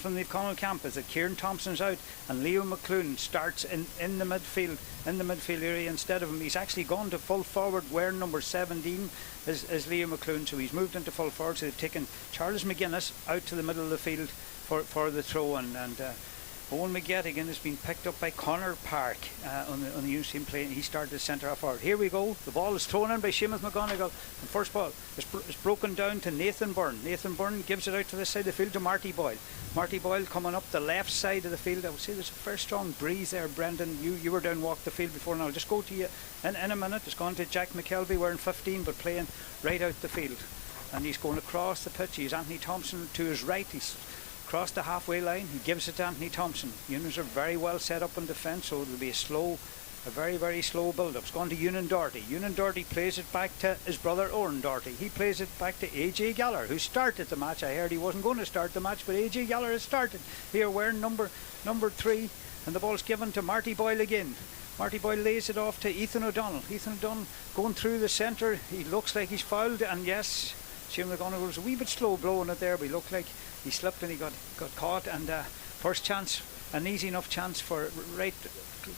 from the Connell camp is that Kieran Thompson's out and Leo McClune starts in the midfield area instead of him. He's actually gone to full forward where number 17 is Leo McClune, so he's moved into full forward. So they've taken Charles McGuinness out to the middle of the field for the throw, and Owen McGettigan has been picked up by Connor Park on the Union team play, and he started as centre half forward. Here we go. The ball is thrown in by Seamus McGonigal. And first ball is broken down to Nathan Byrne. Nathan Byrne gives it out to the side of the field to Marty Boyle. Marty Boyle coming up the left side of the field. I would say there's a very strong breeze there, Brendan. You were down walk the field before, and I'll just go to you in a minute. It's gone to Jack McKelvey wearing 15 but playing right out the field. And he's going across the pitch. He's Anthony Thompson to his right. He's across the halfway line. He gives it to Anthony Thompson. Units are very well set up in defence, so it'll be a very, very slow build-up. It's gone to Ewan Doherty. Ewan Doherty plays it back to his brother Oran Doherty. He plays it back to AJ Gallagher, who started the match. I heard he wasn't going to start the match, but AJ Gallagher has started here wearing number 3, and the ball's given to Marty Boyle again. Marty Boyle lays it off to Ethan O'Donnell. Ethan O'Donnell going through the centre. He looks like he's fouled, and yes, Seamus McGonigal was a wee bit slow blowing it there, but he looked like he slipped and he got caught. And first chance, an easy enough chance for right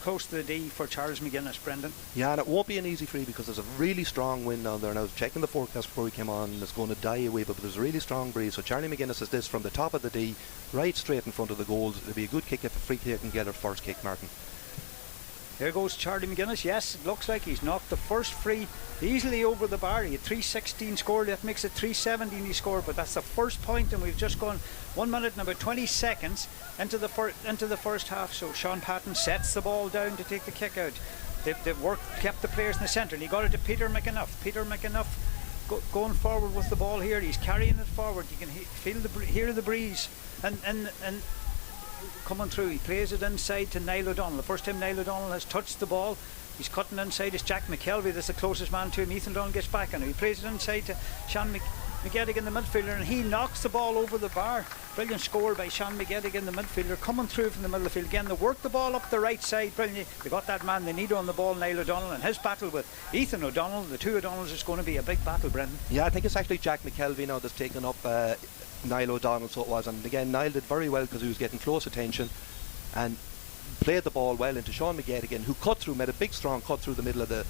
close to the D for Charles McGuinness, Brendan. Yeah, and it won't be an easy free because there's a really strong wind down there, and I was checking the forecast before we came on, and it's going to die away, but there's a really strong breeze. So Charlie McGuinness is this from the top of the D right straight in front of the goals. It'll be a good kick if a free kick can get her first kick, Martin. There goes Charlie McGuinness. Yes, it looks like he's knocked the first free easily over the bar. He had 3:16 scored. That makes it 3:17 he scored, but that's the first point, and we've just gone 1 minute and about 20 seconds into the first half. So Sean Patton sets the ball down to take the kick out. They've kept the players in the centre, and he got it to Peter McAnuff. Peter McAnuff going forward with the ball here. He's carrying it forward. You can hear the breeze and coming through. He plays it inside to Niall O'Donnell. The first time Niall O'Donnell has touched the ball, he's cutting inside. It's Jack McKelvey that's the closest man to him. Ethan O'Donnell gets back and he plays it inside to Sean McGettigan, the midfielder, and he knocks the ball over the bar. Brilliant score by Sean McGettigan, the midfielder, coming through from the middle of the field again. They work the ball up the right side. Brilliant. They got that man they need on the ball, Niall O'Donnell, and his battle with Ethan O'Donnell, the two O'Donnells, is going to be a big battle, Brendan. Yeah, I think it's actually Jack McKelvey now that's taken up Niall O'Donnell, so it was. And again, Niall did very well because he was getting close attention and played the ball well into Sean McGettigan, who made a big strong cut through the middle of the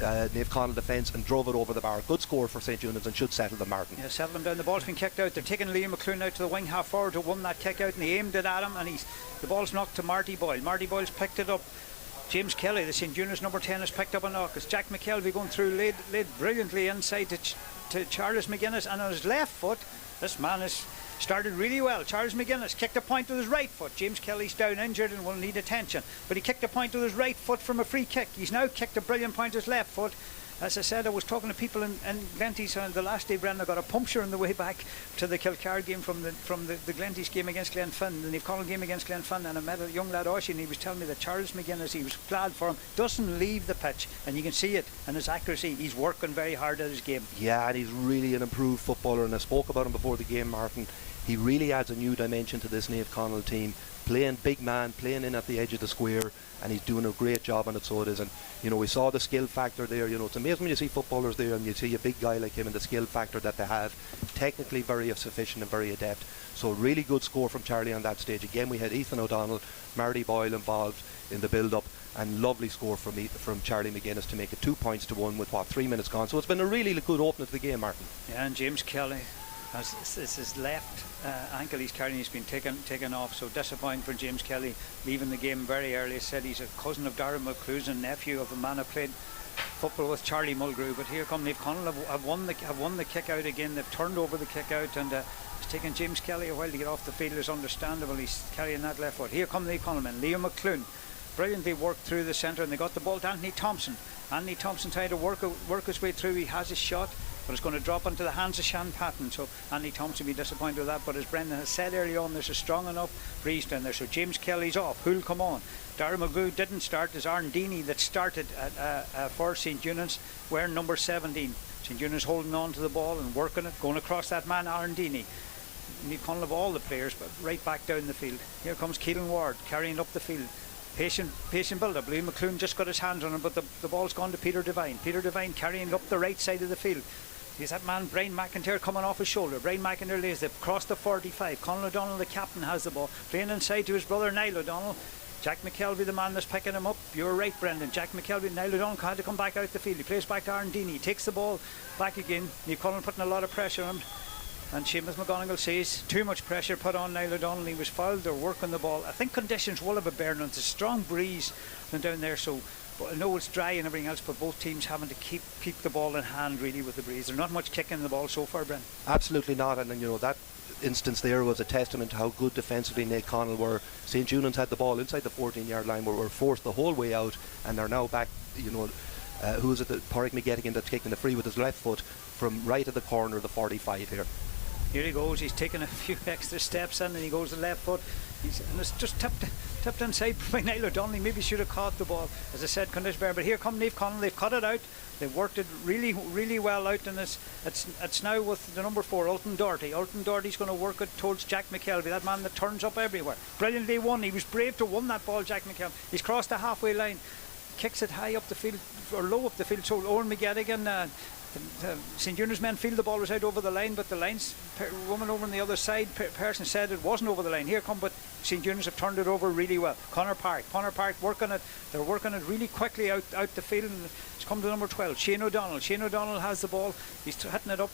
Naomh Connell defence and drove it over the bar. Good score for St. Eunan's and should settle the Martin. Yeah, settle him down. The ball's been kicked out. They're taking Liam McClune out to the wing half forward to win that kick out, and he aimed it at him, and the ball's knocked to Marty Boyle. Marty Boyle's picked it up. James Kelly, the St. Eunan's number 10, has picked up a knock. It's Jack McKelvey going through, laid brilliantly inside to Charles McGuinness, and on his left foot, this man has started really well. Charles McGuinness kicked a point with his right foot. James Kelly's down injured and will need attention, but he kicked a point with his right foot from a free kick. He's now kicked a brilliant point with his left foot. As I said, I was talking to people in Glenties on the last day. Brendan, got a puncture on the way back to the Kilcar game from the Glenties game against Glenfin, the Naomh Connell game against Glenfin, and I met a young lad, Oisin, and he was telling me that Charles McGuinness, he was glad for him, doesn't leave the pitch, and you can see it in his accuracy. He's working very hard at his game. Yeah, and he's really an improved footballer, and I spoke about him before the game, Martin. He really adds a new dimension to this Naomh Connell team, playing big man, playing in at the edge of the square, and he's doing a great job on it, so it is. And we saw the skill factor there. It's amazing when you see footballers there and you see a big guy like him and the skill factor that they have, technically very sufficient and very adept. So really good score from Charlie on that stage. Again, we had Ethan O'Donnell, Marty Boyle involved in the build-up, and lovely score from Charlie McGuinness to make it 2 points to 1 with 3 minutes gone. So it's been a really good opener to the game, Martin. Yeah, and James Kelly, it's his left ankle he's carrying, he's been taken off, so disappointing for James Kelly, leaving the game very early. He said he's a cousin of Darren McClue's and nephew of a man who played football with Charlie Mulgrew. But here come Naomh Connell have won the kick out again. They've turned over the kick out, and it's taken James Kelly a while to get off the field. It's understandable, he's carrying that left foot. Here come the Connell men. Leo McClune brilliantly worked through the centre, and they got the ball to Anthony Thompson. Anthony Thompson tried to work his way through. He has his shot, but it's going to drop into the hands of Sean Patton, so Andy Thompson will be disappointed with that. But as Brendan has said earlier on, there's a strong enough breeze down there, so James Kelly's off. Who'll come on? Darragh McGrew didn't start. There's Aaron Deeney that started for St. Eunan's wearing number 17. St. Eunan's holding on to the ball and working it, going across that man, Aaron Deeney. Naomh Connell have all the players, but right back down the field. Here comes Keelan Ward carrying up the field. Patient build-up. Liam McClune just got his hands on it, but the ball's gone to Peter Devine. Peter Devine carrying up the right side of the field. He's that man, Brian McIntyre, coming off his shoulder. Brian McIntyre lays it across the 45. Conor O'Donnell, the captain, has the ball. Playing inside to his brother, Niall O'Donnell. Jack McKelvey, the man that's picking him up. You're right, Brendan. Jack McKelvey, Niall O'Donnell had to come back out the field. He plays back to Aaron Deany. He takes the ball back again. Niamh Conaill putting a lot of pressure on him. And Seamus McGonigal says too much pressure put on Niall O'Donnell. He was fouled. They're working the ball. I think conditions will have a bearing on it. It's a strong breeze down there, so I know it's dry and everything else, but both teams having to keep the ball in hand really with the breeze. There's not much kicking the ball so far, Brendan. Absolutely not, and you know that instance there was a testament to how good defensively Naomh Conaill were. St. Eunan's had the ball inside the 14-yard line, were forced the whole way out, and they're now back. You know, who is it? Pádraig McGettigan that's taking the free with his left foot from right at the corner of the 45 here. Here he goes. He's taking a few extra steps in, and he goes to the left foot. And it's just tipped inside by Niall O'Donnell. He maybe should have caught the ball. As I said, condition bear. But here come Naomh Conaill. They've cut it out. They've worked it really, really well out, and it's now with the number 4, Ultan Doherty. Ultan Doherty's going to work it towards Jack McKelvey, that man that turns up everywhere. Brilliantly won. He was brave to win that ball, Jack McKelvey. He's crossed the halfway line, kicks it high up the field, or low up the field. So Owen McGettigan, St. Eunan's men feel the ball was out over the line, but the line's woman over on the other side, person said it wasn't over the line. Here come, but St. Eunan's have turned it over really well. Connor Park working it. They're working it really quickly out the field, and it's come to number 12, Shane O'Donnell. Shane O'Donnell has the ball. He's hitting it up,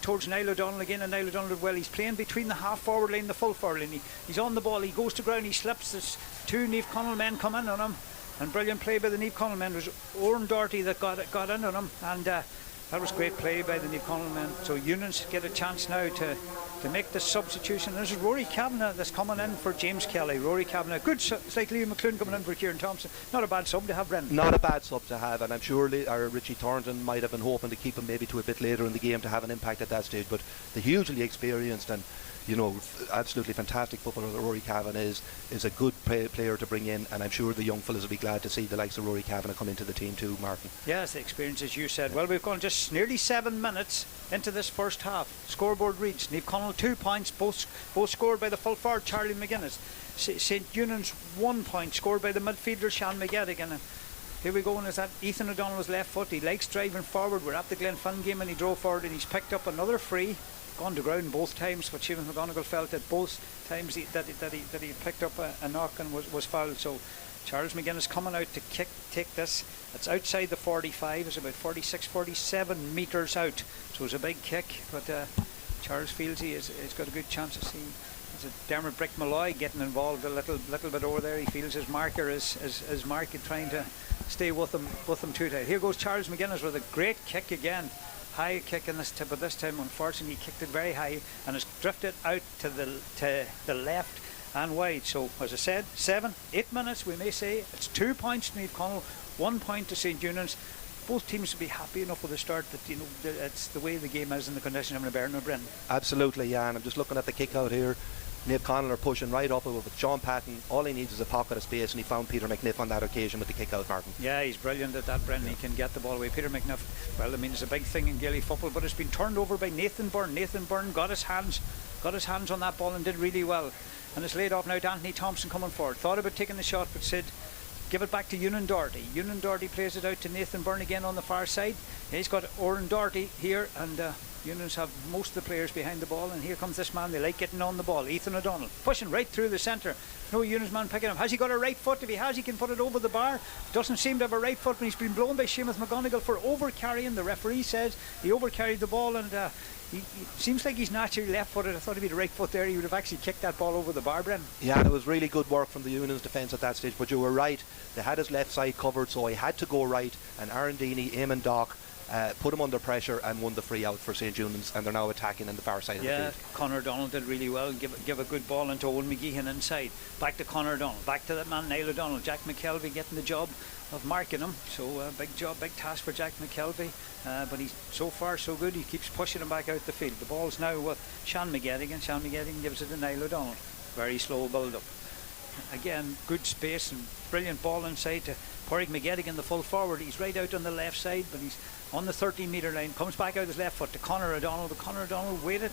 towards Niall O'Donnell again, and Niall O'Donnell did well. He's playing between the half forward line and the full forward line. He's on the ball. He goes to ground. He slips. There's 2 Naomh Conaill men come in on him, and brilliant play by the Naomh Conaill men. It was Oran Doherty that got in on him, and that was great play by the Naomh Conaill men. So Eunans get a chance now to make the substitution. This is Rory Kavanagh that's coming in for James Kelly. Rory Kavanagh, good. It's like Liam McClune coming in for Kieran Thompson. Not a bad sub to have, Brendan. Not a bad sub to have, and I'm sure Richie Thornton might have been hoping to keep him maybe to a bit later in the game to have an impact at that stage. But the hugely experienced and absolutely fantastic footballer that Rory Kavanagh is a good player to bring in, and I'm sure the young fellas will be glad to see the likes of Rory Kavanagh come into the team too, Martin. Yes, the experience, as you said. Well, we've gone just nearly 7 minutes into this first half. Scoreboard reads: Naomh Conaill 2 points, both scored by the full forward Charlie McGuinness. St. Eunan's 1 point scored by the midfielder Sean McGettigan. And here we go, and as that Ethan O'Donnell was left foot, he likes driving forward. We're at the Glenfin game, and he drove forward, and he's picked up another free. Gone to ground both times, but Seamus McGonigal felt that both times that he picked up a knock and was fouled. So Charles McGuinness coming out to take this. It's outside the 45. It's about 47 metres out. So it's a big kick, but Charles feels he's got a good chance of seeing. It's a Dermot Brick Malloy getting involved a little bit over there. He feels his marker is marking, trying to stay with him too tight. Here goes Charles McGuinness with a great kick again. High kick in this tip, but this time unfortunately he kicked it very high and it's drifted out to the left and wide. So as I said, 8 minutes we may say. It's 2 points to Naomh Conaill, 1 point to St. Eunan's. Both teams will be happy enough with the start that it's the way the game is and the condition of the Bernard Brendan. Absolutely, yeah, and I'm just looking at the kick out here. Naomh Conaill are pushing right up with Sean Patton. All he needs is a pocket of space, and he found Peter McNiff on that occasion with the kick out, Martin. Yeah, he's brilliant at that, Brendan. He can get the ball away. Peter McNiff, well, I mean, it's a big thing in Gaelic football, but it's been turned over by Nathan Byrne. Nathan Byrne got his hands on that ball and did really well. And it's laid off now to Anthony Thompson coming forward. Thought about taking the shot, but said, give it back to Ewan Doherty. Ewan Doherty plays it out to Nathan Byrne again on the far side. He's got Oran Doherty here, and Eunans have most of the players behind the ball, and here comes this man. They like getting on the ball. Ethan O'Donnell pushing right through the centre. No Eunans man picking him. Has he got a right foot? If he has, he can put it over the bar. Doesn't seem to have a right foot, but he's been blown by Seamus McGonigal for over carrying. The referee says he over carried the ball, and he seems like he's naturally left footed. I thought if he had a right foot there, he would have actually kicked that ball over the bar, Brendan. Yeah, and it was really good work from the Eunans defence at that stage, but you were right. They had his left side covered, so he had to go right, and Aaron Deany, Eamon Dock put him under pressure and won the free out for St. Eunans, and they're now attacking in the far side of the field. Conor O'Donnell did really well. Give a good ball into Owen McGeehan inside. Back to Conor O'Donnell. Back to that man Niall O'Donnell. Jack McKelvey getting the job of marking him. So big job, big task for Jack McKelvey. But he's so far so good. He keeps pushing him back out the field. The ball's now with Sean McGettigan. Sean McGettigan gives it to Niall O'Donnell. Very slow build up. Again, good space and brilliant ball inside to Pádraig McGettigan, the full forward. He's right out on the left side, but he's on the 13-metre line. Comes back out his left foot to Conor O'Donnell. But Conor O'Donnell waited,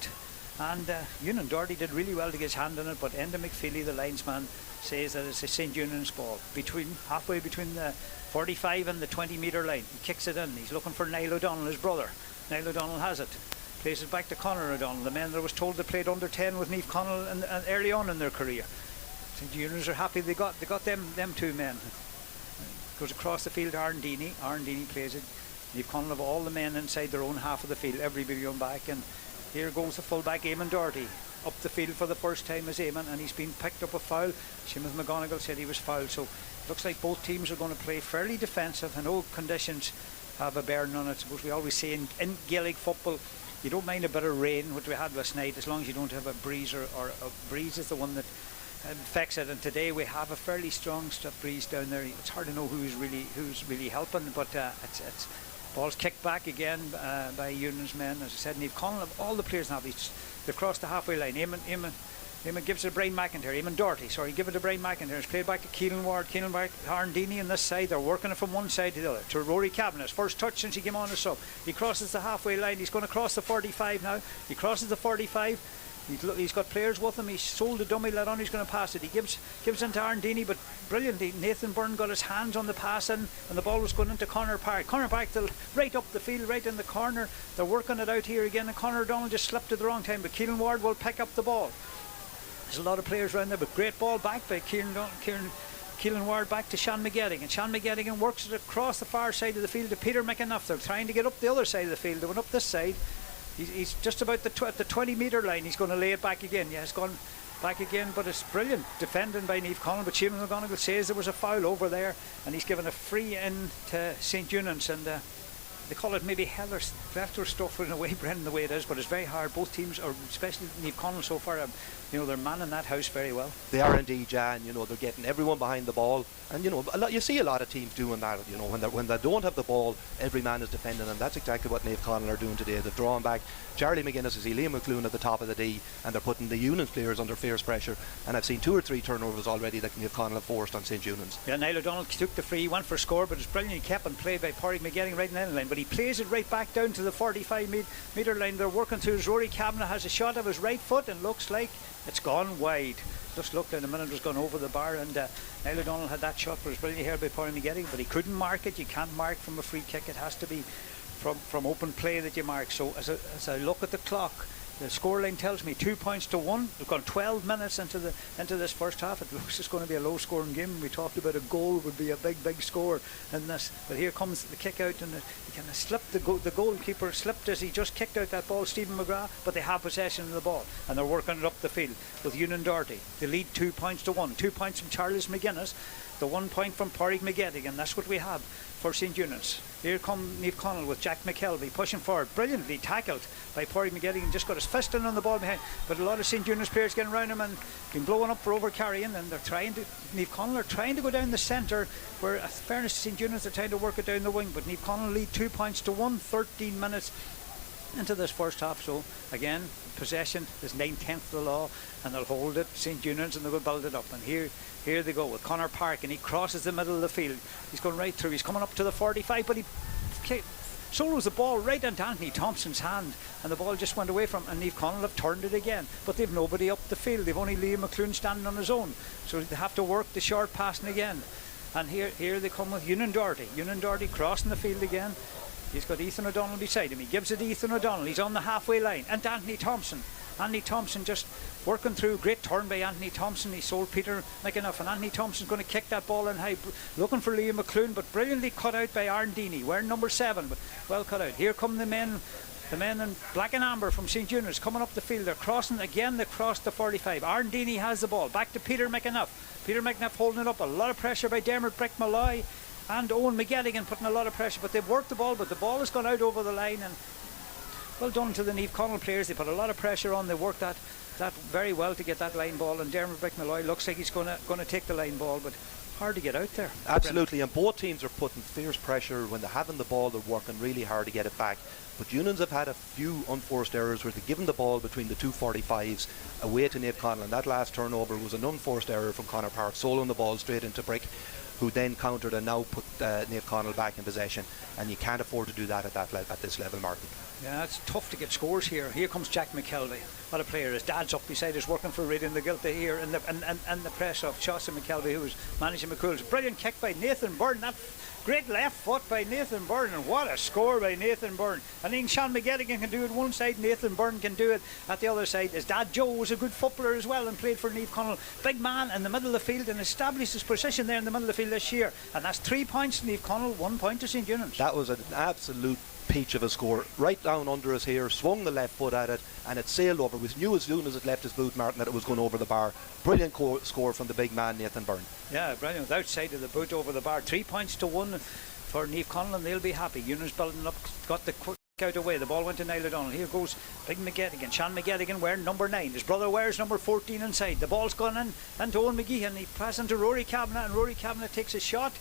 and Ewan Doherty did really well to get his hand on it. But Enda McFeely, the linesman, says that it's a St. Eunan's ball. Halfway between the 45 and the 20-metre line. He kicks it in. He's looking for Niall O'Donnell, his brother. Niall O'Donnell has it. Plays it back to Conor O'Donnell. The men that was told they played under 10 with Naomh Conaill and early on in their career. St. Eunans are happy they got them two men. Goes across the field to Arndini. Arndini plays it. Naomh Conaill have all the men inside their own half of the field. Everybody on back, and here goes the full-back Eamon Doherty up the field for the first time as Eamon, and he's been picked up a foul. Seamus McGonigal said he was fouled, so it looks like both teams are going to play fairly defensive. I know conditions have a bearing on it. I suppose we always say in Gaelic football, you don't mind a bit of rain, which we had last night, as long as you don't have a breeze, or a breeze is the one that affects it. And today we have a fairly strong breeze down there. It's hard to know who's really helping, but it's ball's kicked back again by EUNANS men. As I said, Naomh Conaill have all the players now. They've crossed the halfway line. Eamon gives it to Brian McIntyre. Eamon Doherty, sorry, give it to Brian McIntyre. It's played back to Keelan Ward. Keelan back to Arndini on this side. They're working it from one side to the other. To Rory Cavanagh, first touch since he came on as sub. He crosses the halfway line. He's going to cross the 45 now. He crosses the 45. He's got players with him. He's sold the dummy let on. He's going to pass it. He gives into Arndini, but brilliantly Nathan Byrne got his hands on the pass in, and the ball was going into Conor Park. Conor Park right up the field, right in the corner. They're working it out here again, and Conor O'Donnell just slipped at the wrong time, but Keelan Ward will pick up the ball. There's a lot of players around there, but great ball back by Keelan Ward back to Sean McGettigan. Sean McGettigan works it across the far side of the field to Peter McAnuff. They're trying to get up the other side of the field. They went up this side. He's just about at the 20-metre line. He's going to lay it back again. Yeah, it's gone back again, but it's brilliant defending by Naomh Conaill. But Seamus McGonigal says there was a foul over there, and he's given a free in to St. Eunans, and they call it maybe Heller stuff in a way, Brendan, the way it is, but it's very hard. Both teams, or especially Naomh Conaill so far, they're manning that house very well. They are indeed, Jan. They're getting everyone behind the ball, and you see a lot of teams doing that. When they don't have the ball, every man is defending, and that's exactly what Naomh Conaill are doing today. They're drawing back Charlie McGuinness, as Liam McClune at the top of the D, and they're putting the EUNANS players under fierce pressure. And I've seen 2 or 3 turnovers already that Naomh Conaill have forced on St. Eunans. Yeah, Niall O'Donnell took the free, went for a score, but it's brilliant. He kept and played by Pádraig McGettigan right in the end line, but he plays it right back down to the 45-metre line. They're working through. Rory Cavanagh has a shot of his right foot, and looks like it's gone wide. Just looked in a minute, it was gone over the bar, and Niall O'Donnell had that shot, but it was brilliantly held by Pádraig McGettigan, but he couldn't mark it. You can't mark from a free kick. It has to be from open play that you mark. So as I look at the clock, the scoreline tells me 2 points to 1. We've gone 12 minutes into this first half. It looks it's going to be a low-scoring game. We talked about a goal would be a big score in this, but here comes the kick out, and he kind of slipped. The goalkeeper slipped as he just kicked out that ball, Stephen McGrath. But they have possession of the ball, and they're working it up the field with Ewan Doherty. They lead 2 points to 1. 2 points from Charles McGuinness, the 1 point from Pádraig McGettigan. That's what we have for St. Eunans. Here come Naomh Conaill with Jack McKelvey pushing forward, brilliantly tackled by Pádraig McGettigan. Just got his fist in on the ball behind, but a lot of St. Eunans players getting around him and been blowing up for overcarrying, and they're trying to. Naomh Conaill are trying to go down the centre, where, in fairness to St. Eunans, they're trying to work it down the wing. But Naomh Conaill lead 2 points to 1. 13 minutes into this first half. So again, possession is 9/10 the law, and they'll hold it, St. Eunans, and they'll build it up. And here they go with Conor Park, and he crosses the middle of the field. He's going right through. He's coming up to the 45, but he solos the ball right into Anthony Thompson's hand, and the ball just went away from him. And Naomh Conaill have turned it again, but they've nobody up the field. They've only Liam McClune standing on his own, so they have to work the short passing again. And here they come with Ewan Doherty. Ewan Doherty crossing the field again. He's got Ethan O'Donnell beside him. He gives it to Ethan O'Donnell. He's on the halfway line. And Anthony Thompson. Anthony Thompson just working through. Great turn by Anthony Thompson. He sold Peter McAnuff. And Anthony Thompson's going to kick that ball in high. Looking for Liam McClune, but brilliantly cut out by Arndini. Wearing number 7, but well cut out. Here come the men in black and amber from St. Eunans coming up the field. They're crossing again. They crossed the 45. Arndini has the ball. Back to Peter McAnuff. Peter McAnuff holding it up. A lot of pressure by Dermot Brick-Malloy. And Owen McGettigan putting a lot of pressure, but they've worked the ball, but the ball has gone out over the line, and well done to the Naomh Conaill players. They put a lot of pressure on. They worked that very well to get that line ball, and Dermot Brick-Malloy looks like he's going to take the line ball, but hard to get out there. Absolutely, and both teams are putting fierce pressure. When they're having the ball, they're working really hard to get it back. But EUNANS have had a few unforced errors where they've given the ball between the 2 45s away to Naomh Conaill, and that last turnover was an unforced error from Conor Park, soloing the ball straight into Brick, who then countered and now put Naomh Conaill back in possession, and you can't afford to do that at this level, Martin. Yeah, it's tough to get scores here. Here comes Jack McKelvey. What a player. His dad's up beside us working for Reading the Guilty here in the press of Shawson McKelvey, who was managing McCool's. Brilliant kick by Nathan Byrne. That great left foot by Nathan Byrne, and what a score by Nathan Byrne. I think Sean McGettigan can do it one side, Nathan Byrne can do it at the other side. His dad Joe was a good footballer as well and played for Naomh Conaill. Big man in the middle of the field and established his position there in the middle of the field this year. And that's 3 points to Naomh Conaill, 1 point to St Eunan's. That was an absolute peach of a score, right down under us here, swung the left foot at it and it sailed over. We knew as soon as it left his boot, Martin, that it was going over the bar. Brilliant score from the big man Nathan Byrne. Yeah, brilliant. Outside of the boot over the bar, 3 points to 1 for Naomh Conaill, and they'll be happy. Eunice building up, got the quick out away. The ball went to Niall O'Donnell. Here goes big McGettigan. Sean McGettigan wearing number 9. His brother wears number 14 inside. The ball's gone in and to Owen McGee, and he passes to Rory Kavanagh, and Rory Kavanagh takes a shot,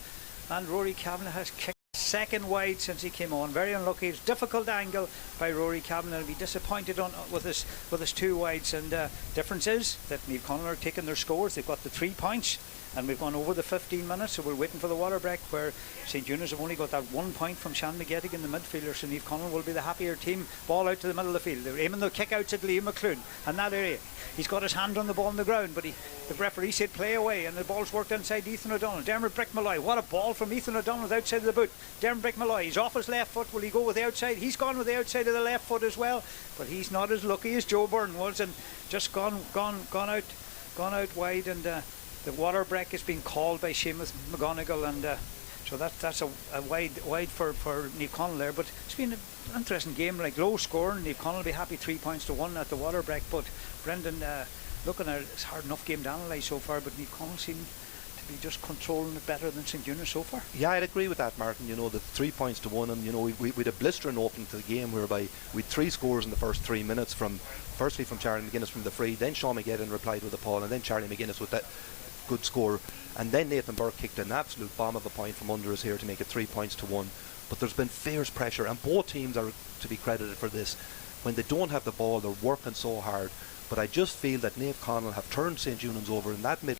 and Rory Kavanagh has kicked second wide since he came on. Very unlucky. It's difficult angle by Rory Kavanagh. He'll be disappointed with his 2 wides, and difference is that Naomh Conaill are taking their scores. They've got the 3 points, and we've gone over the 15 minutes, so we're waiting for the water break, where St Eunan's have only got that 1 point from Sean McGettigan, the midfielder, so Naomh Conaill will be the happier team. Ball out to the middle of the field. They're aiming the kick outs at Liam McClune in that area. He's got his hand on the ball on the ground, but the referee said play away, and the ball's worked inside Ethan O'Donnell. Dermot Brick Malloy, what a ball from Ethan O'Donnell outside of the boot. Dermot Brick Malloy, he's off his left foot. Will he go with the outside? He's gone with the outside of the left foot as well, but he's not as lucky as Joe Byrne was, and just gone out wide, and the water break has been called by Seamus McGonigal, and so that's a wide for Naomh Conaill there. But it's been an interesting game, like low scoring. Naomh Conaill will be happy 3 points to 1 at the water break, but Brendan, looking at it, it's a hard enough game to analyse so far, but Naomh Conaill seem to be just controlling it better than St Eunan's so far. Yeah, I'd agree with that, Martin. You know, the 3 points to 1, and you know, we had a blistering opening to the game whereby we had 3 scores in the first 3 minutes, firstly from Charlie McGuinness from the free, then Sean McGettigan replied with a Paul, and then Charlie McGuinness with that good score, and then Nathan Burke kicked an absolute bomb of a point from under us here to make it 3 points to 1. But there's been fierce pressure, and both teams are to be credited for this. When they don't have the ball, they're working so hard. But I just feel that Naomh Conaill have turned St Eunan's over in that mid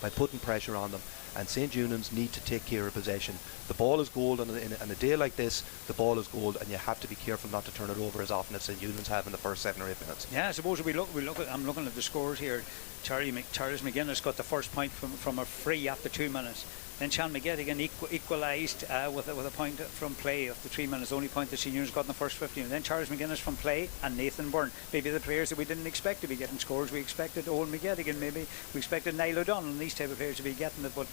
by putting pressure on them, and St Eunan's need to take care of possession. The ball is gold, and in a day like this, the ball is gold, and you have to be careful not to turn it over as often as St Eunan's have in the first 7 or 8 minutes. Yeah, I suppose I'm looking at the scores here. Charles McGuinness got the first point from a free after 2 minutes. Then Sean McGettigan equalised with a point from play after 3 minutes, the only point that St Eunan's got in the first 15. And then Charles McGuinness from play, and Nathan Byrne. Maybe the players that we didn't expect to be getting scores. We expected Owen McGettigan, maybe we expected Niall O'Donnell, and these type of players to be getting it. But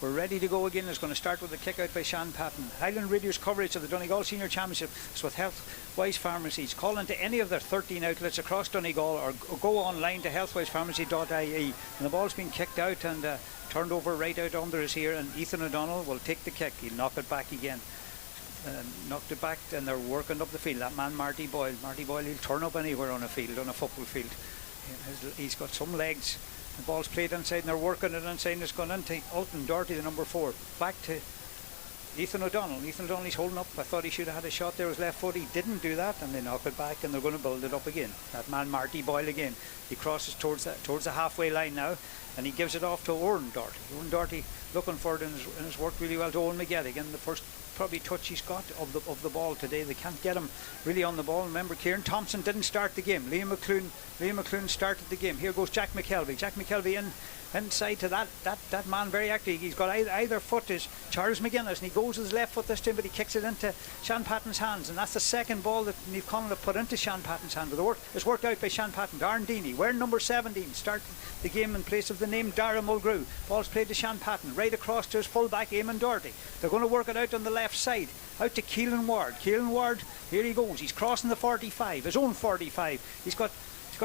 we're ready to go again. It's going to start with a kick out by Sean Patton. Highland Radio's coverage of the Donegal Senior Championship is with Healthwise Pharmacies. Call into any of their 13 outlets across Donegal, or go online to healthwisepharmacy.ie. And the ball's been kicked out and turned over right out under us here, and Ethan O'Donnell will take the kick. He'll knock it back again. Knocked it back, and they're working up the field. That man Marty Boyle, he'll turn up anywhere on a football field. He's got some legs. The ball's played inside, and they're working it inside, and it's gone into Alton Doherty, the number 4. Back to Ethan O'Donnell. Ethan O'Donnell, he's holding up. I thought he should have had a shot there with his left foot. He didn't do that, and they knock it back, and they're going to build it up again. That man Marty Boyle again. He crosses towards the halfway line now, and he gives it off to Owen Doherty. Owen Doherty looking for it, and has worked really well to Owen McGettigan. The first probably touch he's got of the ball today. They can't get him really on the ball. Remember, Kieran Thompson didn't start the game. Liam McClune started the game. Here goes Jack McKelvey. Jack McKelvey inside to that man, very active. He's got either foot is Charles McGuinness, and he goes with his left foot this time, but he kicks it into Sean Patton's hands, and that's the second ball that Naomh Conaill have put into Sean Patton's hand. But it's worked out by Sean Patton. Darren Deany, wearing number 17, started the game in place of the name Dara Mulgrew. Ball's played to Sean Patton, right across to his fullback Eamon Doherty. They're going to work it out on the left side, out to Keelan Ward. Keelan Ward, here he goes. He's crossing the 45, his own 45. He's got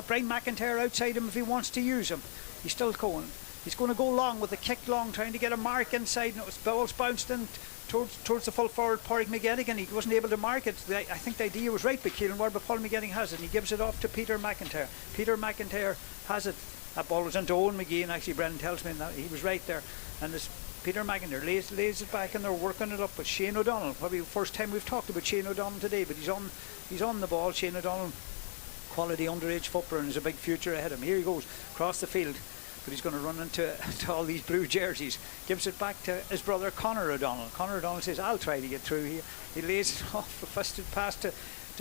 Brian McIntyre outside him if he wants to use him. He's still going. He's going to go long with the kick long, trying to get a mark inside. No, the ball's bounced in towards the full forward, Pádraig McGettigan. He wasn't able to mark it. I think the idea was right by Keelan Ward, but Paul McGettigan has it, and he gives it off to Peter McIntyre. Peter McIntyre has it. That ball was into Owen McGee, and actually Brendan tells me that he was right there. And this Peter McIntyre lays it back, and they're working it up. But Shane O'Donnell, probably the first time we've talked about Shane O'Donnell today, but he's on the ball. Shane O'Donnell, quality underage footballer, and there's a big future ahead of him. Here he goes across the field. but he's going to run into to all these blue jerseys. Gives it back to his brother Conor O'Donnell. Conor O'Donnell says, I'll try to get through here. He lays it off, a fisted pass to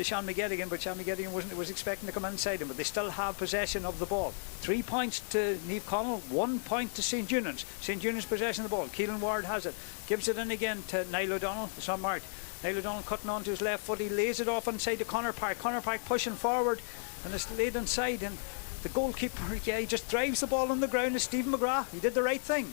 Sean McGettigan, but Sean McGettigan was expecting to come inside him, but they still have possession of the ball. 3 points to Naomh Conaill, 1 point to St. Eunan's. St. Eunan's possession of the ball. Keelan Ward has it, gives it in again to Niall O'Donnell. It's not marked. Niall O'Donnell cutting onto his left foot. He lays it off inside to Conor Park. Conor Park pushing forward, and it's laid inside, and the goalkeeper, he just drives the ball on the ground. It's Stephen McGrath. He did the right thing.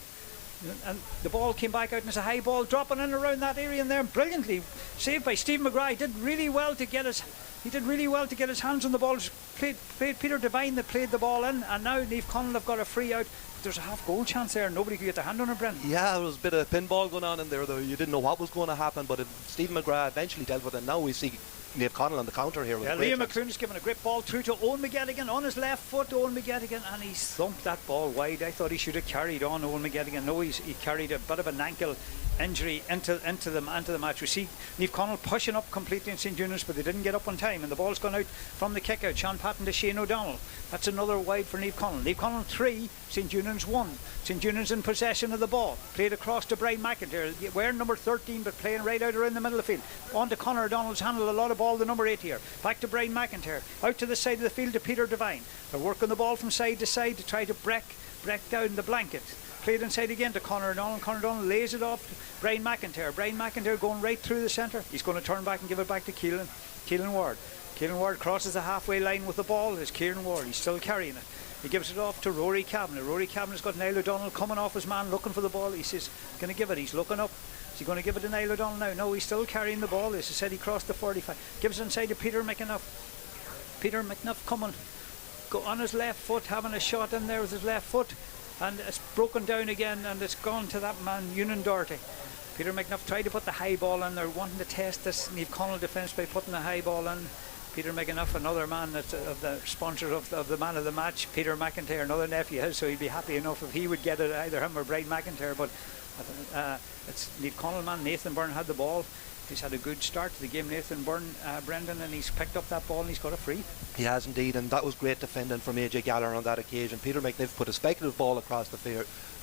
And the ball came back out, and it's a high ball dropping in around that area in there, brilliantly saved by Stephen McGrath. He did really well to get his hands on the ball. Played Peter Devine that played the ball in, and now Naomh Conaill have got a free out. But there's a half goal chance there. Nobody could get their hand on it, Brendan. Yeah, there was a bit of pinball going on in there, though. You didn't know what was going to happen, but Stephen McGrath eventually dealt with it. Now we see Naomh Conaill on the counter here. Yeah, Liam McClune is giving a great ball through to Owen McGettigan on his left foot. Owen McGettigan, and he thumped that ball wide. I thought he should have carried on. Owen McGettigan, no, he carried a bit of an ankle injury into the match. We see Naomh Conaill pushing up completely in St. Eunan's, but they didn't get up on time, and the ball's gone out from the kick out. Sean Patton to Shane O'Donnell. That's another wide for Naomh Conaill. Naomh Conaill 3, St. Eunan's 1. St. Eunan's in possession of the ball. Played across to Brian McIntyre, wearing number 13, but playing right out around the middle of the field. On to Conor O'Donnell's handle, a lot of ball, the number 8 here. Back to Brian McIntyre. Out to the side of the field to Peter Devine. They're working the ball from side to side to try to break down the blanket. Played inside again to Conor O'Donnell. Conor O'Donnell lays it off to Brian McIntyre. Brian McIntyre going right through the centre. He's going to turn back and give it back to Keelan Ward. Keelan Ward crosses the halfway line with the ball. There's Kieran Ward. He's still carrying it. He gives it off to Rory Kavanagh. Rory Kavanagh's got Niall O'Donnell coming off his man, looking for the ball. He says, going to give it. He's looking up. Is he going to give it to Niall O'Donnell now? No, he's still carrying the ball. As I said, he crossed the 45. Gives it inside to Peter McAnuff. Peter McNuff coming on his left foot, having a shot in there with his left foot. And it's broken down again, and it's gone to that man, Ewan Doherty. Peter McNuff tried to put the high ball in there, wanting to test this Naomh Conaill defence by putting the high ball in. Peter McAnuff, another man that's of the sponsor of the man of the match. Peter McIntyre, another nephew his, so he'd be happy enough if he would get it, either him or Brian McIntyre. But it's Naomh Conaill man. Nathan Byrne had the ball. He's had a good start to the game, Nathan Byrne, Brendan, and he's picked up that ball and he's got a free. He has indeed, and that was great defending from AJ Gallagher on that occasion. Peter McNiff put a speculative ball across the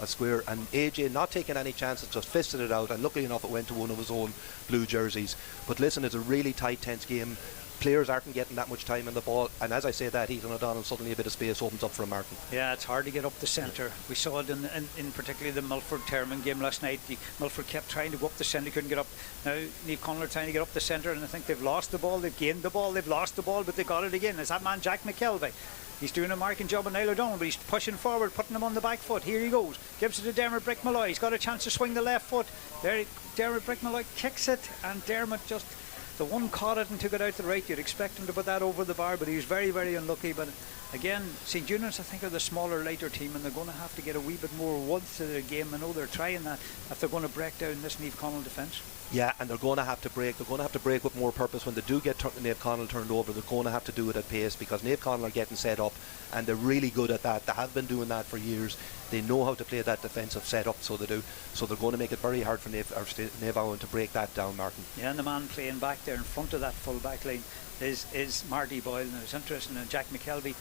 square, and AJ not taking any chances, just fisted it out, and luckily enough it went to one of his own blue jerseys. But listen, it's a really tight, tense game. Players aren't getting that much time in the ball, and as I say that, Ethan O'Donnell, suddenly a bit of space opens up for Martin. Yeah, it's hard to get up the centre. We saw it in particularly the Milford-Termon game last night. Milford kept trying to go up the centre, couldn't get up. Now Naomh Conaill are trying to get up the centre, and I think they've lost the ball. They've gained the ball, they've lost the ball, but they got it again. It's that man Jack McKelvey. He's doing a marking job on Niall O'Donnell, but he's pushing forward, putting him on the back foot. Here he goes. Gives it to Dermot Brick-Malloy. He's got a chance to swing the left foot. There, Dermot Brick-Malloy kicks it, and Dermot just... The one caught it and took it out to the right. You'd expect him to put that over the bar, but he was very, very unlucky. But again, St. Eunan's, I think, are the smaller, lighter team, and they're going to have to get a wee bit more width to their game. I know they're trying that if they're going to break down this Naomh Conaill defence. Yeah, and they're going to have to break. They're going to have to break with more purpose when they do get Naomh Conaill turned over. They're going to have to do it at pace, because Naomh Conaill are getting set up, and they're really good at that. They have been doing that for years. They know how to play that defensive setup, so they do. So they're going to make it very hard for Naomh Owen to break that down, Martin. Yeah, and the man playing back there in front of that full back line is Marty Boyle. And it's interesting that Jack McKelvey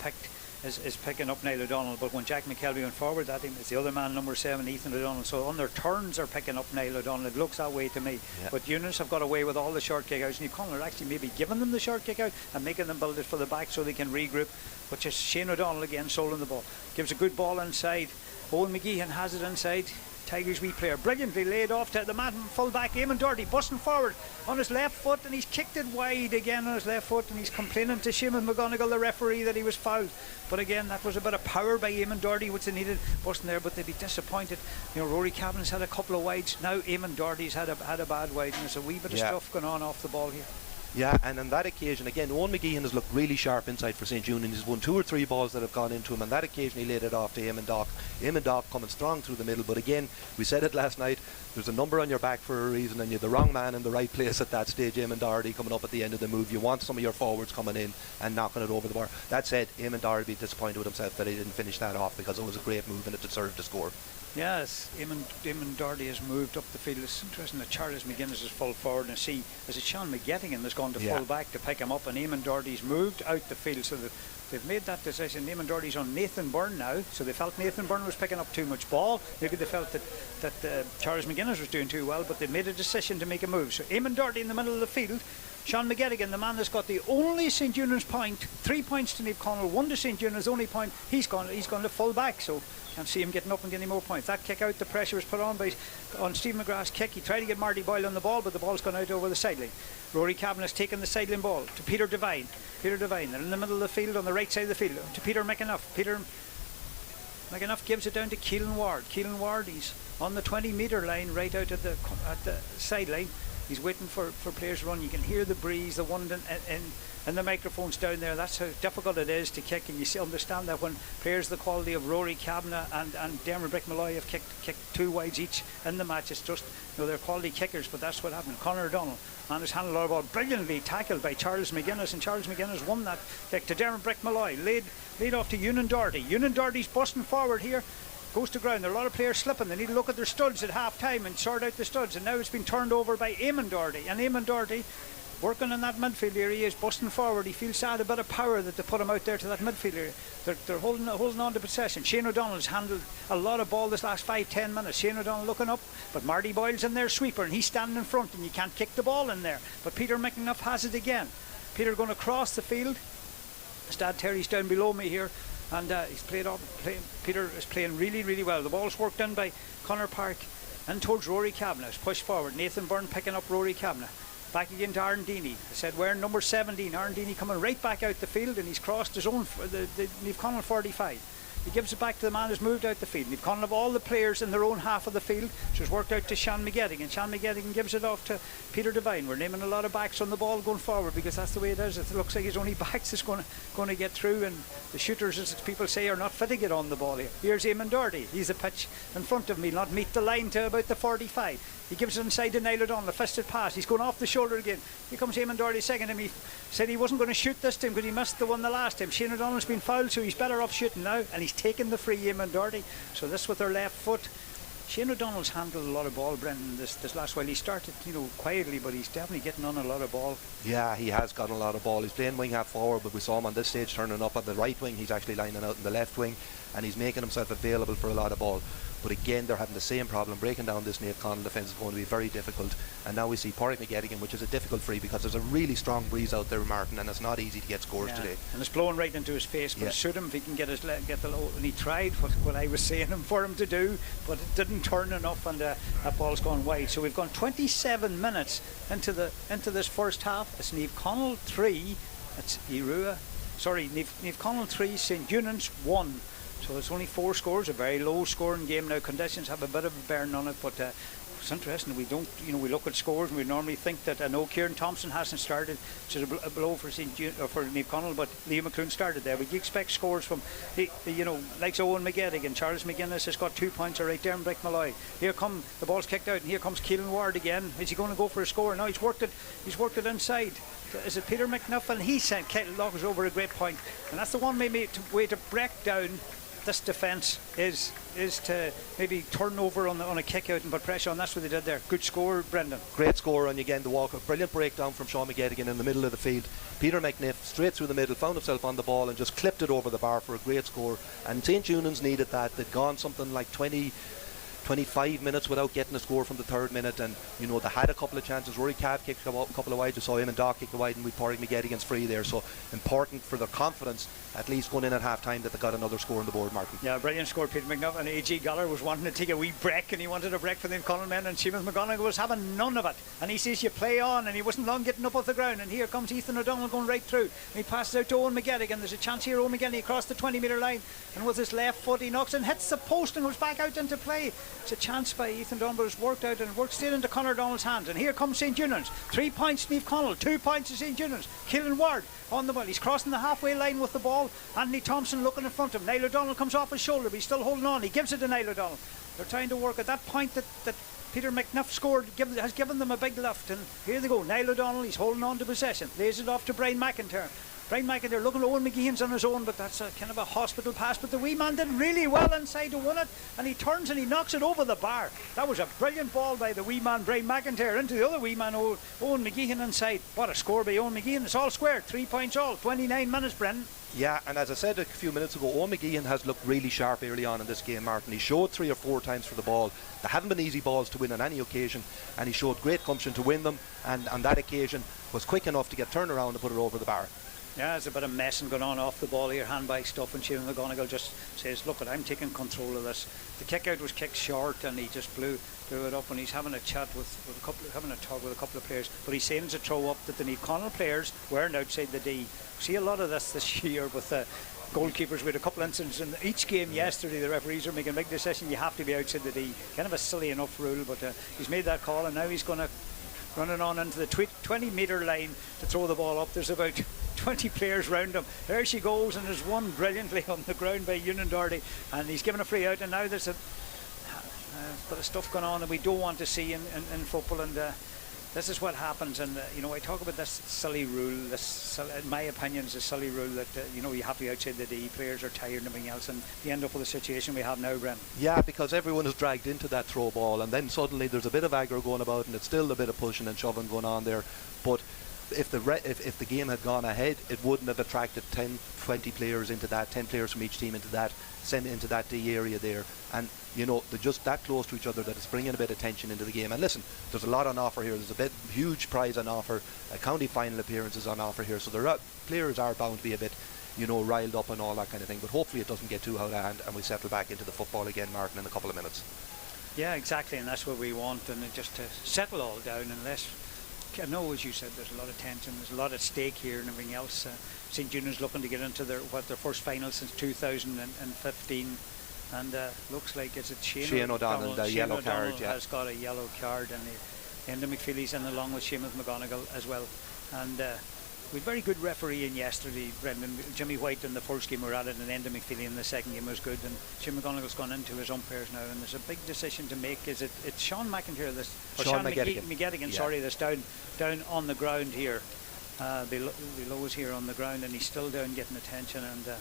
is picking up Niall O'Donnell, but when Jack McKelvey went forward, that team, it's the other man, number 7, Ethan O'Donnell. So on their turns are picking up Niall O'Donnell. It looks that way to me. Yep. But Eunice have got away with all the short kick outs. Naomh Conaill are actually maybe giving them the short kick out and making them build it for the back so they can regroup. But just Shane O'Donnell again soling the ball. Gives a good ball inside. Owen McGeehan has it inside. Tigers wee player brilliantly laid off to the man full back, Eamon Doherty, busting forward on his left foot, and he's kicked it wide again on his left foot, and he's complaining to Seamus McGonigal, the referee, that he was fouled. But again, that was a bit of power by Eamon Doherty which they needed, busting there, but they'd be disappointed. You know, Rory Kavanaugh's had a couple of wides. Now Eamon Doherty's had a bad wide, and there's a wee bit of stuff going on off the ball here. Yeah, and on that occasion, again, Owen McGeehan has looked really sharp inside for St. Eunan's. He's won 2 or 3 balls that have gone into him, and that occasion he laid it off to Eamon Dock. Eamon Dock coming strong through the middle, but again, we said it last night, there's a number on your back for a reason, and you're the wrong man in the right place at that stage. Eamon Doherty coming up at the end of the move. You want some of your forwards coming in and knocking it over the bar. That said, Eamon Doherty would be disappointed with himself that he didn't finish that off, because it was a great move and it deserved to score. Yes, Eamon Doherty has moved up the field. It's interesting that Charles McGuinness is full forward, and see, is it Sean McGettigan that's gone to full back to pick him up, and Eamon Doherty's moved out the field so that They've made that decision. Eamon Doherty's on Nathan Byrne now, so they felt Nathan Byrne was picking up too much ball. Maybe they felt that Charles McGuinness was doing too well, but they made a decision to make a move. So Eamon Doherty in the middle of the field. Sean McGettigan, the man that's got the only St. Eunan's point, 3 points to Naomh Conaill, 1 to St. Eunan's, only point. He's gone to full back, so can't see him getting up and getting more points. That kick out, the pressure was put on Stephen McGrath's kick. He tried to get Marty Boyle on the ball, but the ball's gone out over the sideline. Rory Cavanagh's taken the sideline ball to Peter Devine. Peter Devine, they're in the middle of the field, on the right side of the field, to Peter McAnuff. Peter McAnuff gives it down to Keelan Ward. Keelan Ward, he's on the 20-metre line, right out at the sideline. He's waiting for players to run. You can hear the breeze, the wind, and the microphones down there. That's how difficult it is to kick, and you understand that when players the quality of Rory Kavanagh and Dermot Brick-Malloy have kicked 2 wides each in the match. It's just, they're quality kickers, but that's what happened. Conor O'Donnell, man, has handled the ball brilliantly, tackled by Charles McGuinness, and Charles McGuinness won that kick to Dermot Brick-Malloy. Laid off to Ewan Doherty. Ewan Doherty's busting forward here. Goes to ground. There are a lot of players slipping. They need to look at their studs at half time and sort out the studs. And now it's been turned over by Eamon Doherty. And Eamon Doherty, working in that midfield area, is busting forward. He feels sad, a bit of power that they put him out there to that midfield area. They're holding on to possession. Shane O'Donnell's handled a lot of ball this last 5-10 minutes. Shane O'Donnell looking up, but Marty Boyle's in there, sweeper, and he's standing in front, and you can't kick the ball in there. But Peter McAnuff has it again. Peter going to cross the field. Stad Terry's down below me here. And Peter is playing really, really well. The ball's worked in by Conor Park and towards Rory Kavanagh. Pushed forward. Nathan Byrne picking up Rory Kavanagh. Back again to Aaron Deeney. I said wearing number 17. Aaron Deeney coming right back out the field, and he's crossed his own, the Naomh Conaill 45. He gives it back to the man who's moved out the field. Naomh Conaill have all the players in their own half of the field, so it's worked out to Sean McGettigan. Sean McGettigan gives it off to Peter Devine. We're naming a lot of backs on the ball going forward because that's the way it is. It looks like it's only backs that's going to get through, and the shooters, as people say, are not fit to get on the ball here. Here's Eamon Doherty. He's a pitch in front of me, not meet the line to about the 45. He gives it inside to Niall O'Donnell, a fisted pass. He's going off the shoulder again. Here comes Eamon Doherty second time. He said he wasn't going to shoot this time because he missed the one the last time. Shane O'Donnell's been fouled, so he's better off shooting now, and he's taken the free, Eamon Doherty. So this with their left foot. Shane O'Donnell's handled a lot of ball, Brendan, this last while. He started, quietly, but he's definitely getting on a lot of ball. Yeah, he has gotten a lot of ball. He's playing wing half forward, but we saw him on this stage turning up on the right wing. He's actually lining out in the left wing, and he's making himself available for a lot of ball. But again, they're having the same problem. Breaking down this Naomh Conaill defence is going to be very difficult. And now we see Pádraig McGettigan, which is a difficult free because there's a really strong breeze out there, Martin, and it's not easy to get scores today. And it's blowing right into his face. But shoot him if he can get the low. And he tried what I was saying for him to do, but it didn't turn enough, and that ball's gone wide. So we've gone 27 minutes into this first half. It's Naomh Conaill 3. It's Naomh Conaill 3, St. Eunan's 1. So it's only 4 scores, a very low scoring game now. Conditions have a bit of a bearing on it, but it's interesting. We don't, we look at scores and we normally think that I know Kieran Thompson hasn't started, which is a blow for Naomh Conaill, but Liam McClune started there. Would you expect scores from, like Owen McGettigan? Charles McGuinness has got 2 points, all right. Dermot Brick-Malloy. Here come the ball's kicked out, and here comes Keelan Ward again. Is he going to go for a score? No, he's worked it inside. Is it Peter McNuff? And he sent Lockers over a great point, and that's the one way to break down this defence is to maybe turn over on a kick out and put pressure on. That's what they did there. Good score, Brendan. Great score, and again the walk. A brilliant breakdown from Sean McGettigan in the middle of the field. Peter McNiff straight through the middle, found himself on the ball and just clipped it over the bar for a great score. And St. Eunan's needed that. They'd gone something like 25 minutes without getting a score from the 3rd minute, and they had a couple of chances. Rory Cav kicked a couple of wides. You saw him and Doc kick the wide, and we Pádraig McGettigan's free there. So important for their confidence, at least going in at half time, that they got another score on the board, Martin. Yeah, brilliant score, Peter McNuff. And A.G. Galler was wanting to take a wee break, and he wanted a break for the Conaill men, and Seamus McGonigal was having none of it. And he says, you play on, and he wasn't long getting up off the ground. And here comes Ethan O'Donnell going right through. And he passes out to Owen McGettigan. There's a chance here, Owen McGettigan across the 20-metre line, and with his left foot he knocks and hits the post and goes back out into play. It's a chance by Ethan O'Donnell, but it's worked out and worked straight into Conor O'Donnell's hands. And here comes St. Eunan's. 3 points to Naomh Conaill, 2 points to St. Eunan's. Keelan Ward on the ball. He's crossing the halfway line with the ball. Anthony Thompson looking in front of him. Niall O'Donnell comes off his shoulder, but he's still holding on. He gives it to Niall O'Donnell. They're trying to work at that point that Peter McNuff scored, has given them a big lift. And here they go. Niall O'Donnell, he's holding on to possession. Lays it off to Brian McIntyre. Brian McIntyre looking at Owen McGeehan's on his own, but that's a kind of a hospital pass. But the wee man did really well inside to win it, and he turns and he knocks it over the bar. That was a brilliant ball by the wee man Brian McIntyre into the other wee man Owen McGeehan inside. What a score by Owen McGeehan. It's all squared, 3 points all, 29 minutes, Brendan. Yeah, and as I said a few minutes ago, Owen McGeehan has looked really sharp early on in this game, Martin. He showed 3 or 4 times for the ball. There haven't been easy balls to win on any occasion, and he showed great gumption to win them, and on that occasion was quick enough to get turned around and put it over the bar. Yeah, there's a bit of messing going on off the ball here, handbag stuff, and Seamus McGonigal just says, look, I'm taking control of this. The kick out was kicked short, and he just blew it up, and he's having a chat with a couple, having a talk with a couple of players, but he's saying it's a throw up that the Connell players weren't outside the D. See a lot of this year with goalkeepers. with a couple of incidents in each game yesterday. The referees are making a big decision. You have to be outside the D. Kind of a silly enough rule, but he's made that call, and now he's going to run it on into the 20-metre line to throw the ball up. There's about 20 players round him. There she goes, and there's one brilliantly on the ground by Ewan Doherty, and he's given a free out, and now there's a bit of stuff going on that we don't want to see in football, and this is what happens. And I talk about this silly rule. This, in my opinion, is a silly rule that you have to be outside the D. Players are tired and everything else, and you end up with the situation we have now, Bren. Yeah, because everyone is dragged into that throw ball, and then suddenly there's a bit of aggro going about, and it's still a bit of pushing and shoving going on there. But if the game had gone ahead, it wouldn't have attracted 10, 20 players into that, 10 players from each team into that D area there. And they're just that close to each other that it's bringing a bit of tension into the game. And listen, there's a lot on offer here. There's a huge prize on offer. County final appearances on offer here. So players are bound to be a bit, riled up and all that kind of thing. But hopefully it doesn't get too out of hand, and we settle back into the football again, Martin, in a couple of minutes. Yeah, exactly, and that's what we want. And just to settle all down, unless I know, as you said, there's a lot of tension. There's a lot at stake here and everything else. St. Junan's looking to get into their first final since 2015. And looks like it's Shane O'Donnell. The yellow card, yeah. Has got a yellow card, and Enda McFeely's in along with Seamus McGonigal as well. And we had very good refereeing yesterday, Brendan. Jimmy White in the first game were at it, and Enda McFeely in the second game was good. And Sean McGonigal's gone into his umpires now, and there's a big decision to make. It's Sean McIntyre, Sean McGettigan, yeah. Sorry, that's down on the ground here, below us here on the ground, and he's still down getting attention. And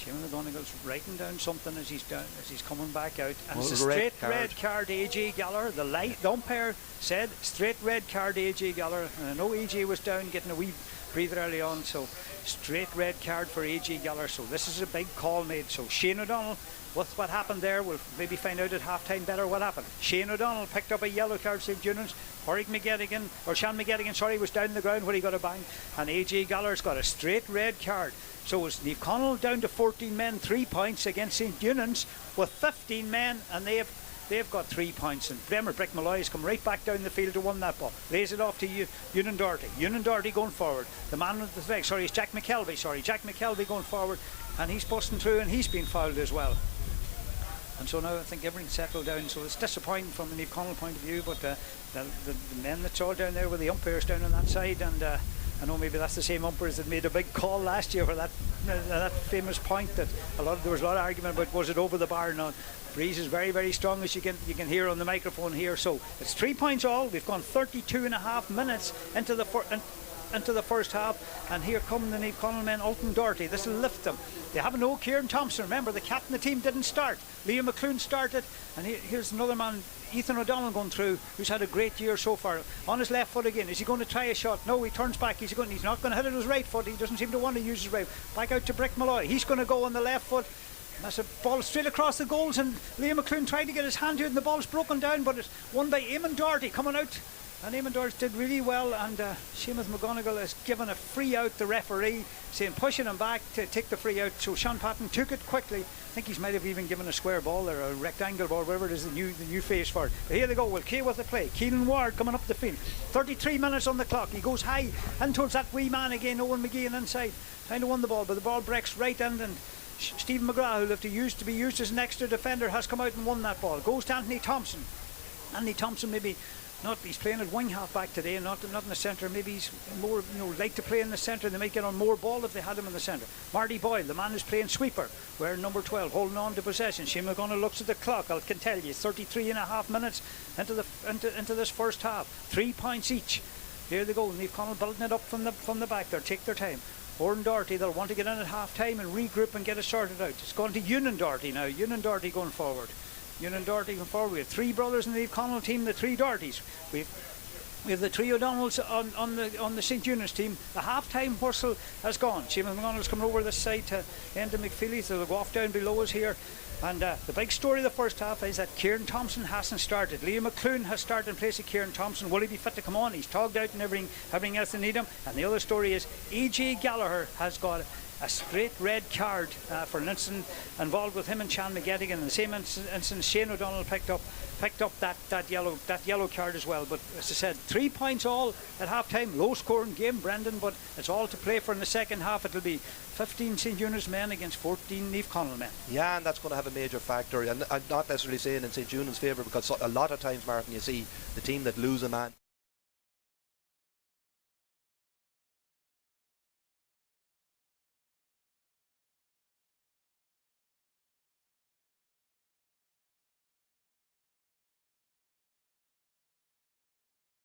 Seamus McGonigal's writing down something as he's coming back out, and it's a straight red card AJ Gallagher. The umpire said straight red card AJ Gallagher, and I know AJ was down getting a wee breather early on, so straight red card for AJ Gallagher. So this is a big call made. So Shane O'Donnell, with what happened there, we'll maybe find out at half time better what happened. Shane O'Donnell picked up a yellow card, St. Junan's. Sean McGettigan, was down the ground where he got a bang, and AJ Gallagher's got a straight red card. So it's Naomh Connell down to 14 men, 3 points against St. Junan's with 15 men, and they've got 3 points. And Bremer Brick Malloy has come right back down the field to win that ball. Lays it off to Ewan Doherty. Ewan Doherty going forward. The man with the flag, it's Jack McKelvey. Jack McKelvey going forward, and he's busting through, and he's been fouled as well. And so now I think everything's settled down. So it's disappointing from the Naomh Connell point of view, but the men that's all down there with the umpires down on that side, and I know maybe that's the same umpires that made a big call last year for that famous point that there was a lot of argument about, was it over the bar or not. Breeze is very, very strong, as you can hear on the microphone here. So it's 3 points all. We've gone 32.5 minutes into the first half, and here come the Naomh Connell men. Alton Doherty, this will lift them. They have no Kieran Thompson. Remember, the captain of the team didn't start. Liam McClune started, and here's another man, Ethan O'Donnell, going through, who's had a great year so far. On his left foot again. Is he going to try a shot? No, he turns back. He's not going to hit it with his right foot. He doesn't seem to want to use his right. Back out to Brick Malloy. He's going to go on the left foot. That's a ball straight across the goals, and Liam McClune tried to get his hand to it, and the ball's broken down, but it's won by Eamon Doherty coming out. And Eamon Doherty did really well, and Seamus McGonigal has given a free out, the referee, saying pushing him back to take the free out. So Sean Patton took it quickly. I think he might have even given a square ball there, a rectangle ball, whatever it is, the new face for it. But here they go, well, Kay with the play. Keelan Ward coming up the field. 33 minutes on the clock. He goes high and towards that wee man again, Owen McGeehan inside. Trying to win the ball, but the ball breaks right end, and Stephen McGrath, who'll have to be used as an extra defender, has come out and won that ball. Goes to Anthony Thompson. Anthony Thompson maybe he's playing at wing half back today, not in the centre. Maybe he's more like to play in the centre. They might get on more ball if they had him in the centre. Marty Boyle, the man who's playing sweeper, wearing number 12, holding on to possession. Shane McGonigal looks at the clock. I can tell you, 33.5 minutes into this first half. 3 points each. Here they go. Naomh Connell building it up from the back there. Take their time. Oran Doherty, they'll want to get in at half time and regroup and get it sorted out. It's going to Ewan Doherty now. Ewan Doherty going forward. Ewan Doherty going forward. We have 3 brothers in the Naomh Connell team, the 3 Dohertys. We've We have the three O'Donnells on the St Eunice team. The half-time whistle has gone. Seamus McDonald's coming over this side to Enda McFeely, so they'll go off down below us here. And the big story of the first half is that Kieran Thompson hasn't started. Liam McClune has started in place of Kieran Thompson. Will he be fit to come on? He's togged out and everything else they need him. And the other story is E.J. Gallagher has got a straight red card for an incident involved with him and Sean McGettigan. In the same instance, Shane O'Donnell picked up that yellow card as well. But as I said, 3 points all at half time. Low scoring game, Brendan, but it's all to play for in the second half. It'll be 15 St Eunice men against 14 Naomh Conaill men. Yeah, and that's going to have a major factor. And I'm not necessarily saying in St Eunice's favour, because a lot of times, Martin, you see the team that lose a man.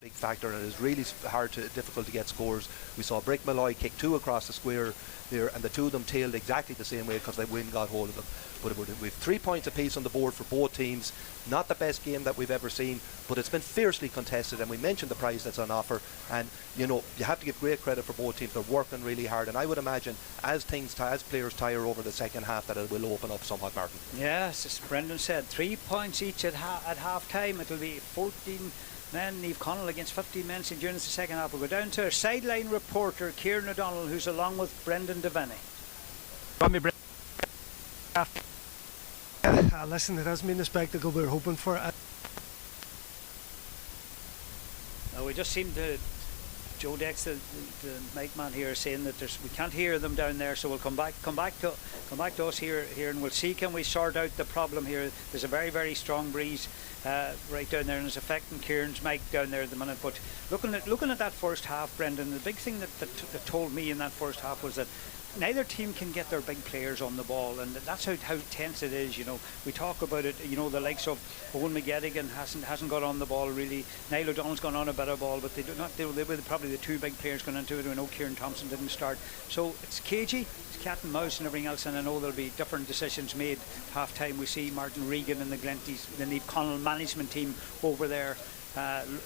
Big factor, and it is really difficult to get scores. We saw Brick Malloy kick 2 across the square there, and the two of them tailed exactly the same way because the wind got hold of them. But we've 3 points apiece on the board for both teams. Not the best game that we've ever seen, but it's been fiercely contested, and we mentioned the prize that's on offer. And you know, you have to give great credit for both teams. They're working really hard, and I would imagine as players tire over the second half, that it will open up somewhat, Martin. Yes, as Brendan said, 3 points each at half time. It'll be 14 men Naomh Conaill against 15 men St Eunice. The second half will go down to our sideline reporter Kieran O'Donnell, who's along with Brendan Devaney. Listen, it hasn't been the spectacle we were hoping for. We just seem to, Joe Dex, the mic man here, is saying that we can't hear them down there, so we'll come back to us here, and we'll see, can we sort out the problem here. There's a very, very strong breeze right down there, and it's affecting Kieran's mic down there at the minute. But looking at that first half, Brendan, the big thing that told me in that first half was that neither team can get their big players on the ball, and that's how tense it is. You know, we talk about it. You know, the likes of Owen McGettigan hasn't got on the ball really. Niall O'Donnell's gone on a better ball, but they were probably the two big players going into it. I know Kieran Thompson didn't start, so it's cagey. It's cat and mouse and everything else. And I know there'll be different decisions made at half time. We see Martin Regan and the Glenties, the Naomh Conaill management team over there,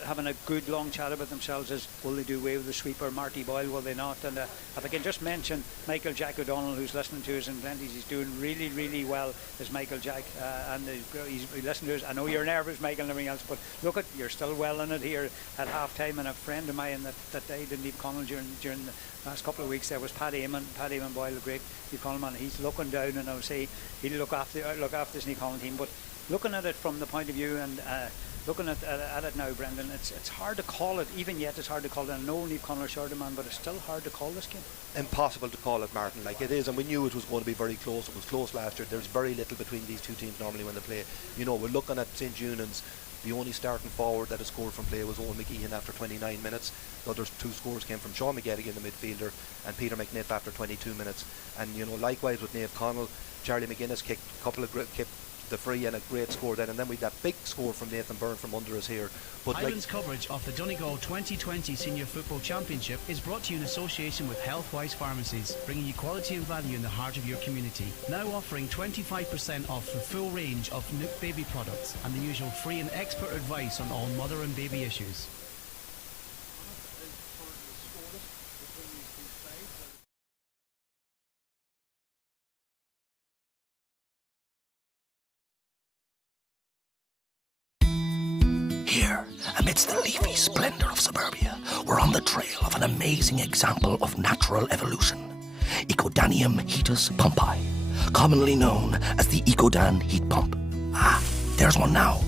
having a good long chat about themselves as will they do away with the sweeper Marty Boyle, will they not? And if I can just mention Michael Jack O'Donnell, who's listening to us in Glenties, he's doing really, really well as Michael Jack, and he's listening to us. I know you're nervous, Michael, and everything else, but look, you're still well in it here at half time. And a friend of mine that died in Naomh Conaill during the last couple of weeks there was Paddy Eamon Boyle, the great Naomh Conaill man. He's looking down, and I'll say he'll look after this Naomh Conaill team. But looking at it from the point of view and looking at it now, Brendan, it's hard to call it. Even yet, it's hard to call it. I know Naomh Conaill are short of man, but it's still hard to call this game. Impossible to call it, Martin, like it is, and we knew it was going to be very close. It was close last year. There's very little between these two teams normally when they play. You know, we're looking at St Eunan's. The only starting forward that has scored from play was Owen McGeehan after 29 minutes. The other two scores came from Sean McGettigan, the midfielder, and Peter McNiff after 22 minutes. And you know, likewise with Naomh Conaill, Charlie McGuinness kicked a couple of kicked the free and a great score then, and then we had that big score from Nathan Byrne from under us here. But Highlands coverage of the Donegal 2020 Senior Football Championship is brought to you in association with Healthwise Pharmacies, bringing you quality and value in the heart of your community. Now offering 25% off the full range of Nook baby products and the usual free and expert advice on all mother and baby issues. Here, amidst the leafy splendour of suburbia, we're on the trail of an amazing example of natural evolution. Ecodanium heatus pumpi, commonly known as the Ecodan heat pump. Ah, there's one now.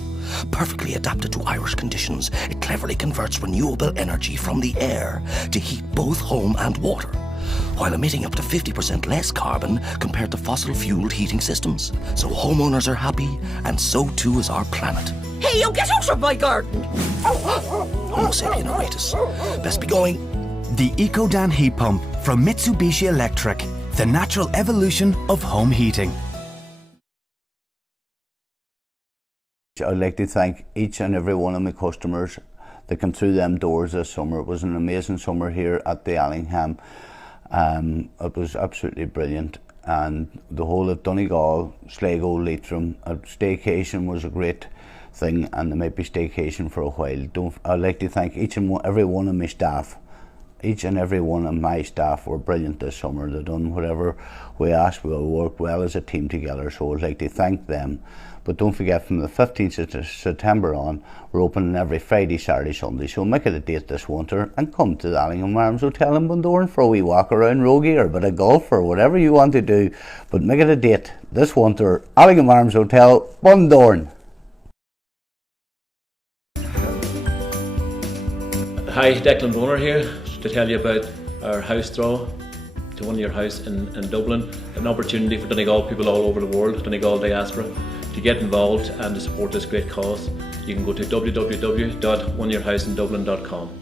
Perfectly adapted to Irish conditions, it cleverly converts renewable energy from the air to heat both home and water, while emitting up to 50% less carbon compared to fossil-fueled heating systems. So homeowners are happy, and so too is our planet. Hey, you get out of my garden! Homo sapien auratus. Best be going. The Ecodan heat pump from Mitsubishi Electric, the natural evolution of home heating. I'd like to thank each and every one of my customers that came through them doors this summer. It was an amazing summer here at the Allingham. It was absolutely brilliant, and the whole of Donegal, Sligo, Leitrim, a staycation was a great thing, and they might be staycation for a while. I'd like to thank each and every one of my staff. Each and every one of my staff were brilliant this summer. They've done whatever we asked. We all worked well as a team together, so I'd like to thank them. But don't forget, from the 15th of September on, we're opening every Friday, Saturday, Sunday. So make it a date this winter and come to the Allingham Arms Hotel in Bundoran for a wee walk around Rogie or a bit of golf or whatever you want to do. But make it a date this winter, Allingham Arms Hotel, Bundoran. Hi, Declan Bonner here to tell you about our house draw to win your house in Dublin. An opportunity for Donegal people all over the world, Donegal diaspora, to get involved and to support this great cause. You can go to www.winyourhouseindublin.com.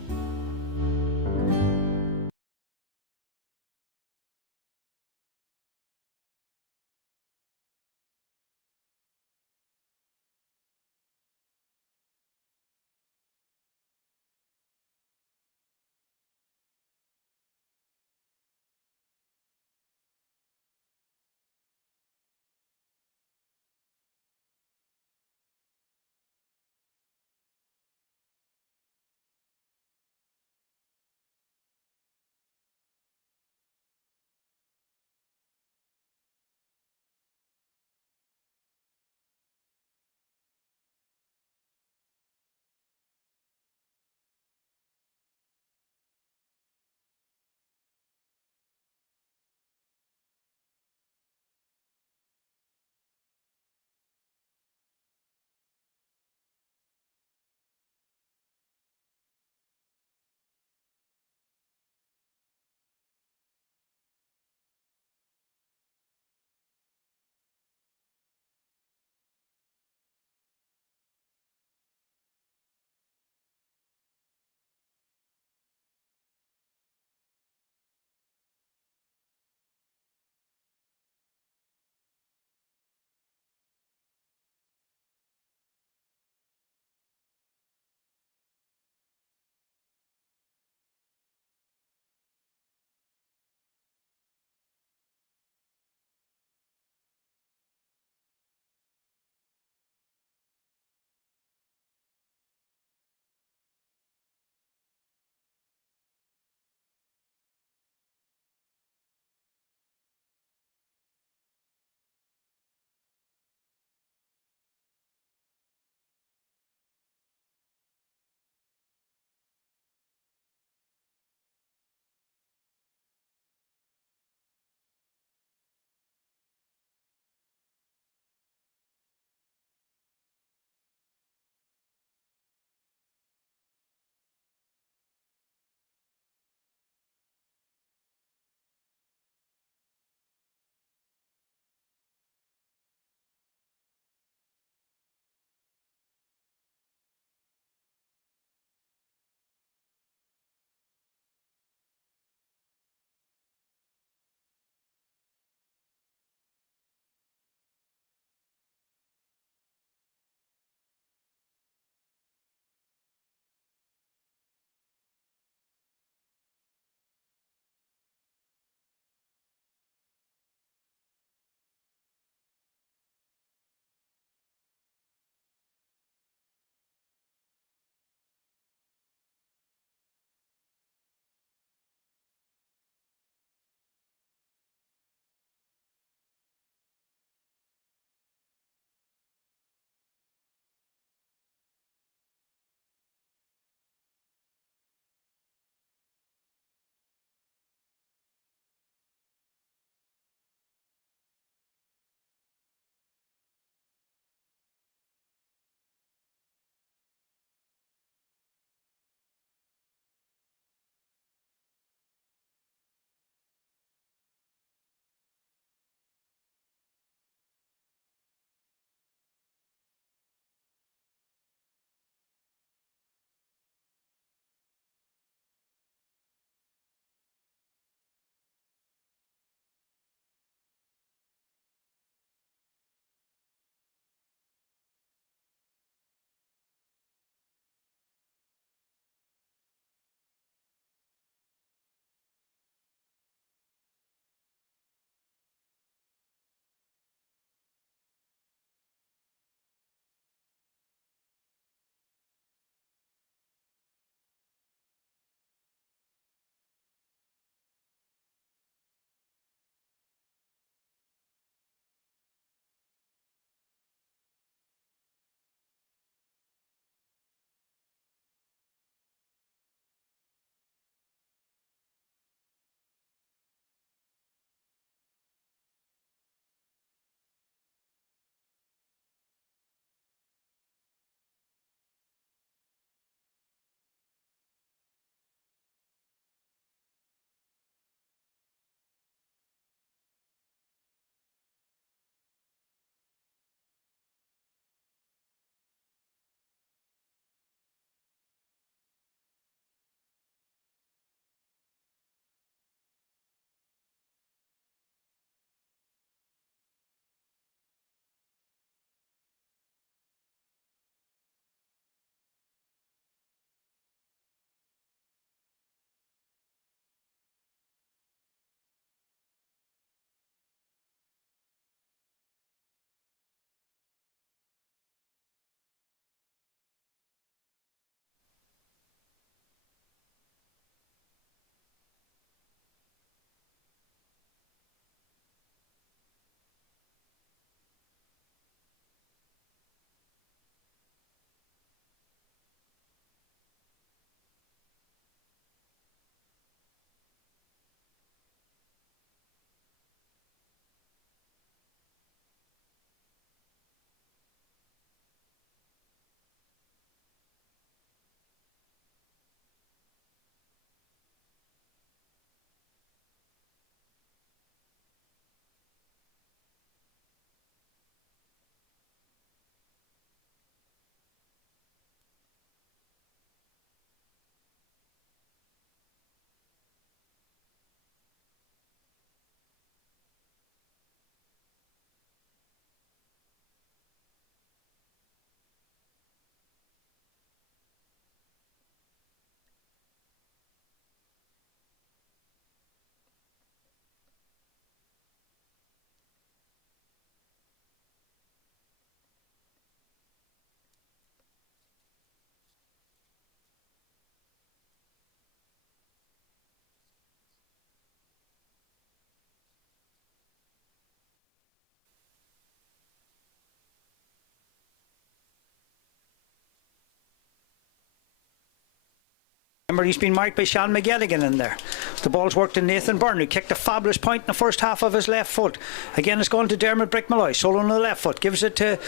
Remember, he's been marked by Sean McGettigan in there. The ball's worked to Nathan Byrne, who kicked a fabulous point in the first half of his left foot. Again, it's gone to Dermot Brickmalloy, solo on the left foot, gives it to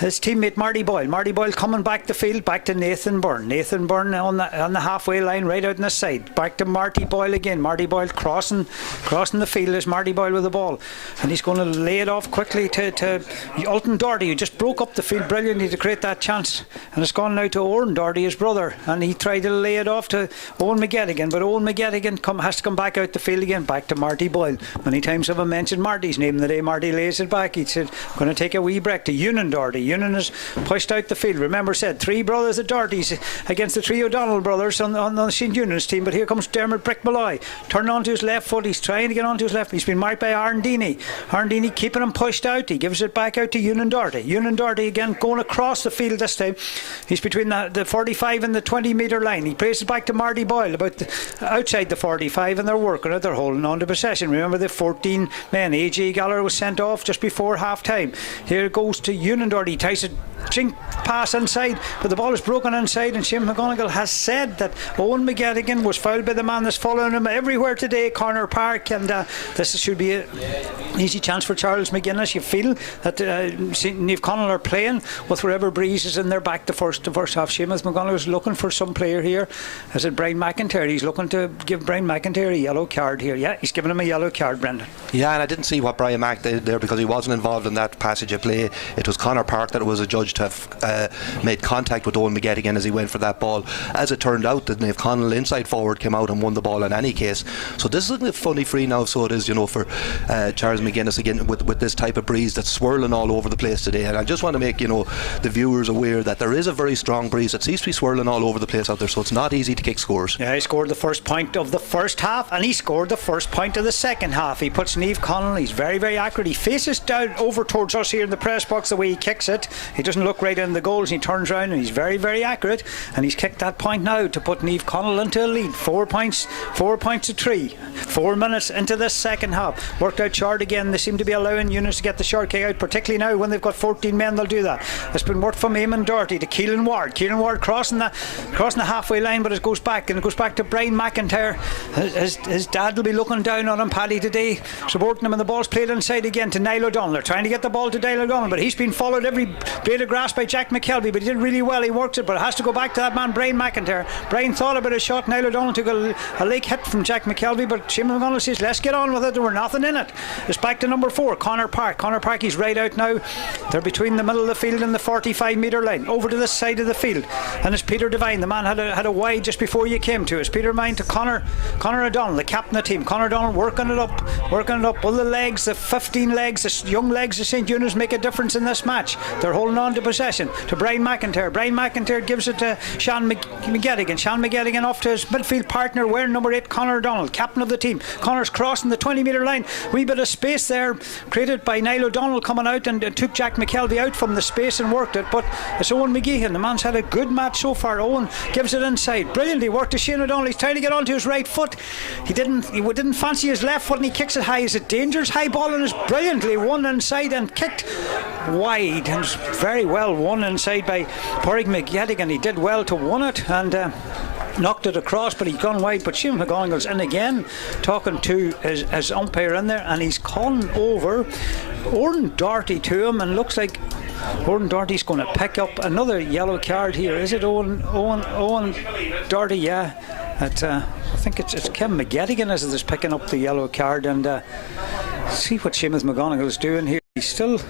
his teammate Marty Boyle. Marty Boyle coming back the field, back to Nathan Byrne. Nathan Byrne on the halfway line, right out on the side. Back to Marty Boyle again. Marty Boyle crossing the field. Is Marty Boyle with the ball, and he's going to lay it off quickly to Alton Doherty, who just broke up the field brilliantly to create that chance. And it's gone now to Oran Doherty, his brother, and he tried to lay it off to Owen McGettigan, but Owen McGettigan has to come back out the field again, back to Marty Boyle. Many times have I mentioned Marty's name the day Marty lays it back. He said, I'm going to take a wee break to Eunan Doherty. Eunan has pushed out the field. Remember, said 3 brothers of Doherty's against the 3 O'Donnell brothers on the St. Eunan's team, but here comes Dermot Brickmalloy, turning onto his left foot. He's trying to get onto his left. He's been marked by Aaron Deeney. Aaron Deeney keeping him pushed out. He gives it back out to Eunan Doherty. Eunan Doherty again going across the field this time. He's between the 45 and the 20 metre line. He plays it back to Marty Boyle about outside the 45, and they're working it. They're holding on to possession. Remember, the 14 men. AJ Gallagher was sent off just before half time. Here it goes to Eunan Doherty. He tries to jink pass inside, but the ball is broken inside, and Shane McGonigal has said that Owen McGettigan was fouled by the man that's following him everywhere today, Corner Park, and this should be an easy chance for Charles McGuinness. You feel that Naomh Conaill are playing with wherever breeze is in their back the first half. Seamus McGonigal is looking for some player here. Is it Brian McIntyre? He's looking to give Brian McIntyre a yellow card here. Yeah, he's giving him a yellow card, Brendan. Yeah, and I didn't see what Brian Mack did there because he wasn't involved in that passage of play. It was Connor Park that was adjudged to have made contact with Owen McGettigan as he went for that ball. As it turned out, that Naomh Conaill inside forward came out and won the ball in any case. So this is a funny free now, so it is, for Charles McGuinness again with this type of breeze that's swirling all over the place today. And I just want to make the viewers aware that there is a very strong breeze that seems to be swirling all over the place out there, so it's not easy to kick scores. Yeah, he scored the first point of the first half, and he scored the first point of the second half. He puts Naomh Conaill, he's very, very accurate. He faces down over towards us here in the press box the way he kicks it. He doesn't look right in the goals, and he turns around and he's very, very accurate, and he's kicked that point now to put Naomh Conaill into a lead. 4 points to 3. 4 minutes into this second half. Worked out short again. They seem to be allowing units to get the short kick out, particularly now when they've got 14 men. They'll do that. It's been worked from Eamon Doherty to Keelan Ward. Keelan Ward crossing the halfway line, but it goes back to Brian McIntyre. His dad will be looking down on him, Paddy, today, supporting him, and the ball's played inside again to Niall O'Donnell. They're trying to get the ball to Niall O'Donnell, but he's been followed every blade of grass by Jack McKelvey, but he did really well. He works it, but it has to go back to that man Brian McIntyre. Brian thought about a shot. Niall O'Donnell took a leg hit from Jack McKelvey, but Shane McGonigal says let's get on with it. There were nothing in it. It's back to number 4, Connor Park. Connor Park, he's right out now. They're between the middle of the field and the 45 metre line, over to this side of the field, and it's Peter Devine. The man had a wide just before you came to us. Peter Devine to Connor O'Donnell, the captain of the team. Connor O'Donnell working it up. All the legs, the 15 legs, the young legs of St. Eunan's make a difference in this match. They're holding on to possession to Brian McIntyre. Brian McIntyre gives it to Sean McGettigan. Sean McGettigan off to his midfield partner, wearing number 8, Connor O'Donnell, captain of the team. Connor's crossing the 20 metre line. Wee bit of space there created by Niall O'Donnell coming out and took Jack McKelvey out from the space and worked it, but it's Owen McGeehan. The man's had a good match so far. Owen gives it inside, brilliantly worked to Shane O'Donnell. He's trying to get onto his right foot. He didn't fancy his left foot, and he kicks it high. Is it dangerous? High ball, and is brilliantly won inside and kicked wide, and very well won inside by Pádraig McGettigan. He did well to win it and knocked it across, but he's gone wide. But Shane McGonigal's in again, talking to his umpire in there, and he's calling over Oran Doherty to him, and looks like Oran Doherty's going to pick up another yellow card here. Is it Owen Doherty? Yeah. I think it's Kevin McGettigan is picking up the yellow card, and see what Seamus McGonigal's doing here. He's still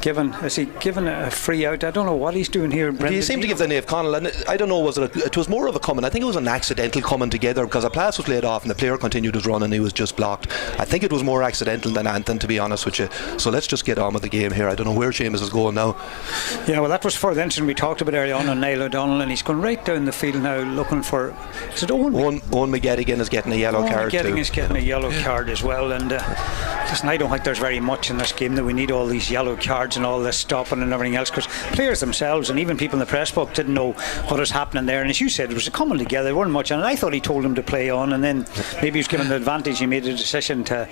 given a free out? I don't know what he's doing here, Brendan. He seemed to give the Naomh Conaill, and I don't know, it was more of a coming. I think it was an accidental coming together, because a pass was laid off and the player continued his run and he was just blocked. I think it was more accidental than anything, to be honest with you. So let's just get on with the game here. I don't know where Seamus is going now. Yeah, well, that was for the incident we talked about earlier on Niall O'Donnell, and he's going right down the field now looking for, is it Owen McGettigan is getting a yellow card too. McGettigan is getting a yellow card as well, and listen, I don't think there's very much in this game that we need all these yellow cards imagine all this stopping and everything else, because players themselves and even people in the press box didn't know what was happening there. And as you said, it was a coming together. There weren't much, and I thought he told him to play on, and then maybe he was given the advantage. He made a decision to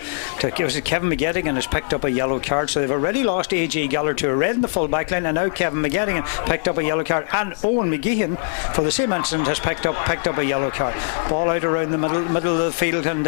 was it Kevin McGettigan has picked up a yellow card, so they've already lost AJ Geller to a red in the full back line, and now Kevin McGettigan picked up a yellow card, and Owen McGeehan for the same incident has picked up a yellow card. Ball out around the middle of the field, and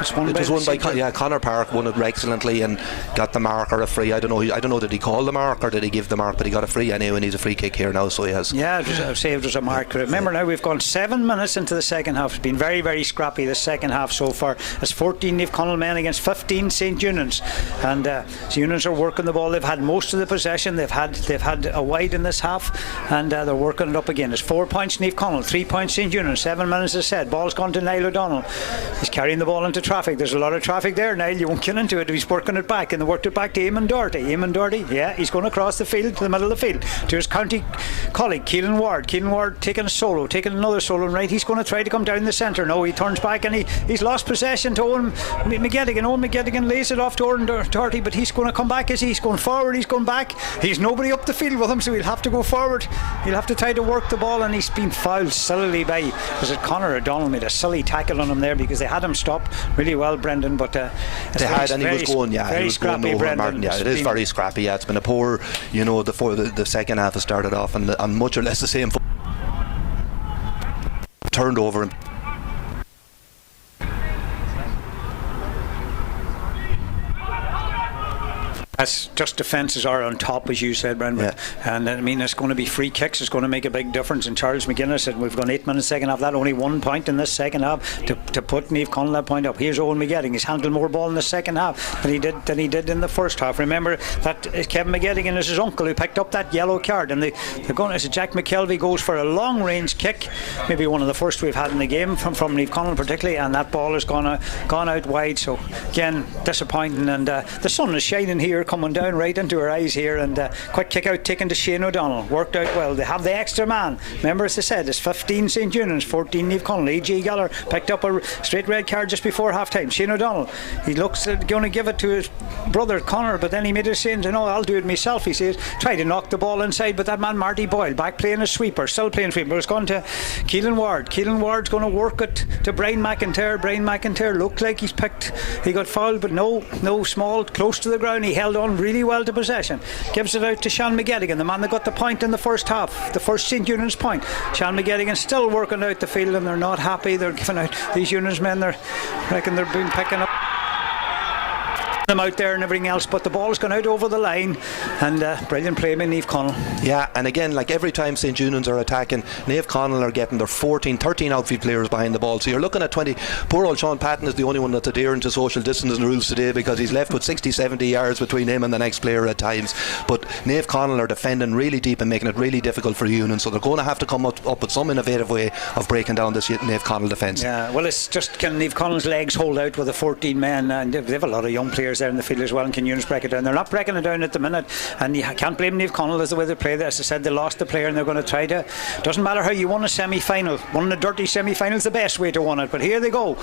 it's won by Conor Park won it excellently and got the mark or a free. I don't know did he call the mark or did he give the mark, but he got a free anyway, and he's a free kick here now, so he has. Yeah, I'd say it was a mark. Remember now we've gone 7 minutes into the second half. It's been very, very scrappy this second half so far. It's 14 Naomh Conaill men against 15 St. Eunans, and the Eunans are working the ball. They've had most of the possession. They've had a wide in this half, and they're working it up again. It's 4 points Naomh Conaill, 3 points St. Eunans. 7 minutes as said. Ball's gone to Niall O'Donnell. He's carrying the ball into traffic. There's a lot of traffic there. Niall, you won't get into it. He's working it back, and they worked it back to Eamon Doherty. Eamon Doherty, yeah, he's going across the field to the middle of the field to his county colleague Keelan Ward. Keelan Ward taking another solo, and right, he's going to try to come down the centre. No, he turns back and he's lost possession to Owen McGettigan. Owen McGettigan lays it off to Owen Doherty, but he's going to come back. He's going forward, he's going back. He's nobody up the field with him, so he'll have to go forward. He'll have to try to work the ball, and he's been fouled sillily by, was it Conor O'Donnell made a silly tackle on him there because they had him stopped really well, Brendan, but they had, and he was going over Martin. Yeah, it is very scrappy. Yeah, it's been a poor, the second half has started off and much or less the same turned over and as just defences are on top, as you said, Brendan. Yeah. And I mean, it's going to be free kicks. It's going to make a big difference. And Charles McGuinness said we've gone 8 minutes second half. That only 1 point in this second half to put Naomh Conaill that point up. Here's Owen McGettigan. He's handled more ball in the second half than he did in the first half. Remember that Kevin McGettigan is his uncle who picked up that yellow card. And they're going as Jack McKelvey goes for a long range kick, maybe one of the first we've had in the game from Naomh Conaill particularly, and that ball has gone out wide. So again, disappointing. And the sun is shining here, coming down right into her eyes here, and quick kick out taken to Shane O'Donnell, worked out well. They have the extra man. Remember, as I said, it's 15 St. Eunans, 14 Naomh Conaill. AJ Geller picked up a straight red card just before half time. Shane O'Donnell, he looks going to give it to his brother Conor, but then he made a saying, I'll do it myself, he says. Tried to knock the ball inside, but that man Marty Boyle back playing a sweeper, still playing sweeper. It's gone to Keelan Ward. Keelan Ward's going to work it to Brian McIntyre. Brian McIntyre looked like he got fouled, but no, small, close to the ground. He held on really well to possession. Gives it out to Sean McGettigan, the man that got the point in the first half, the first St. Eunans point. Sean McGettigan still working out the field, and they're not happy. They're giving out these Eunans men. They reckon they're being picking up them out there and everything else, but the ball's gone out over the line, and brilliant play by Naomh Conaill. Yeah, and again, like every time St. Eunans are attacking, Naomh Conaill are getting their 13 outfield players behind the ball, so you're looking at 20. Poor old Sean Patton is the only one that's adhering to social distancing rules today, because he's left with 60-70 yards between him and the next player at times. But Naomh Conaill are defending really deep and making it really difficult for Eunans, so they're going to have to come up with some innovative way of breaking down this Naomh Conaill defence. Yeah, well, it's just, can Naomh Conaill's legs hold out with the 14 men, and they have a lot of young players there in the field as well, and can Eunans break it down? They're not breaking it down at the minute, and you can't blame Naomh Conaill as the way they play. As I said, they lost the player, and they're going to try to. Doesn't matter how you won a semi-final. One of the dirty semi-finals, the best way to win it. But here they go,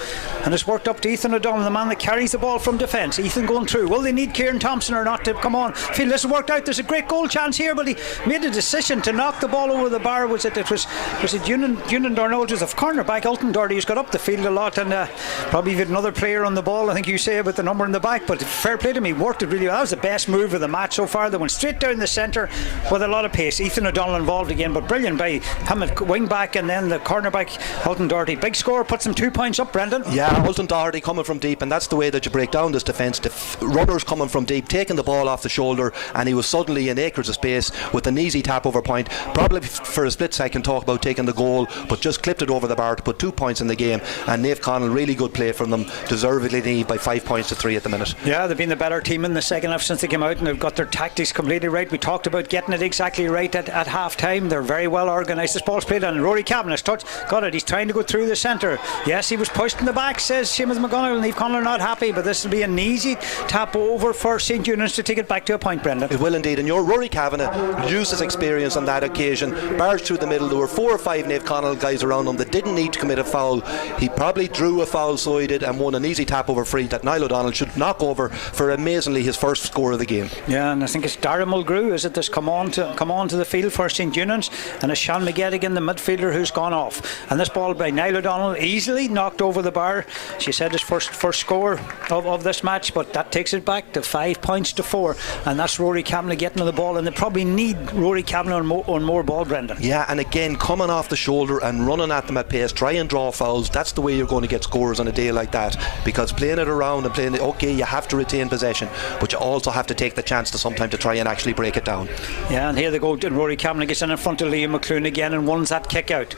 and it's worked up to Ethan O'Donnell, the man that carries the ball from defence. Ethan going through. Will they need Kieran Thompson or not to come on? Feel this has worked out. There's a great goal chance here, but he made a decision to knock the ball over the bar. Was it Eunan Darnold, was a cornerback, Alton Doherty, who's got up the field a lot, and probably had another player on the ball. I think you say with the number in the back, but fair play to me. Worked it really well. That was the best move of the match so far. They went straight down the centre with a lot of pace. Ethan O'Donnell involved again, but brilliant by him at wing back, and then the cornerback Alton Doherty. Big score, puts them 2 points up, Brendan. Yeah, Alton Doherty coming from deep, and that's the way that you break down this defence. The runners coming from deep, taking the ball off the shoulder, and he was suddenly in acres of space with an easy tap over point. Probably for a split second talk about taking the goal, but just clipped it over the bar to put 2 points in the game. And Naomh Conaill, really good play from them, deservedly by 5 points to 3 at the minute. Yeah, they've been the better team in the second half since they came out, and they've got their tactics completely right. We talked about getting it exactly right at half time. They're very well organised. This ball's played on. Rory Cavanagh's touch, got it. He's trying to go through the centre. Yes, he was pushed in the back, says Seamus McGonigal. Naomh Conaill are not happy, but this will be an easy tap over for St. Eunans to take it back to a point, Brendan. It will indeed, and your Rory Kavanagh used his experience on that occasion, barged through the middle. There were 4 or 5 Naomh Conaill guys around him that didn't need to commit a foul. He probably drew a foul, so he did, and won an easy tap over free that Niall O'Donnell should knock over over for amazingly his first score of the game. Yeah, and I think it's Dara Mulgrew, is it, that's come on to the field for St. Eunan's, and it's Sean McGettigan, the midfielder, who's gone off. And this ball by Niall O'Donnell, easily knocked over the bar. She said his first score of this match, but that takes it back to 5 points to 4, and that's Rory Kavanagh getting to the ball, and they probably need Rory Kavanagh on more ball, Brendan. Yeah, and again, coming off the shoulder and running at them at pace, try and draw fouls. That's the way you're going to get scores on a day like that, because playing it around and playing it, okay, you have to retain possession, but you also have to take the chance to sometimes to try and actually break it down. Yeah, and here they go, and Rory Kavanagh gets in front of Liam McClune again and runs that kick out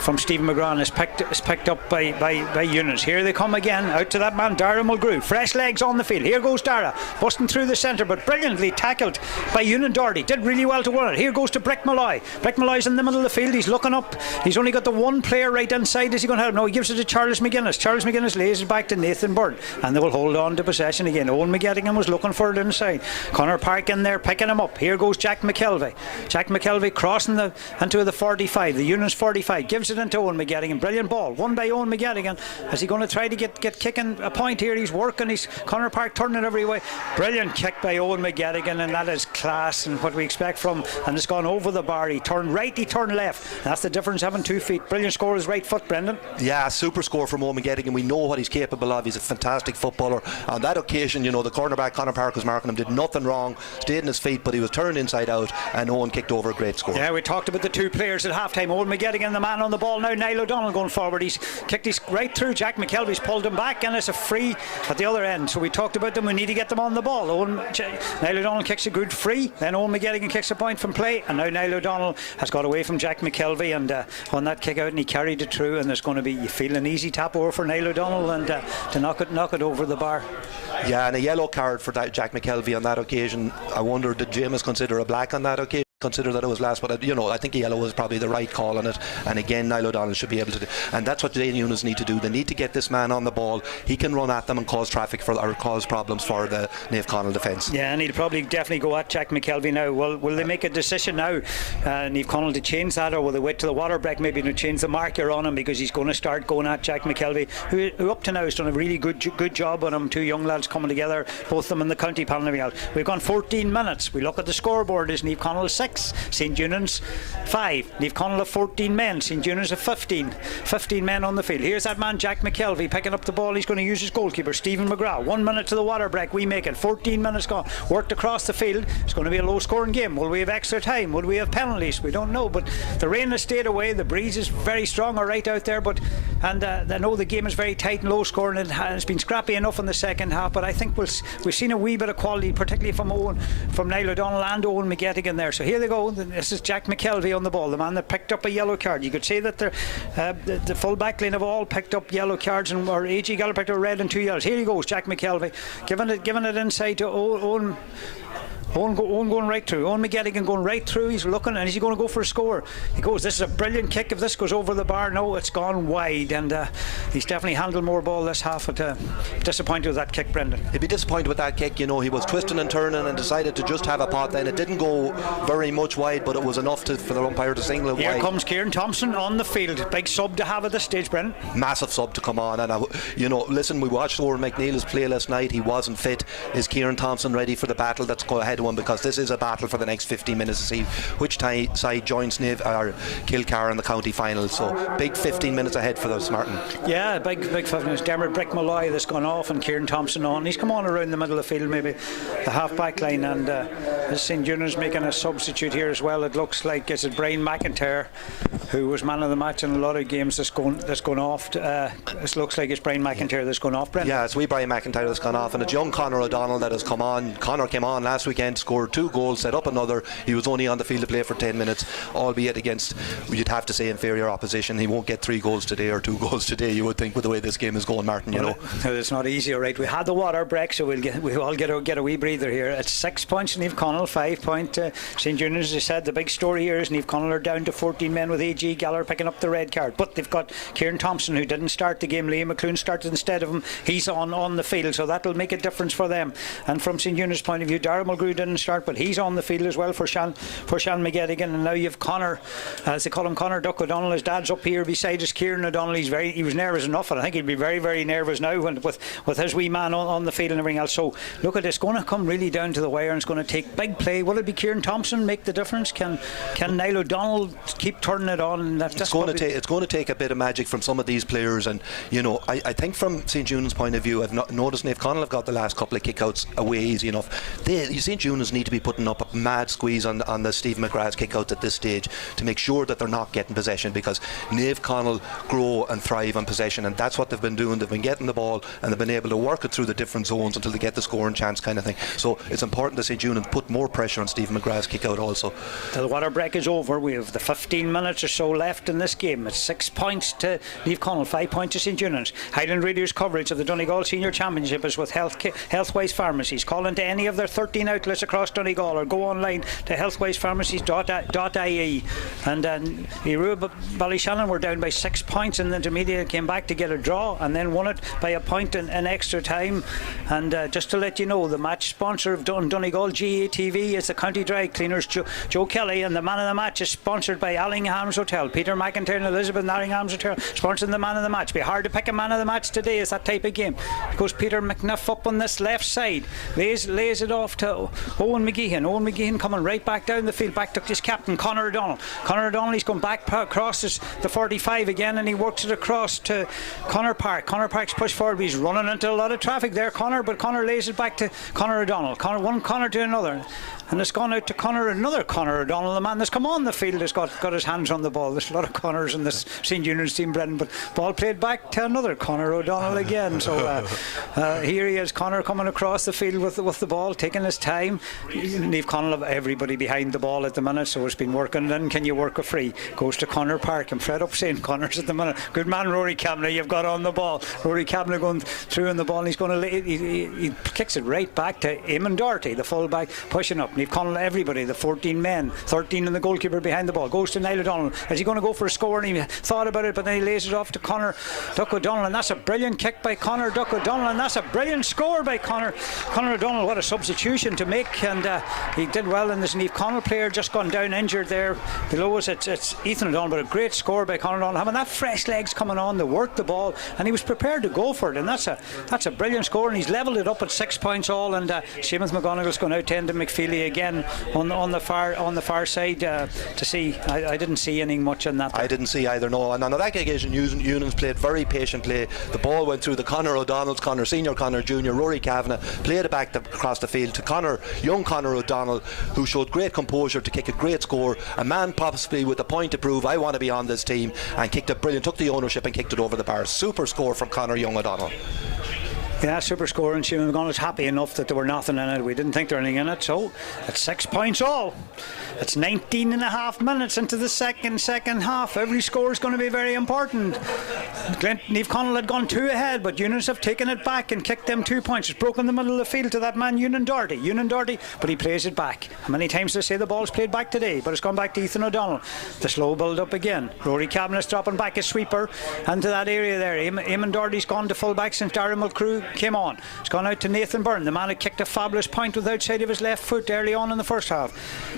from Stephen McGrath, is picked up by EUNANS. Here they come again, out to that man Dara Mulgrew, fresh legs on the field. Here goes Dara, busting through the centre, but brilliantly tackled by Ewan Doherty. Did really well to win it. Here goes to Brick Malloy. Brick Malloy's in the middle of the field, he's looking up, he's only got the one player right inside. Is he going to help? No, he gives it to Charles McGuinness. Charles McGuinness lays it back to Nathan Byrne, and they will hold on to possession again. Owen McGettigan was looking for it inside. Connor Park in there picking him up. Here goes Jack McKelvey. Jack McKelvey crossing into the 45, the EUNANS 45, gives it into Owen McGettigan. Brilliant ball, won by Owen McGettigan. Is he going to try to get kicking a point here? He's working, he's Connor Park turning every way. Brilliant kick by Owen McGettigan, and that is class and what we expect from, and it's gone over the bar. He turned right, he turned left. That's the difference, having 2 feet. Brilliant score with his right foot, Brendan. Yeah, super score from Owen McGettigan. We know what he's capable of. He's a fantastic footballer. On that occasion, you know, the cornerback Connor Park was marking him, did nothing wrong, stayed in his feet, but he was turned inside out, and Owen kicked over a great score. Yeah, we talked about the two players at half time. Owen McGettigan, the man on the ball now. Niall O'Donnell going forward. He's kicked his right through. Jack McKelvey's pulled him back, and it's a free at the other end. So we talked about them. We need to get them on the ball. Niall O'Donnell kicks a good free. Then Owen McGettigan kicks a point from play, and now Niall O'Donnell has got away from Jack McKelvey and on that kick out, and he carried it through. And there's going to be, you feel, an easy tap over for Niall O'Donnell and to knock it over the bar. Yeah, and a yellow card for Jack McKelvey on that occasion. I wonder, did James consider a black on that occasion? Consider that it was last, but you know, I think a yellow was probably the right call on it. And again, Niall O'Donnell should be able to do, and that's what the EUNANS need to do. They need to get this man on the ball. He can run at them and cause traffic or cause problems for the Naomh Conaill defence. Yeah, and he'll probably definitely go at Jack McKelvey now. Will they make a decision now, Naomh Conaill, to change that, or will they wait till the water break maybe to change the marker on him, because he's going to start going at Jack McKelvey, who up to now has done a really good job on him. Two young lads coming together, both of them in the county panel. We've gone 14 minutes. We look at the scoreboard. Is Naomh Conaill 6, St. Eunan's 5. Naomh Conaill have 14 men, St. Eunan's have 15 men on the field. Here's that man Jack McKelvey picking up the ball. He's going to use his goalkeeper Stephen McGrath. 1 minute to the water break, we make it. 14 minutes gone, worked across the field. It's going to be a low scoring game. Will we have extra time? Will we have penalties? We don't know, but the rain has stayed away. The breeze is very strong right out there, but I know the game is very tight and low scoring. It's been scrappy enough in the second half, but I think we've seen a wee bit of quality, particularly from Niall O'Donnell and Owen McGettigan there. So here they go. This is Jack McKelvey on the ball, the man that picked up a yellow card. You could say that the full back line have all picked up yellow cards, and or A.G. Gallagher picked up a red and 2 yellows. Here he goes, Jack McKelvey, giving it inside to Owen going right through. Owen McGettigan going right through. He's looking, and is he going to go for a score? He goes. This is a brilliant kick. If this goes over the bar, no, it's gone wide, and he's definitely handled more ball this half. Disappointed with that kick, Brendan. He'd be disappointed with that kick. You know, he was twisting and turning and decided to just have a pot. Then it didn't go very much wide, but it was enough for the umpire to signal it wide. Here comes Kieran Thompson on the field. Big sub to have at this stage, Brendan. Massive sub to come on, and you know, listen, we watched Owen McNeil's play last night. He wasn't fit. Is Kieran Thompson ready for the battle that's going ahead of him? Because this is a battle for the next 15 minutes to see which side joins Kilcar in the county final. So big 15 minutes ahead for those Martin. Yeah, big 15 minutes. Dermot Brick Malloy that's gone off, and Kieran Thompson on. He's come on around the middle of the field, maybe the half back line, and St. Eunan's making a substitute here as well. It looks like it's Brian McIntyre, who was man of the match in a lot of games, that's gone off. It looks like it's Brian McIntyre that's gone off, Brendan. Yeah, it's wee Brian McIntyre that's gone off, and it's young Conor O'Donnell that has come on. Conor came on last weekend, scored 2 goals, set up another. He was only on the field to play for 10 minutes, albeit against, you'd have to say, inferior opposition. He won't get 3 goals today or 2 goals today, you would think, with the way this game is going, Martin. You know, it's not easy, all right. We had the water break, so we'll all get a wee breather here. It's 6 points Naomh Conaill, 5 point St. Eunan's. As I said, the big story here is Naomh Conaill are down to 14 men with A.G. Gallagher picking up the red card, but they've got Kieran Thompson, who didn't start the game. Liam McClune started instead of him. He's on the field, so that'll make a difference for them. And from St. Eunan's point of view, Dara Mulgrew Crew didn't start, but he's on the field as well for Sean McGettigan. And now you've Connor, as they call him, Connor Duck O'Donnell. His dad's up here beside us, Kieran O'Donnell. He was nervous enough, and I think he'd be very, very nervous now with his wee man on the field and everything else. So look at this, going to come really down to the wire, and it's going to take big play. Will it be Kieran Thompson make the difference? Can Niall O'Donnell keep turning it on? And it's going to take a bit of magic from some of these players. And you know, I think from St. Eunan's point of view, I've noticed Naomh Conaill have got the last couple of kickouts away easy enough. St. Eunan's need to be putting up a mad squeeze on the Stephen McGrath's kickouts at this stage to make sure that they're not getting possession, because Naomh Conaill grow and thrive on possession, and that's what they've been doing. They've been getting the ball and they've been able to work it through the different zones until they get the scoring chance, kind of thing. So it's important that St. Eunan's put more pressure on Stephen McGrath's kickout also. The water break is over. We have the 15 minutes or so left in this game. It's 6 points to Naomh Conaill, 5 points to St. Eunan's. Highland Radio's coverage of the Donegal Senior Championship is with Healthwise Pharmacies. Call into any of their 13 outlets across Donegal or go online to healthwisepharmacies.ie. And Ballyshannon were down by 6 points in the intermediate, came back to get a draw and then won it by a point in extra time. And just to let you know, the match sponsor of Donegal GATV is the County Dry Cleaners, Joe Kelly, and the man of the match is sponsored by Allingham's Hotel. Peter McIntyre and Elizabeth Allingham's Hotel sponsoring the man of the match. Be hard to pick a man of the match today. It's that type of game. Goes Peter McNiff up on this left side, lays it off to Owen McGeehan coming right back down the field, back to his captain Conor O'Donnell. He's going back across the 45 again, and he works it across to Conor Park. Conor Park's pushed forward, but he's running into a lot of traffic there, but Conor lays it back to Conor O'Donnell. One Conor to another, and it's gone out to another Conor O'Donnell, the man that's come on the field has got his hands on the ball. There's a lot of Conors in this St. Eunan's team, Brendan, but ball played back to another Conor O'Donnell again. So here he is, Conor coming across the field with the ball, taking his time. Naomh Conaill have everybody behind the ball at the minute, so it's been working. Then can you work a free? Goes to Conor Park. I'm fed up saying Conors at the minute. Good man, Rory Kavanagh, you've got on the ball. Rory Kavanagh going through in the ball, and he's going to he kicks it right back to Eamon Doherty, the full-back, pushing up. Naomh Conaill, everybody, the 14 men, 13 and the goalkeeper behind the ball. Goes to Niall O'Donnell. Is he going to go for a score? And he thought about it, but then he lays it off to Conor Duck O'Donnell, and that's a brilliant kick by Conor Duck O'Donnell, and that's a brilliant score by Conor O'Donnell. What a substitution to make, and he did well. And this Naomh Conaill player just gone down injured there below us. It's Ethan O'Donnell, but a great score by Conor O'Donnell, having that fresh legs coming on. They worked the ball, and he was prepared to go for it, and that's a brilliant score. And he's levelled it up at 6 points all. And Seamus McGonagall's going out to Enda McFeely again on the far side to see. I didn't see anything much on that. I didn't see either, no. And on that occasion, Eunan's played very patient play. The ball went through the Conor O'Donnell's, Conor Senior, Conor Junior, Rory Kavanagh, played it back across the field to young Conor O'Donnell, who showed great composure to kick a great score. A man possibly with a point to prove, I want to be on this team, and kicked it brilliant, took the ownership and kicked it over the bar. Super score from Conor Young O'Donnell. Yeah, super score, and Seamus McGonagall's happy enough that there were nothing in it. We didn't think there was anything in it, so it's 6 points all. It's 19 and a half minutes into the second half. Every score is going to be very important. Naomh Conaill had gone 2 ahead, but Eunans have taken it back and kicked them 2 points. It's broken the middle of the field to that man Ewan Doherty, but he plays it back. How many times do they say the ball's played back today? But it's gone back to Ethan O'Donnell. The slow build up again. Rory Kavanagh's dropping back a sweeper into that area there. Eamon Doherty's gone to full back since Darren Mulcrew came on. It's gone out to Nathan Byrne. The man had kicked a fabulous point with the outside of his left foot early on in the first half.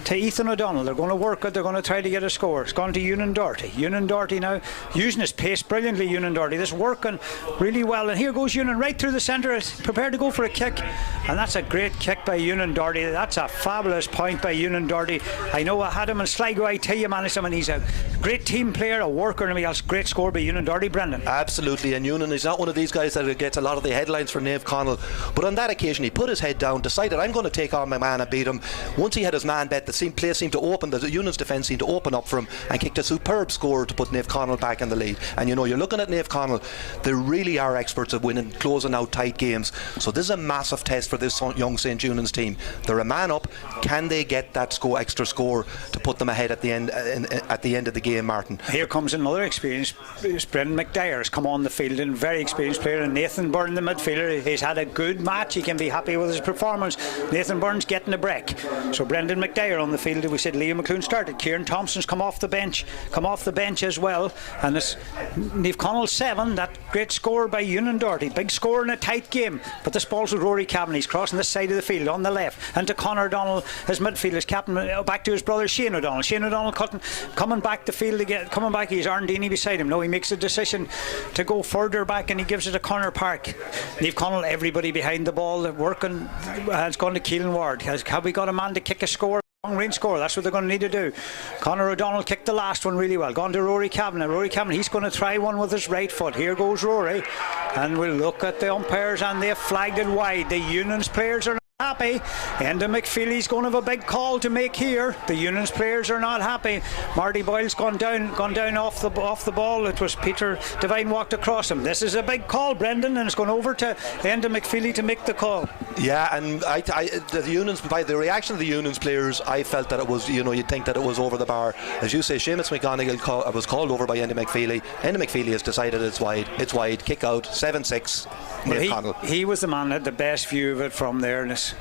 To Ethan O'Donnell. They're going to work it. They're going to try to get a score. It's gone to Ewan Doherty. Ewan Doherty now using his pace brilliantly. Ewan Doherty. This working really well. And here goes Ewan right through the centre. Prepared to go for a kick. And that's a great kick by Ewan Doherty. That's a fabulous point by Ewan Doherty. I know I had him in Sligo. I tell you, man, he's a great team player, a worker, and everything else. Great score by Ewan Doherty, Brendan. Absolutely. And Ewan is not one of these guys that gets a lot of the headlines for Naomh Conaill. But on that occasion, he put his head down, decided, I'm going to take on my man and beat him. Once he had his man bet, the play seemed to open, the Eunan's defence seemed to open up for him, and kicked a superb score to put Naomh Conaill back in the lead. And you know, you're looking at Naomh Conaill, they really are experts at winning, closing out tight games. So this is a massive test for this young St. Eunan's team. They're a man up. Can they get that extra score to put them ahead at the end of the game, Martin? Here comes another experienced. Brendan McDyer has come on the field, and very experienced player. And Nathan Byrne, the midfielder, he's had a good match. He can be happy with his performance. Nathan Byrne's getting a break. So Brendan McDyer on the field. We said Liam McClune started. Kieran Thompson's come off the bench as well. And it's Naomh Conaill O'Donnell 7, that great score by Ewan Doherty, big score in a tight game, but this ball's with Rory Cavan. He's crossing this side of the field on the left, and to Conor O'Donnell, his midfield, his captain, back to his brother Shane O'Donnell. Shane O'Donnell coming back the field again, coming back, he's Arndini beside him. Now he makes a decision to go further back and he gives it to Conor Park. Naomh Conaill, everybody behind the ball working, has gone to Keelan Ward. Have we got a man to kick a score? Long range score, that's what they're going to need to do. Conor O'Donnell kicked the last one really well. Gone to Rory Cavan. Rory Cavan, he's going to try one with his right foot. Here goes Rory. And we'll look at the umpires, and they've flagged it wide. The EUNANS players are not happy. Enda McFeely's going to have a big call to make here. The EUNANS players are not happy. Marty Boyle's gone down off the ball. It was Peter Devine walked across him. This is a big call, Brendan, and it's gone over to Enda McFeely to make the call. Yeah, and the EUNANS, by the reaction of the EUNANS players, I felt that it was, you'd think that it was over the bar. As you say, Seamus McGonigal was called over by Enda McFeely. Enda McFeely has decided it's wide, kick out, 7-6. Well, he was the man that had the best view of it from there, and it's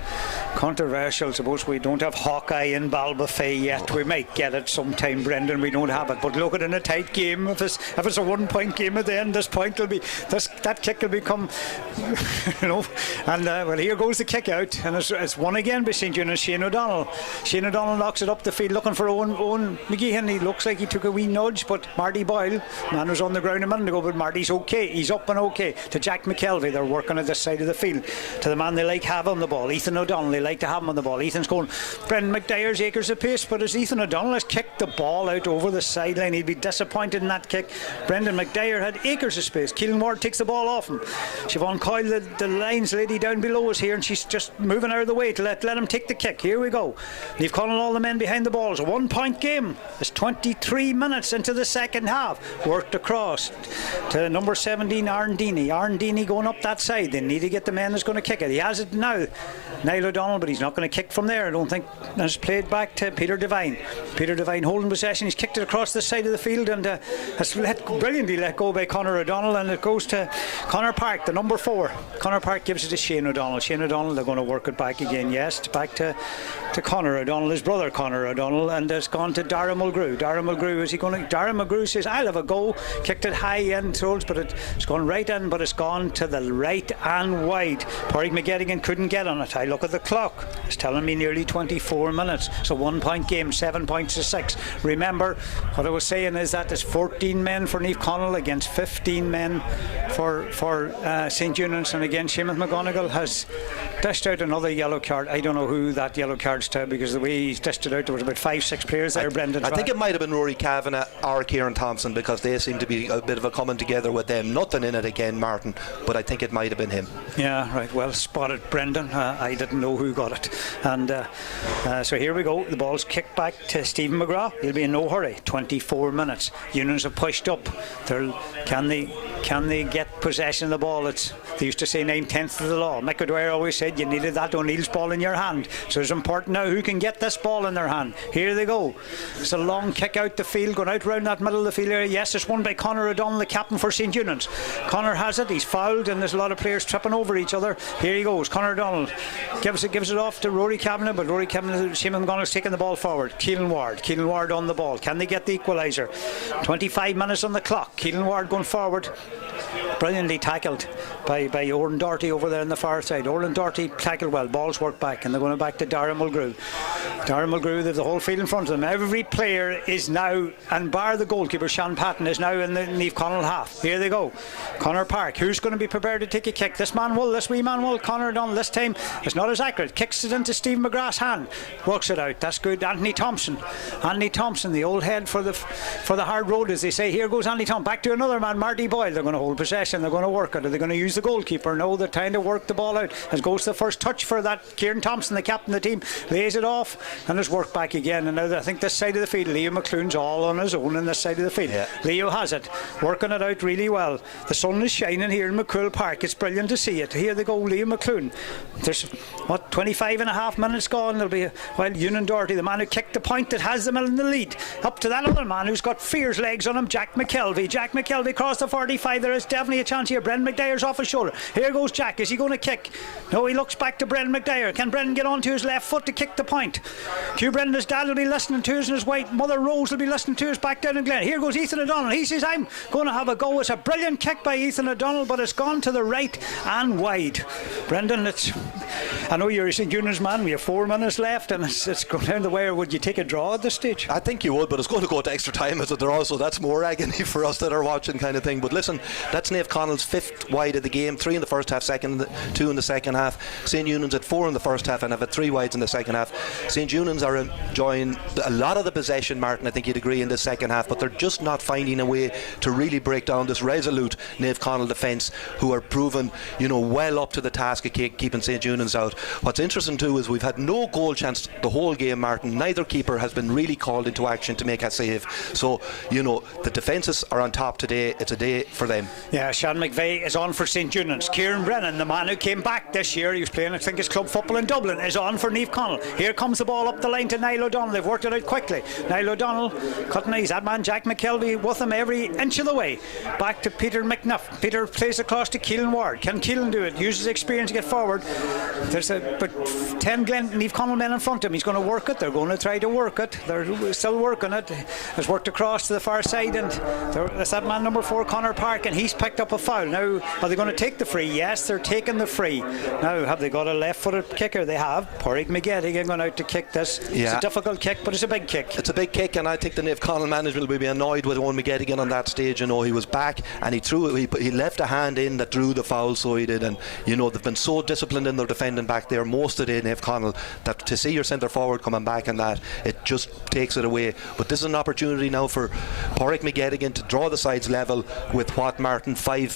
controversial. Suppose we don't have Hawkeye in Balbafay yet. We might get it sometime, Brendan. We don't have it, but look at it in a tight game. If it's a 1 point game at the end, that kick will become and well, here goes the kick out, and it's won again by St. Eunan's. Shane O'Donnell knocks it up the field looking for Owen McGeehan. He looks like he took a wee nudge, but Marty Boyle, man was on the ground a minute ago, but Marty's okay, he's up and okay. To Jack McKelvey, they're working at this side of the field. To the man they like have on the ball, Ethan O'Donnell, they like to have him on the ball. Ethan's going, Brendan McDyer's acres of pace, but as Ethan O'Donnell has kicked the ball out over the sideline, he'd be disappointed in that kick. Brendan McDyer had acres of space. Keelan Ward takes the ball off him. Siobhan Coyle, the lines lady down below us here, and she's just moving out of the way to let him take the kick. Here we go. Naomh Conaill, all the men behind the ball. It's a 1 point game. It's 23 minutes into the second half. Worked across to number 17, Arndini. Arndini going up that side. They need to get the man that's going to kick it. He has it now, Niall O'Donnell, but he's not going to kick from there, I don't think. And it's played back to Peter Devine. Peter Devine holding possession. He's kicked it across the side of the field, and has brilliantly let go by Conor O'Donnell, and it goes to Conor Park, the number 4. Conor Park gives it to Shane O'Donnell. Shane O'Donnell, they're going to work it back again, yes, back to Conor O'Donnell, his brother Conor O'Donnell, and it's gone to Dara Mulgrew. Dara Mulgrew says, I'll have a go. Kicked it high in towards, but it's gone right in, but it's gone to the right and wide. Pádraig McGettigan couldn't get on it. I look at the clock, it's telling me nearly 24 minutes. It's a 1 point game, 7 points to 6. Remember, what I was saying is that there's 14 men for Naomh Conaill against 15 men for St. Eunan's, and again Seamus McGonigal has dished out another yellow card. I don't know who that yellow card's to, because the way he's dished it out, there was about 5-6 players there, Brendan. I think it might have been Rory Cavan or Kieran Thompson, because they seem to be a bit of a coming together with them. Nothing in it again, Martin, but I think it might have been him. Yeah, right, well spotted, Brendan. I didn't know who got it. And so here we go. The ball's kicked back to Stephen McGrath. He'll be in no hurry. 24 minutes. EUNANS have pushed up. Can they get possession of the ball? They used to say 9/10 of the law. Mick O'Dwyer always said you needed that O'Neill's ball in your hand. So it's important now who can get this ball in their hand. Here they go. It's a long kick out the field, going out round that middle of the field area. Yes, it's won by Conor O'Donnell, the captain for St. Eunan's. Conor has it. He's fouled, and there's a lot of players tripping over each other. Here he goes. Conor O'Donnell gives it off to Rory Cavan, but Rory Cavan, Seamus McGonigal's taking the ball forward. Keelan Ward on the ball. Can they get the equaliser? 25 minutes on the clock. Keelan Ward going forward. Brilliantly tackled by Oran Doherty over there on the far side. Oran Doherty tackled well. Balls work back, and they're going back to Dara Mulgrew. Dara Mulgrew, they've the whole field in front of them. Every player is now, and bar the goalkeeper, Sean Patton, is now in the Naomh Conaill half. Here they go. Conor Park, who's going to be prepared to take a kick? This wee man will. Conor O'Donnell, this time it's not as accurate. Kicks it into Steve McGrath's hand. Works it out. That's good. Anthony Thompson, the old head for the hard road, as they say. Here goes Anthony Thompson. Back to another man, Marty Boyle. They're going to hold possession. They're going to work it. Are they going to use the goalkeeper? No, they're trying to work the ball out. As goes the first touch for that. Kieran Thompson, the captain of the team, lays it off, and it's worked back again. And now I think this side of the field, Leo McClune's all on his own on this side of the field. Yeah. Leo has it, working it out really well. The sun is shining here in McCool Park. It's brilliant to see it. Here they go, Leo McClune. There's 25 and a half minutes gone. There'll be Ewan Doherty, the man who kicked the point that has them in the lead, up to that other man who's got fierce legs on him, Jack McKelvey. Jack McKelvey across the 45. There is definitely a chance here. Brendan McDyer's off his shoulder. Here goes Jack. Is he going to kick? No, looks back to Brendan McDyer. Can Brendan get onto his left foot to kick the point? Hugh Brendan's dad will be listening to us, and his wife, Mother Rose, will be listening to us back down in Glen. Here goes Ethan O'Donnell. He says, I'm going to have a go. It's a brilliant kick by Ethan O'Donnell, but it's gone to the right and wide. Brendan, I know you're a St. Eunan's man. We have 4 minutes left, and it's going down the wire. Would you take a draw at this stage? I think you would, but it's going to go to extra time as a draw, so that's more agony for us that are watching, kind of thing. But listen, that's Naomh Connell's 5th wide of the game, 3 in the first half, 2 in the second half. St. Eunan's at 4 in the first half and have had 3 wides in the second half. St. Eunan's are enjoying a lot of the possession, Martin, I think you'd agree, in the second half, but they're just not finding a way to really break down this resolute Naomh Connell defence, who are proven, well up to the task of keeping St. Eunan's out. What's interesting too is we've had no goal chance the whole game, Martin. Neither keeper has been really called into action to make a save. So, the defences are on top today. It's a day for them. Yeah, Sean McVeigh is on for St. Eunan's. Kieran Brennan, the man who came back this year, he was playing, I think, his club football in Dublin, is on for Naomh Connell. Here comes the ball up the line to Niall O'Donnell. They've worked it out quickly. Niall O'Donnell cutting his that man Jack McKelvey with him every inch of the way. Back to Peter McNuff. Peter plays across to Keelan Ward. Can Keelan do it? Uses experience to get forward. But 10 Naomh Connell men in front of him. He's going to work it. They're going to try to work it. They're still working it. It's worked across to the far side, and there's that man number 4, Connor Park, and he's picked up a foul. Now, are they going to take the free? Yes, they're taking the free. Now, have they got a left-footed kicker? They have. Pádraig McGettigan going out to kick this. Yeah. It's a difficult kick, but it's a big kick. It's a big kick, and I think the Naomh Connell management will be annoyed with Owen McGettigan on that stage. He was back, and he left a hand in that drew the foul, so he did. And they've been so disciplined in their defending back there most of the day, Naomh Connell, that to see your centre forward coming back and that, it just takes it away. But this is an opportunity now for Pádraig McGettigan to draw the sides level with what, Martin, 3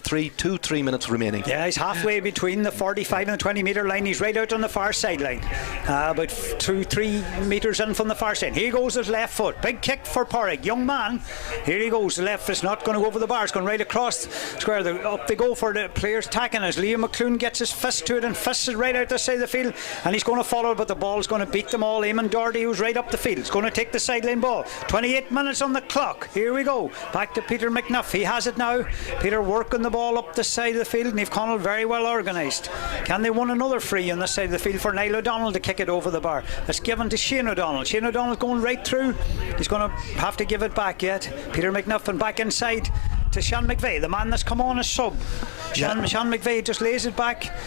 minutes remaining. Yeah, he's halfway between the 45 and the 20 metre line. He's right out on the far sideline, about 2-3 metres in from the far side. Here goes his left foot. Big kick for Pádraig, young man. Here he goes. The left is not going to go over the bar. It's going right across the square. Up they go for the players attacking as Liam McClune gets his fist to it and fists it right out the side of the field, and he's going to follow, but the ball's going to beat them all. Eamon Doherty, who's right up the field, is going to take the sideline ball. 28 minutes on the clock. Here we go. Back to Peter McNuff. He has it now. Peter working the ball up the side of the field. Naomh Connell very well organised. Can they win another free on the side of the field for Niall O'Donnell to kick it over the bar? It's given to Shane O'Donnell. Shane O'Donnell going right through. He's going to have to give it back yet. Peter McNuff and back inside to Sean McVeigh, the man that's come on as sub. Sean McVeigh just lays it back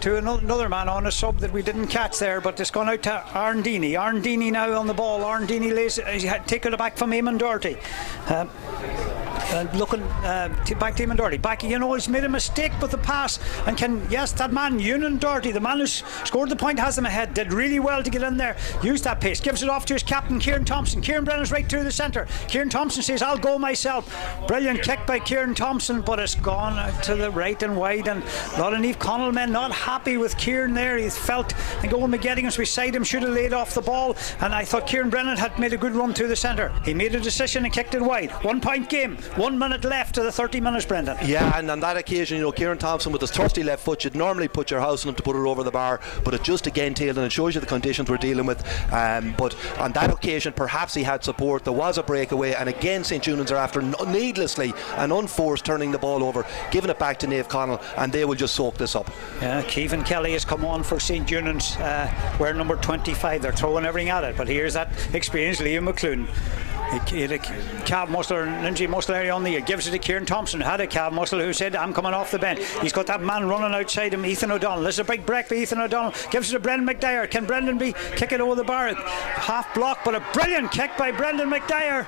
to another man on a sub that we didn't catch there, but it's gone out to Aaron Deeney. Aaron Deeney now on the ball. Aaron Deeney lays it, taken it back from Eamon Doherty. Looking back to Eamon Doherty. Back, he's made a mistake with the pass, and that man Ewan Doherty, the man who scored the point, has him ahead, did really well to get in there, use that pace, gives it off to his captain Kieran Thompson. Kieran Brennan's right through the centre. Kieran Thompson says, I'll go myself. Brilliant kick by Kieran Thompson, but it's gone out to the right and wide, and a lot of Naomh Connell men not happy with Kieran there. He felt, I think Owen McGettigan beside him should have laid off the ball, and I thought Kieran Brennan had made a good run through the centre. He made a decision and kicked it wide. 1 point game, 1 minute left to the 30 minutes, Brendan. Yeah, and on that occasion, Kieran Thompson with his trusty left foot, you'd normally put your house on him to put it over the bar, but it just again tailed, and it shows you the conditions we're dealing with. But on that occasion, perhaps he had support. There was a breakaway, and again St. Eunan's are after needlessly and unforced turning the ball over, giving it back to Naomh Connell, and they will just soak this up. Yeah, Keevan Kelly has come on for St. Eunan's, wearing number 25. They're throwing everything at it, but here's that experienced Liam McClune. He had a calf muscle or an injury muscle area on the ear. Gives it to Kieran Thompson, had a calf muscle, who said, I'm coming off the bench. He's got that man running outside him, Ethan O'Donnell. This is a big break by Ethan O'Donnell. Gives it to Brendan McDyer. Can Brendan kick it over the bar? Half block, but a brilliant kick by Brendan McDyer.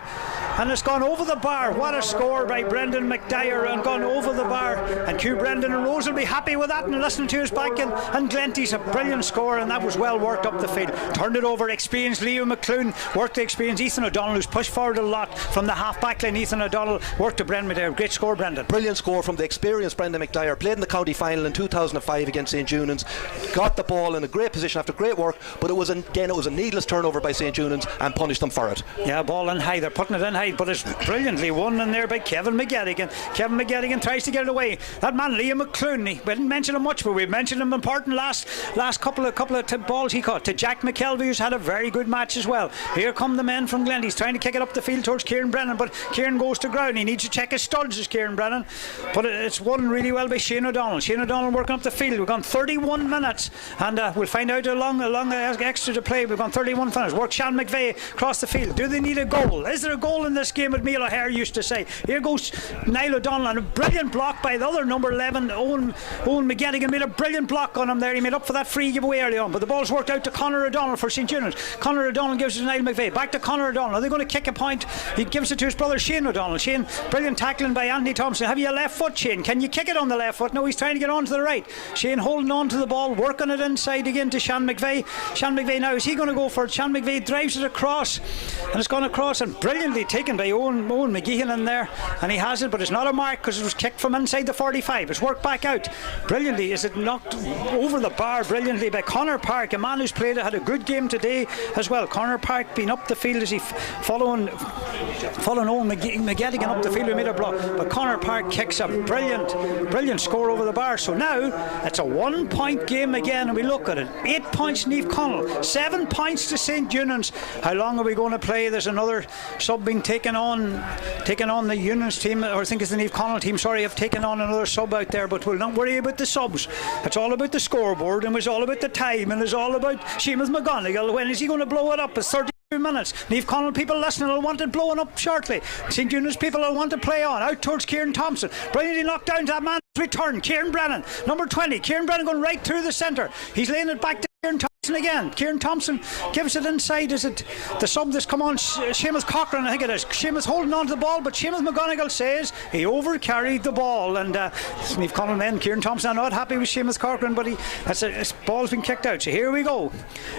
And it's gone over the bar. What a score by Brendan McDyer, and gone over the bar. And Q Brendan and Rose will be happy with that and listening to his back. And Glenty's a brilliant score, and that was well worked up the field. Turned it over, experienced Liam McClune, worked the experienced Ethan O'Donnell, who's pushed forward a lot from the half back line. Ethan O'Donnell worked to Brendan McDyer. Great score, Brendan. Brilliant score from the experienced Brendan McDyer. Played in the county final in 2005 against St. Eunan's. Got the ball in a great position after great work, but it was a needless turnover by St. Eunan's and punished them for it. Yeah, ball in high. They're putting it in high. high, but it's brilliantly won in there by Kevin McGettigan. Kevin McGettigan tries to get it away. That man Liam McClune, we didn't mention him much, but we mentioned him important last couple of balls he caught to Jack McKelvey, who's had a very good match as well. Here come the men from Glen. He's trying to kick it up the field towards Kieran Brennan, but Kieran goes to ground. He needs to check his studs as Kieran Brennan, but it's won really well by Shane O'Donnell. Shane O'Donnell working up the field. We've gone 31 minutes, and we'll find out how long extra to play. We've gone 31 minutes. Work Sean McVeigh across the field. Do they need a goal? Is there a goal in this game? What Neil O'Hare used to say. Here goes Niall O'Donnell, and a brilliant block by the other number 11, Owen McGettigan, made a brilliant block on him there. He made up for that free giveaway early on, but the ball's worked out to Conor O'Donnell for St. Eunan's. Conor O'Donnell gives it to Niall McVeigh. Back to Conor O'Donnell. Are they going to kick a point? He gives it to his brother Shane O'Donnell. Shane, brilliant tackling by Anthony Thompson. Have you a left foot, Shane? Can you kick it on the left foot? No, he's trying to get on to the right. Shane holding on to the ball, working it inside again to Sean McVeigh. Sean McVeigh now, is he going to go for it? Sean McVeigh drives it across, and it's gone across and brilliantly taken by Owen McGeehan in there, and he has it, but it's not a mark because it was kicked from inside the 45. It's worked back out brilliantly. Is it knocked over the bar brilliantly by Connor Park, a man who's had a good game today as well. Connor Park being up the field as he following Owen McGettigan up the field who made a block, but Connor Park kicks a brilliant score over the bar. So now it's a 1 point game again, and we look at it. 8 points Naomh Conaill, 7 points to St. Eunan's. How long are we going to play? There's another sub being taken on the Eunan's team, or I think it's the Naomh Conaill team, sorry, have taken on another sub out there, but we'll not worry about the subs. It's all about the scoreboard, and it's all about the time, and it's all about Seamus McGonigal. When is he going to blow it up? It's 32 minutes. Naomh Conaill people listening will want it blowing up shortly. St. Eunan's people will want to play on. Out towards Kieran Thompson. Brilliantly knocked down to that man's return. Kieran Brennan, number 20. Kieran Brennan going right through the centre. He's laying it back to Kieran Thompson again. Kieran Thompson gives it inside. Is it the sub that's come on? Seamus Cochran, I think it is. Seamus holding on to the ball, but Seamus McGonigal says he overcarried the ball, and Naomh Conaill men, Kieran Thompson are not happy with Seamus Cochran, but his ball's been kicked out. So here we go.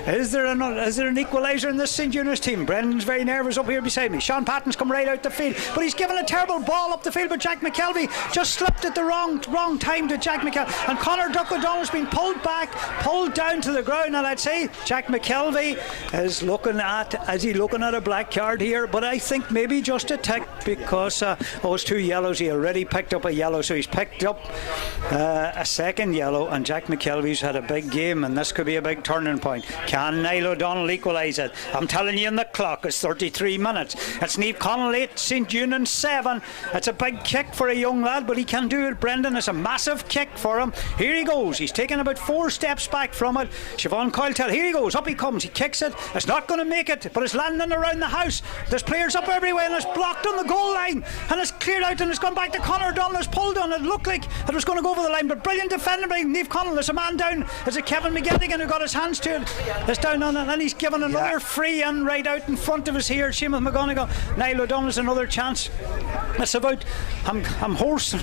Is there an equaliser in this St. Eunan's team? Brendan's very nervous up here beside me. Sean Patton's come right out the field, but he's given a terrible ball up the field, but Jack McKelvey just slipped at the wrong time to Jack McKelvey, and Conor Duck O'Donnell's been pulled down to the ground, and I'd say Jack McKelvey is looking at a black card here, but I think maybe just a tick, because it's 2 yellows. He already picked up a yellow, so he's picked up a second yellow, and Jack McKelvey's had a big game, and this could be a big turning point. Can Niall O'Donnell equalise it? I'm telling you, in the clock it's 33 minutes. It's Naomh Conaill 8, St. Eunan's 7. It's a big kick for a young lad, but he can do it, Brendan. It's a massive kick for him. Here he goes. He's taken about 4 steps back from it. Siobhan Coyle, here he goes. Up he comes. He kicks it. It's not going to make it, but it's landing around the house. There's players up everywhere, and it's blocked on the goal line, and it's cleared out, and it's gone back to Conor O'Donnell. It's pulled on. It looked like it was going to go over the line, but brilliant defending by Naomh Conaill. There's a man down. Is it Kevin McGettigan who got his hands to it? It's down on it, and he's given another free in right out in front of us here. Seamus McGonigal. Niall O'Donnell's another chance. It's about I'm hoarse.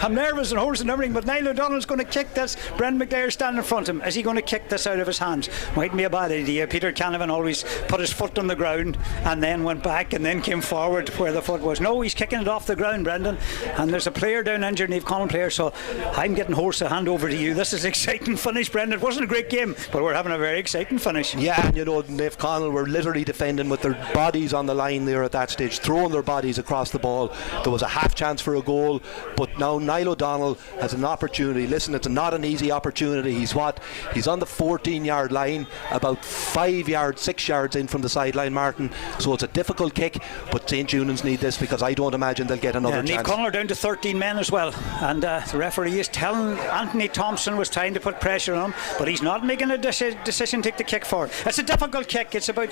I'm nervous and hoarse and everything, but Niall O'Donnell's going to kick this. Brendan McDair standing in front of him. Is he going to kick this out of his hands? Mightn't be a bad idea. Peter Canavan always put his foot on the ground and then went back and then came forward where the foot was. No, he's kicking it off the ground, Brendan, and there's a player down injured, Naomh Conaill player, so I'm getting hoarse. A hand over to you. This is an exciting finish, Brendan. It wasn't a great game, but we're having a very exciting finish. Yeah, and Naomh Conaill were literally defending with their bodies on the line there at that stage, throwing their bodies across the ball. There was a half chance for a goal, but now Niall O'Donnell has an opportunity. Listen, it's not an easy opportunity. He's on the 14-yard line, about 6 yards in from the sideline, Martin, so it's a difficult kick, but St. Eunan's need this, because I don't imagine they'll get another chance. Naomh Conaill down to 13 men as well, and the referee is telling Anthony Thompson was trying to put pressure on him, but he's not making a decision to take the kick forward. It's a difficult kick. It's about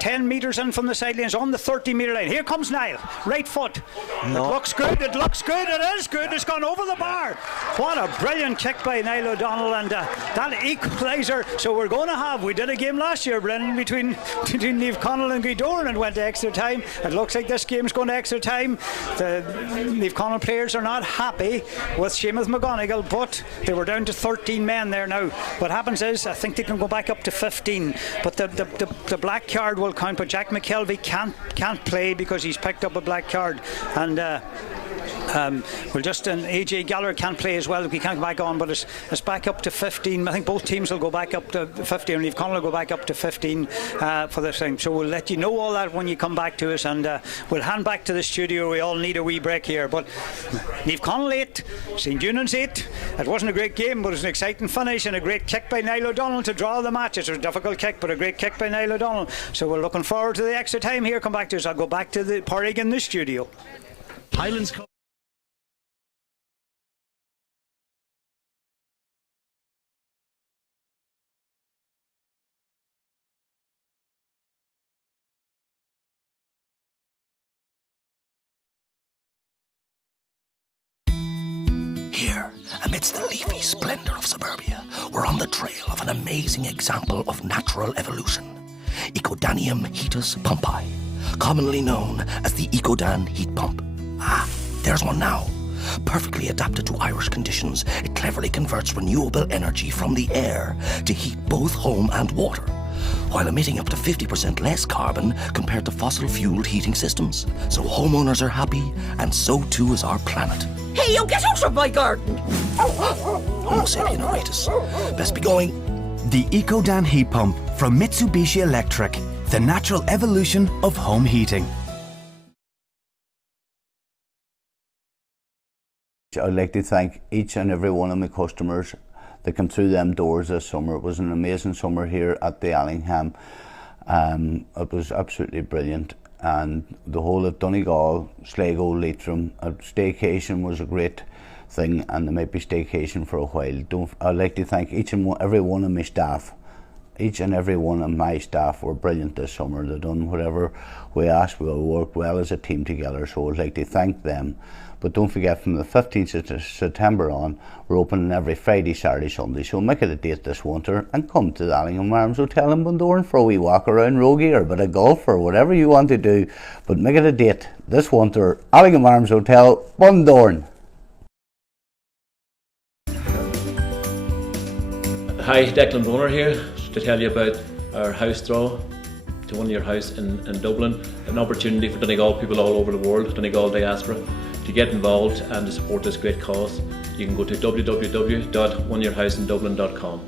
10 metres in from the sideline. It's on the 30-metre line. Here comes Niall, right foot. No. It looks good. It is good. It's gone over the bar. What a brilliant kick by Niall O'Donnell, and that equaliser. So we did a game last year, Brendan, between Naomh Conaill and Gweedore, and went to extra time. It looks like this game's going to extra time. The Naomh Conaill players are not happy with Seamus McGonigal, but they were down to 13 men there now. What happens is, I think they can go back up to 15, but the black card will count, but Jack McKelvey can't play because he's picked up a black card, and We'll just, and AJ Gallagher can't play as well. We can't go back on, but it's back up to 15. I think both teams will go back up to 15, and Naomh Conaill will go back up to 15 for this time. So we'll let you know all that when you come back to us, and we'll hand back to the studio. We all need a wee break here. But Naomh Conaill 8, St EUNANS 8. It wasn't a great game, but it was an exciting finish and a great kick by Niall O'Donnell to draw the match. It's a difficult kick, but a great kick by Niall O'Donnell. So we're looking forward to the extra time here. Come back to us. I'll go back to the Porrig in the studio. Highlands. Here, amidst the leafy splendor of suburbia, we're on the trail of an amazing example of natural evolution. Ecodanium heatus pumpi, commonly known as the Ecodan heat pump. Ah, there's one now. Perfectly adapted to Irish conditions, it cleverly converts renewable energy from the air to heat both home and water, while emitting up to 50% less carbon compared to fossil-fueled heating systems. So homeowners are happy, and so too is our planet. Hey, you get out of my garden! Homo sapien auratus. Best be going. The Ecodan heat pump from Mitsubishi Electric, the natural evolution of home heating. I'd like to thank each and every one of my customers that came through them doors this summer. It was an amazing summer here at the Allingham. It was absolutely brilliant, and the whole of Donegal, Sligo, Leitrim, a staycation was a great thing, and there might be staycation for a while. I'd like to thank each and every one of my staff. Each and every one of my staff were brilliant this summer. They've done whatever we asked. We worked well as a team together, so I'd like to thank them. But don't forget, from the 15th of September on, we're opening every Friday, Saturday, Sunday. So make it a date this winter and come to the Allingham Arms Hotel in Bundoran for a wee walk around Rogie or a bit of golf or whatever you want to do. But make it a date this winter, Allingham Arms Hotel, Bundoran. Hi, Declan Bonner here to tell you about our house draw to win your house in Dublin. An opportunity for Donegal people all over the world, Donegal diaspora, to get involved and to support this great cause. You can go to www.winyourhouseindublin.com.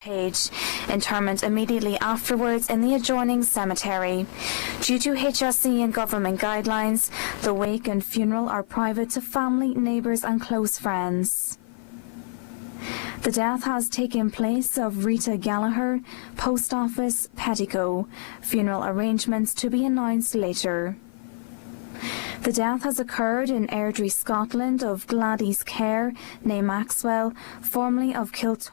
Page. Interment immediately afterwards in the adjoining cemetery. Due to HSE and government guidelines, the wake and funeral are private to family, neighbours and close friends. The death has taken place of Rita Gallagher, Post Office, Petticoat. Funeral arrangements to be announced later. The death has occurred in Airdrie, Scotland, of Gladys Kerr, née Maxwell, formerly of Kiltore.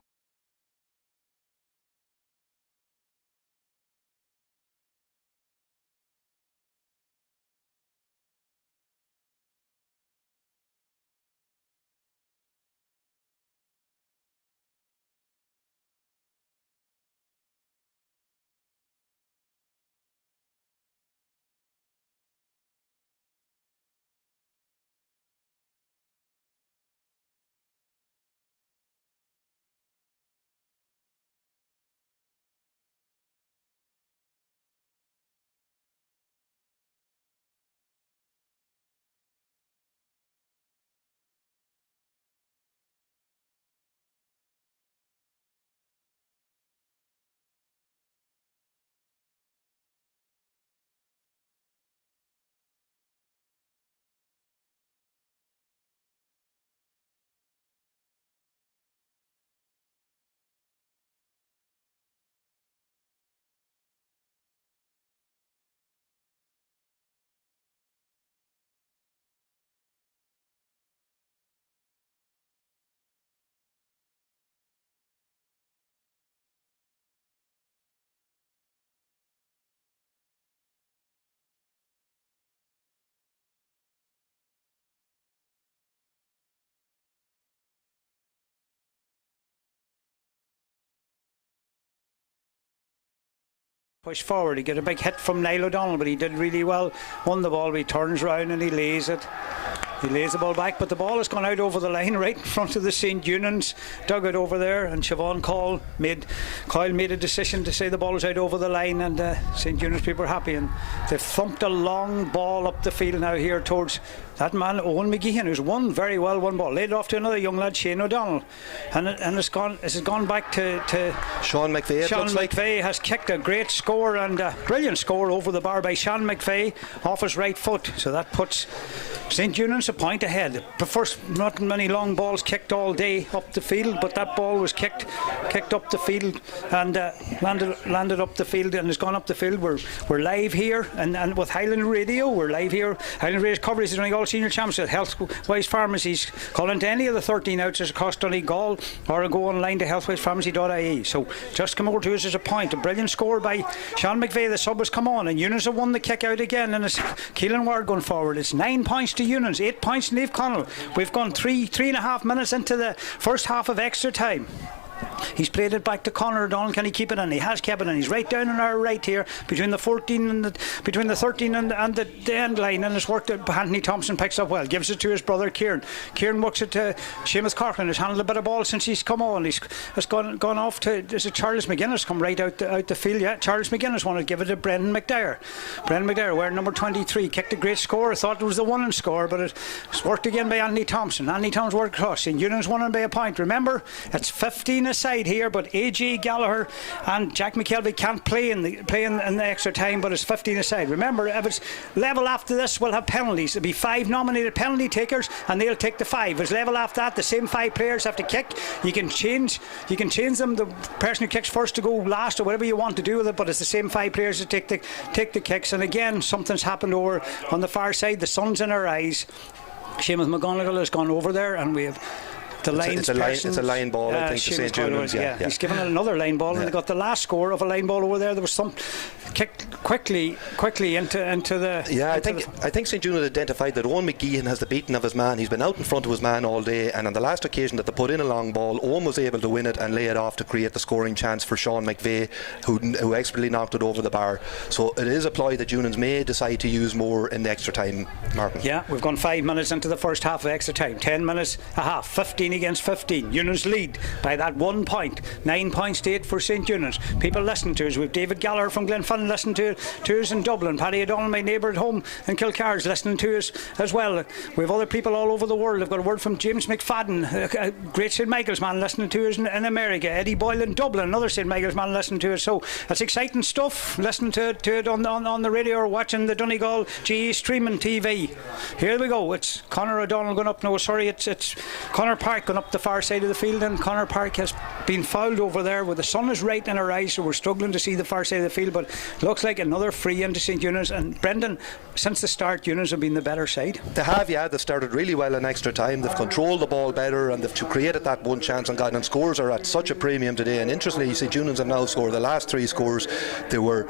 Push forward, he got a big hit from Niall O'Donnell, but he did really well. Won the ball, he turns round and he lays it. He lays the ball back, but the ball has gone out over the line right in front of the St. EUNANS. Dug it over there, and Siobhan Coyle made a decision to say the ball was out over the line, and St. EUNANS people are happy. And they've thumped a long ball up the field now here towards that man, Owen McGeehan, who's won very well one ball. Laid it off to another young lad, Shane O'Donnell. And it's gone back to Sean McVeigh. Sean McVeigh has kicked a great score and a brilliant score over the bar by Sean McVeigh off his right foot. So that puts St. EUNANS a point ahead. First, not many long balls kicked all day up the field, but that ball was kicked up the field and landed up the field and has gone up the field. We're live here and with Highland Radio. We're live here. Highland Radio's coverage is running all senior champions at Healthwise Pharmacies. Call into any of the 13 outlets across Donegal or go online to healthwisepharmacy.ie. So just come over to us as a point. A brilliant score by Sean McVeigh. The sub has come on and EUNANS have won the kick out again, and it's Keelan Ward going forward. It's 9 points to EUNANS, 8 points to Naomh CONAILL. We've gone three and a half minutes into the first half of extra time. He's played it back to Conor O'Donnell. Can he keep it in? He has kept it in. He's right down on our right here between the 13 and the end line, and it's worked out. Anthony Thompson picks up well, gives it to his brother Kieran. Kieran works it to Seamus Corcoran, who's handled a bit of ball since he's come on. He's gone off to, is it Charles McGuinness come right out the field? Yeah, Charles McGuinness wanted to give it to Brendan McDowell. Brendan McDowell wearing number 23, kicked a great score. Thought it was the winning score, but it's worked again by Anthony Thompson. Anthony Thompson worked across, and EUNANS won by a point. Remember, it's 15 aside here, but A.G. Gallagher and Jack McKelvey can't play in the extra time, but it's 15 aside. Remember, if it's level after this, we'll have penalties. There'll be 5 nominated penalty takers, and they'll take the 5. If it's level after that, the same 5 players have to kick. You can change them. The person who kicks first to go last, or whatever you want to do with it, but it's the same 5 players that take the kicks. And again, something's happened over on the far side. The sun's in our eyes. Seamus McGonigal has gone over there, and we have it's a line ball, I think, to St. EUNANS. Yeah. He's given it another line ball, and they got the last score of a line ball over there. There was some kicked quickly into the. Yeah, I think St. EUNANS identified that Owen McGeehan has the beating of his man. He's been out in front of his man all day, and on the last occasion that they put in a long ball, Owen was able to win it and lay it off to create the scoring chance for Sean McVeigh, who expertly knocked it over the bar. So it is a ploy that EUNANS may decide to use more in the extra time, Martin. Yeah, we've gone 5 minutes into the first half of extra time. 10 minutes a half. 15 against 15. EUNANS lead by that 1 point. 9 points to 8 for St. EUNANS. People listening to us. We've David Gallagher from Glenfell fun listening to us in Dublin. Paddy O'Donnell, my neighbour at home in Kilcar, is listening to us as well. We have other people all over the world. I've got a word from James McFadden, a great St Michael's man, listening to us in America. Eddie Boyle in Dublin, another St Michael's man, listening to us. So that's exciting stuff. Listening to it on the radio or watching the Donegal GE streaming TV. Here we go. It's Conor O'Donnell going up. No, sorry, it's Connor Park going up the far side of the field, and Connor Park has been fouled over there where the sun is right in our eyes, so we're struggling to see the far side of the field, but it looks like another free into St Eunans. And Brendan, since the start, Eunans have been the better side. They have, yeah. They've started really well in extra time. They've controlled the ball better, and they've created that one chance and gotten. And scores are at such a premium today. And interestingly, St Eunans have now scored the last 3 scores. They were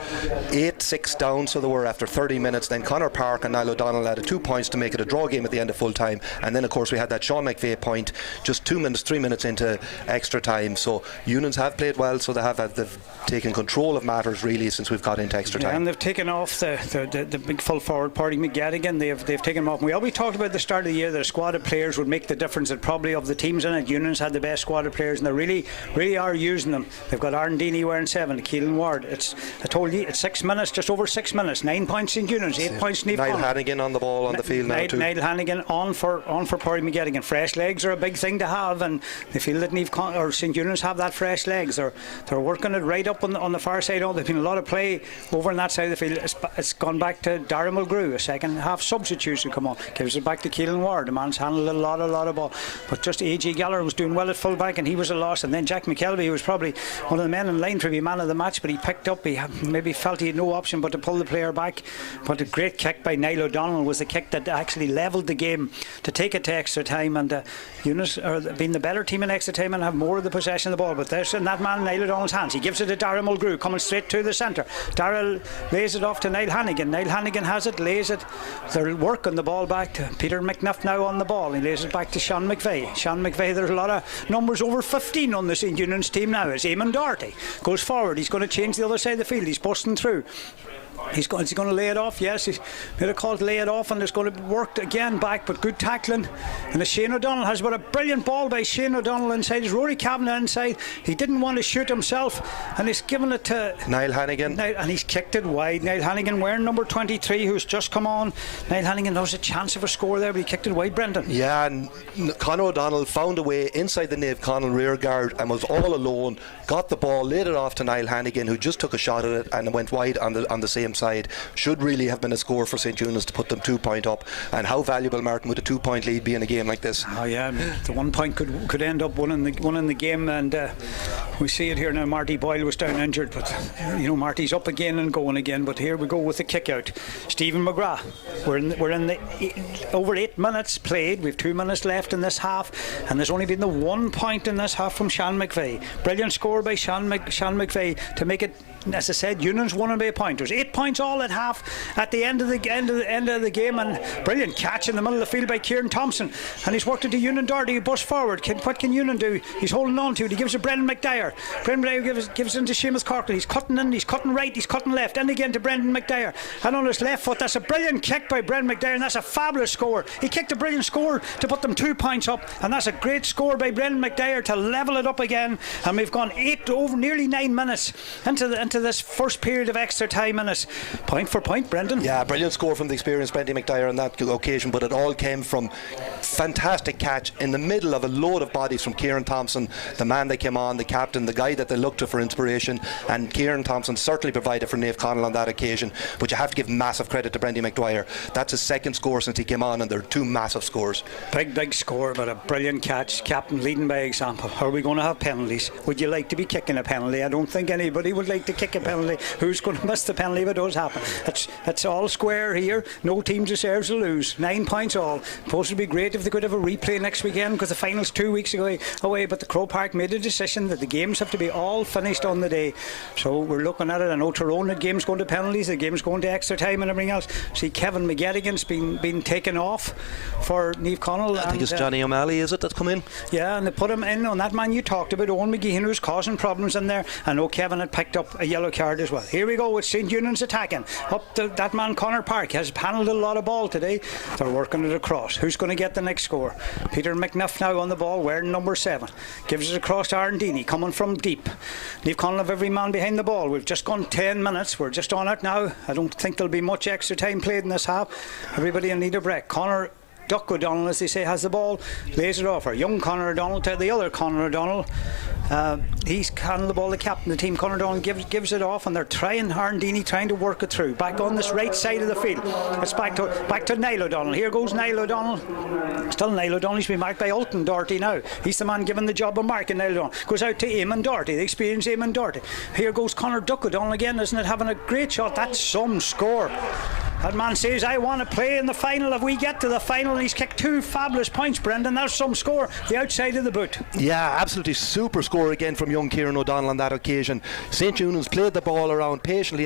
8-6 down, so they were after 30 minutes. Then Connor Park and Niall O'Donnell added 2 points to make it a draw game at the end of full time. And then, of course, we had that Sean McVeigh point just 3 minutes into extra time. So Eunans have played well, so they've taken control of matters really since we've got into extra time. And they've taken off the big full forward Party McGettigan. They've taken him off. We always talked about at the start of the year that a squad of players would make the difference, and probably of the teams in it, Eunans had the best squad of players, and they really are using them. They've got Aaron Deaney wearing 7, Keelan Ward. I told you, it's 6 minutes, just over 6 minutes. 9 points in Eunans, 8 points in Niall Hannigan on the ball on the field now too. Niall Hannigan on for Party McGettigan. Fresh legs are a big thing to have, and they feel that St Eunans have that fresh legs. They're working it right up on the far side. There's been a lot of play over on that side of the field. It's gone back to Darragh Mulgrew, a second half substitution. Come on, gives it back to Keelan Ward. The man's handled a lot of ball, but just A.J. Gallagher was doing well at full back, and he was a loss. And then Jack McKelvey, who was probably one of the men in line to be man of the match, but he picked up. He maybe felt he had no option but to pull the player back. But a great kick by Niall O'Donnell was the kick that actually levelled the game to take it to extra time. And Eunice are being the better team in extra time and have more of the possession of the ball. But there's in that man Niall O'Donnell's hands. He gives it to Darragh Mulgrew, coming straight to the centre. Darragh lays it off to Niall Hannigan. Niall Hannigan has it, lays it. They're working the ball back to Peter McNuff now on the ball. He lays it back to Sean McVeigh. Sean McVeigh, there's a lot of numbers over 15 on the St Eunans team now. It's Eamon Doherty. Goes forward. He's going to change the other side of the field. He's busting through. Is he going to lay it off? Yes, he's made a call to lay it off, and it's going to work again back, but good tackling. And Shane O'Donnell has got a brilliant ball by Shane O'Donnell inside. His Rory Kavanagh inside. He didn't want to shoot himself, and he's given it to Niall Hannigan. And he's kicked it wide. Niall Hannigan wearing number 23, who's just come on. Niall Hannigan knows a chance of a score there, but he kicked it wide, Brendan. Yeah, and Conor O'Donnell found a way inside the Naomh Conaill rear guard and was all alone. Got the ball, laid it off to Niall Hannigan, who just took a shot at it and went wide on the same side. Should really have been a score for St Eunans to put them 2 point up. And how valuable, Martin, would a 2 point lead be in a game like this? Oh yeah, the 1 point could end up winning the game, and we see it here now. Marty Boyle was down injured, but Marty's up again and going again. But here we go with the kick out. Stephen McGrath. We're in the over 8 minutes played. We've 2 minutes left in this half, and there's only been the 1 point in this half from Sean McVeigh. Brilliant score by Sean McVeigh to make it. As I said, Eunans won by a point. There's 8 points all at half at the end of the game, and brilliant catch in the middle of the field by Kieran Thompson, and he's worked it to Ewan Doherty, who busts forward. What can Ewan do? He's holding on to it. He gives it to Brendan McDyer. Brendan McDyer gives it to Seamus Corkle. He's cutting in, he's cutting right, he's cutting left, and again to Brendan McDyer. And on his left foot, that's a brilliant kick by Brendan McDyer, and that's a fabulous score. He kicked a brilliant score to put them 2 points up, and that's a great score by Brendan McDyer to level it up again. And we've gone nearly 9 minutes into this first period of extra time, and it's point for point, Brendan. Yeah, brilliant score from the experienced Brendan McDyer on that occasion, but it all came from fantastic catch in the middle of a load of bodies from Kieran Thompson, the man that came on, the captain, the guy that they looked to for inspiration. And Kieran Thompson certainly provided for Naomh Conaill on that occasion, but you have to give massive credit to Brendan McDyer. That's his second score since he came on, and they're 2 massive scores. Big score, but a brilliant catch. Captain leading by example. Are we going to have penalties? Would you like to be kicking a penalty? I don't think anybody would like to kick a penalty. Who's going to miss the penalty if it does happen? It's all square here. No team deserves to lose. 9 points all. Supposed to be great if they could have a replay next weekend, because the final's 2 weeks away. But the Crow Park made a decision that the games have to be all finished on the day. So we're looking at it. I know Tyrone, the game's going to penalties, the game's going to extra time and everything else. See, Kevin McGettigan's been taken off for Naomh Conaill. I think it's Johnny O'Malley, is it, that's come in? Yeah, and they put him in on that man you talked about, Owen McGeehan, who's causing problems in there. I know Kevin had picked up a yellow card as well. Here we go with St. Eunan's attacking. Up to that man Conor Park has handled a lot of ball today. They're working it across. Who's going to get the next score? Peter McNuff now on the ball, wearing number 7. Gives it across to Arndini, coming from deep. Leave Conall have every man behind the ball. We've just gone 10 minutes. We're just on it now. I don't think there'll be much extra time played in this half. Everybody will need a break. Conor Duck O'Donnell, as they say, has the ball, lays it off her. Young Conor O'Donnell to the other Conor O'Donnell. He's handled the ball, the captain of the team. Conor O'Donnell gives it off, and they're trying, Arndini trying to work it through. Back on this right side of the field. It's back to Niall O'Donnell. Here goes Niall O'Donnell. Still Niall O'Donnell. He's been marked by Alton Doherty now. He's the man given the job of marking Niall O'Donnell. Goes out to Eamon Doherty, the experienced Eamon Doherty. Here goes Conor Duck O'Donnell again, isn't it? Having a great shot. That's some score. That man says, I want to play in the final. If we get to the final, and he's kicked 2 fabulous points, Brendan. That's some score. The outside of the boot. Yeah, absolutely super score again from young Kieran O'Donnell on that occasion. St. Eunan's played the ball around patiently,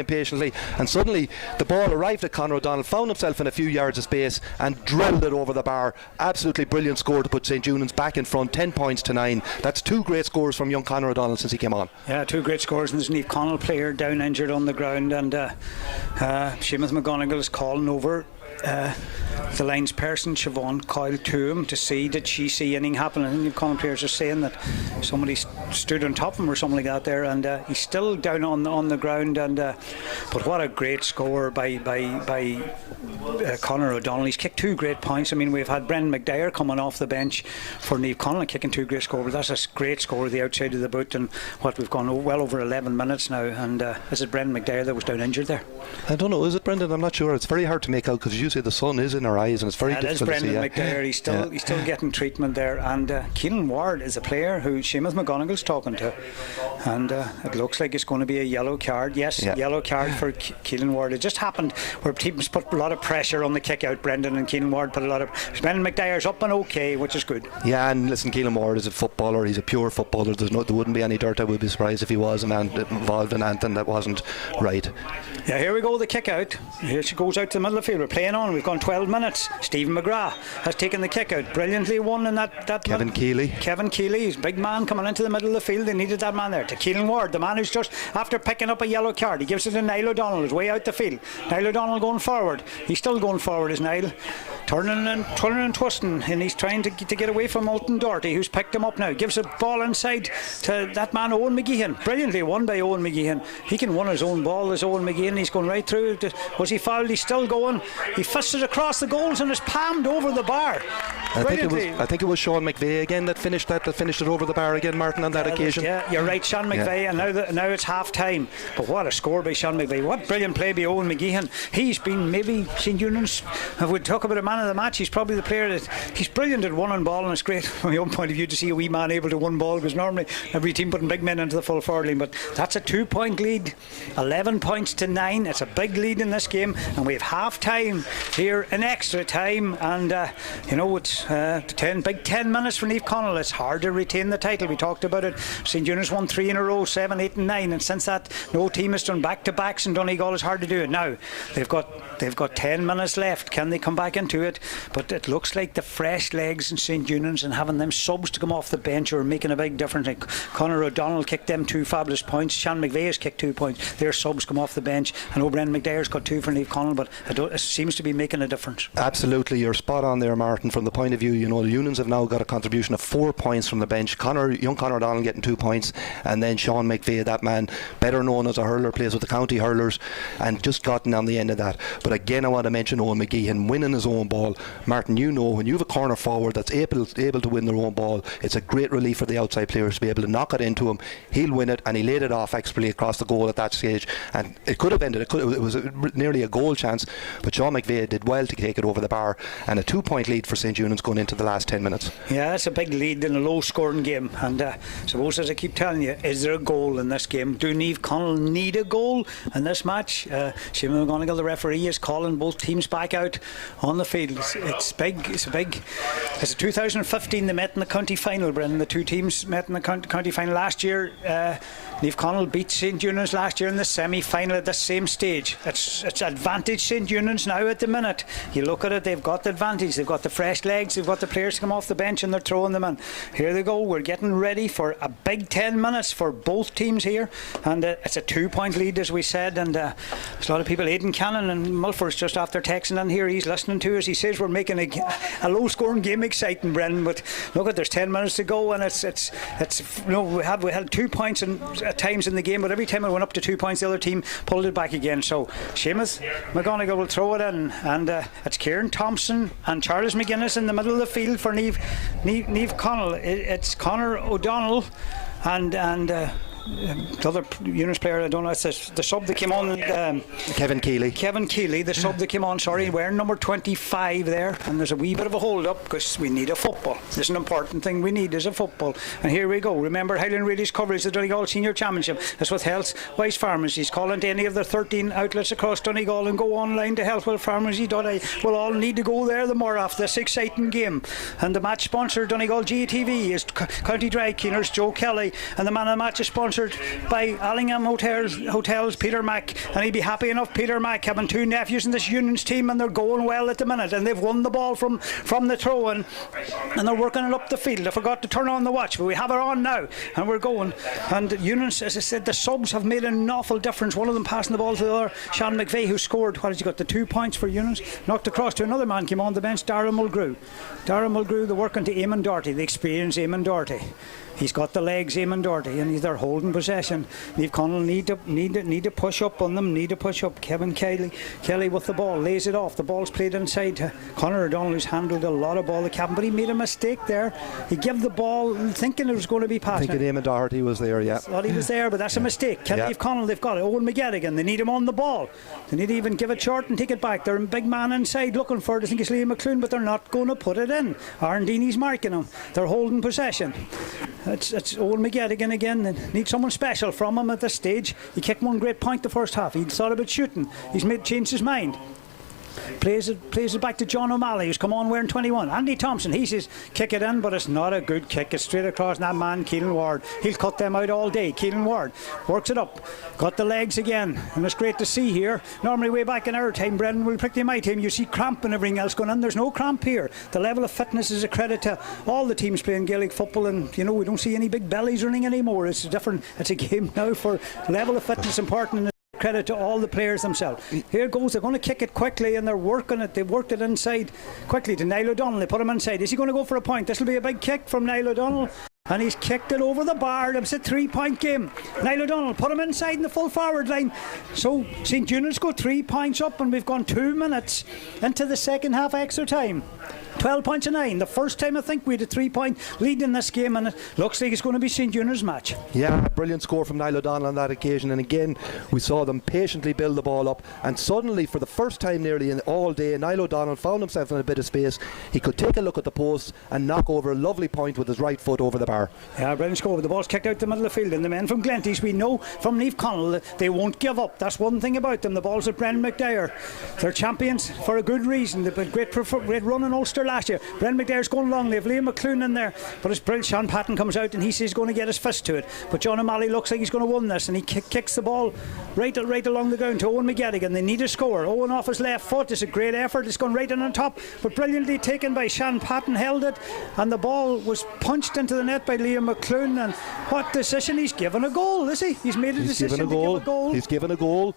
and suddenly the ball arrived at Conor O'Donnell, found himself in a few yards of space and drilled it over the bar. Absolutely brilliant score to put St. Eunan's back in front, 10 points to 9. That's 2 great scores from young Conor O'Donnell since he came on. Yeah, 2 great scores, and there's Naomh Connell player down injured on the ground, and Seamus McGonagall's calling over the linesperson person Siobhan Coyle to him to see, did she see anything happen? I think the commentators are saying that somebody stood on top of him or something like that there, and he's still down on the ground, and but what a great score by Conor O'Donnell. He's kicked 2 great points. I mean, we've had Brendan McDyer coming off the bench for Naomh Connell kicking 2 great scores, but that's a great score the outside of the boot, and what we've gone well over 11 minutes now, and is it Brendan McDyer that was down injured there? I don't know, is it Brendan? I'm not sure. It's very hard to make out because you say the sun is in our eyes, and it's very difficult to see. It is Brendan McDyer. He's still getting treatment there, and Keelan Ward is a player who Seamus McGonagall's talking to, and it looks like it's going to be a yellow card. Yes, yellow card for Keelan Ward. It just happened where teams put a lot of pressure on the kick out, Brendan, and Keelan Ward put a lot of. Brendan McDyer's up and okay, which is good. Yeah, and listen, Keelan Ward is a footballer. He's a pure footballer. There wouldn't be any dirt. I would be surprised if he was a man involved in anything that wasn't right. Yeah, here we go, the kick out. Here she goes out to the middle of the field. We're playing on. We've gone 12 minutes. Stephen McGrath has taken the kick out. Brilliantly won in that Kevin Keeley. He's a big man coming into the middle of the field. They needed that man there. To Keelan Ward, the man who's just after picking up a yellow card. He gives it to Niall O'Donnell. He's way out the field. Niall O'Donnell going forward. He's still going forward, is Niall. Turning and twisting, and he's trying to get away from Alton Doherty, who's picked him up now. Gives a ball inside to that man Owen McGeehan. Brilliantly won by Owen McGeehan. He can win his own ball as Owen McGeehan. He's going right through. Was he fouled? He's still going. He fisted across the goals and is palmed over the bar. I think it was Sean McVeigh again that finished it over the bar again, Martin, on that occasion. Yeah, you're right, Sean McVeigh, and now it's half time. But what a score by Sean McVeigh. What brilliant play by Owen McGeehan. He's been maybe St. Eunan's, if we talk about a man of the match, he's probably the player that he's brilliant at one on ball, and it's great from my own point of view to see a wee man able to win ball, because normally every team putting big men into the full forward line. But that's a 2-point lead, 11 points to 9. It's a big lead in this game, and we have half time here in extra time, and it's 10 minutes for Naomh Connell. It's hard to retain the title. We talked about it. St. Eunan's won 3 in a row, 7, 8 and 9, and since that no team has done back-to-backs in Donegal. It's hard to do it now. They've got 10 minutes left. Can they come back into it? But it looks like the fresh legs in St. Eunan's and having them subs to come off the bench are making a big difference. Like Conor O'Donnell kicked them 2 fabulous points. Sean McVeigh has kicked 2 points. Their subs come off the bench. I know Brendan McDyer's got 2 for Naomh Connell, but it seems to be making a difference. Absolutely, you're spot on there, Martin. From the point of view, the Eunans have now got a contribution of 4 points from the bench. Young Conor O'Donnell getting 2 points, and then Sean McVeigh, that man better known as a hurler, plays with the county hurlers, and just gotten on the end of that. But again, I want to mention Owen McGeehan winning his own ball. Martin, when you have a corner forward that's able to win their own ball, it's a great relief for the outside players to be able to knock it into him. He'll win it, and he laid it off expertly across the goal at that stage, and it could have ended. It was nearly a goal chance, but Sean McVeigh did well to take it over the bar, and a 2-point lead for St. Eunan's going into the last 10 minutes. Yeah, it's a big lead in a low scoring game, and suppose, as I keep telling you, is there a goal in this game? Do Naomh Connell need a goal in this match? Seamus McGonagall, the referee, is calling both teams back out on the field. It's big. It's 2015 they met in the county final, Brendan. The 2 teams met in the county final last year. Naomh Connell beat St. Eunan's last year in the semi-final at the same stage. It's advantage St. Eunan's now at the minute. You look at it, they've got the advantage. They've got the fresh legs. They've got the players to come off the bench and they're throwing them in. Here they go. We're getting ready for a big 10 minutes for both teams here. And it's a 2-point lead, as we said. And there's a lot of people. Aidan Cannon and Mulford's just after texting in here. He's listening to us. He says we're making a low-scoring game exciting, Brendan. But look at, there's 10 minutes to go, and it's we had 2 points at times in the game, but every time it went up to 2 points, the other team pulled it back again. So Seamus McGonigal will throw it in, and it's Kieran Thompson and Charles McGuinness in the middle of the field for Naomh Connell. It's Conor O'Donnell and the other Eunice player, I don't know, it's the sub that came on, Kevin Keeley, the sub that came on, wearing number 25 there, and there's a wee bit of a hold up because we need a football. There's an important thing we need is a football, and here we go. Remember Highland Radio's coverage of the Donegal Senior Championship. That's with Health Wise Pharmacies. Call into any of the 13 outlets across Donegal and go online to healthwellpharmacy.ie. We'll all need to go there the more after this exciting game. And the match sponsor, Donegal GTV, is County Dry Cleaners, Joe Kelly, and the man of the match is sponsored by Allingham Hotels, Peter Mack, and he'd be happy enough, Peter Mack, having 2 nephews in this Unions team, and they're going well at the minute, and they've won the ball from the throw-in, and they're working it up the field. I forgot to turn on the watch, but we have it on now, and we're going. And Unions, as I said, the subs have made an awful difference. One of them passing the ball to the other, Sean McVeigh, who scored, what has he got, the 2 points for Unions, knocked across to another man, came on the bench, Darragh Mulgrew, the working to Eamon Doherty, the experienced Eamon Doherty. He's got the legs, Eamon Doherty, and they're holding possession. Naomh Connell need to push up on them, Kevin Kelly with the ball, lays it off. The ball's played inside to Conor O'Donnell, who's handled a lot of ball, the captain, but he made a mistake there. He gave the ball thinking it was going to be passed. Thinking Eamon Doherty was there, yeah. Thought he was there, but that's a mistake. Naomh Connell, they've got it. Owen McGettigan, they need him on the ball. They need to even give it short and take it back. They're a big man inside looking for it. I think it's Liam McClune, but they're not going to put it in. Arndini's marking him. They're holding possession. It's Owen McGettigan again. They need someone special from him at this stage. He kicked one great point the first half. He thought about shooting. He's changed his mind. Plays it back to John O'Malley, who's come on wearing 21. Andy Thompson, he says kick it in, but it's not a good kick. It's straight across, and that man Keelan Ward, he'll cut them out all day. Keelan Ward works it up, got the legs again, and it's great to see here. Normally way back in our time, Brendan, will pick my team, you see cramp and everything else going on. There's no cramp here. The level of fitness is a credit to all the teams playing Gaelic football, and you know, we don't see any big bellies running anymore. It's different. It's a game now for level of fitness important. Credit to all the players themselves. Here it goes, they're going to kick it quickly and they're working it. They've worked it inside quickly to Niall O'Donnell. They put him inside. Is he going to go for a point? This will be a big kick from Niall O'Donnell. And he's kicked it over the bar. It's a 3-point game. Niall O'Donnell put him inside in the full forward line. So St. Eunan's go 3 points up, and we've gone 2 minutes into the second half extra time. 12 points to 9. The first time I think we had a 3-point lead in this game, and it looks like it's going to be St. Eunan's match. Yeah, brilliant score from Niall O'Donnell on that occasion, and again we saw them patiently build the ball up, and suddenly for the first time nearly in all day, Niall O'Donnell found himself in a bit of space. He could take a look at the post and knock over a lovely point with his right foot over the bar. Yeah, brilliant score. The ball's kicked out the middle of the field, and the men from Glenties, we know from Naomh Connell that they won't give up. That's one thing about them. The ball's at Brendan McDyer. They're champions for a good reason. They've had great run in Ulster last year. Brendan McDyer's going long. They have Liam McClune in there, but it's brilliant. Sean Patton comes out and he says he's going to get his fist to it, but John O'Malley looks like he's going to win this, and he kicks the ball right along the ground to Owen McGettigan. They need a score. Owen off his left foot. It's a great effort. It's gone right in on top, but brilliantly taken by Sean Patton. Held it, and the ball was punched into the net by Liam McClune. And what decision? He's given a goal, is he? He's made a decision to give a goal. He's given a goal.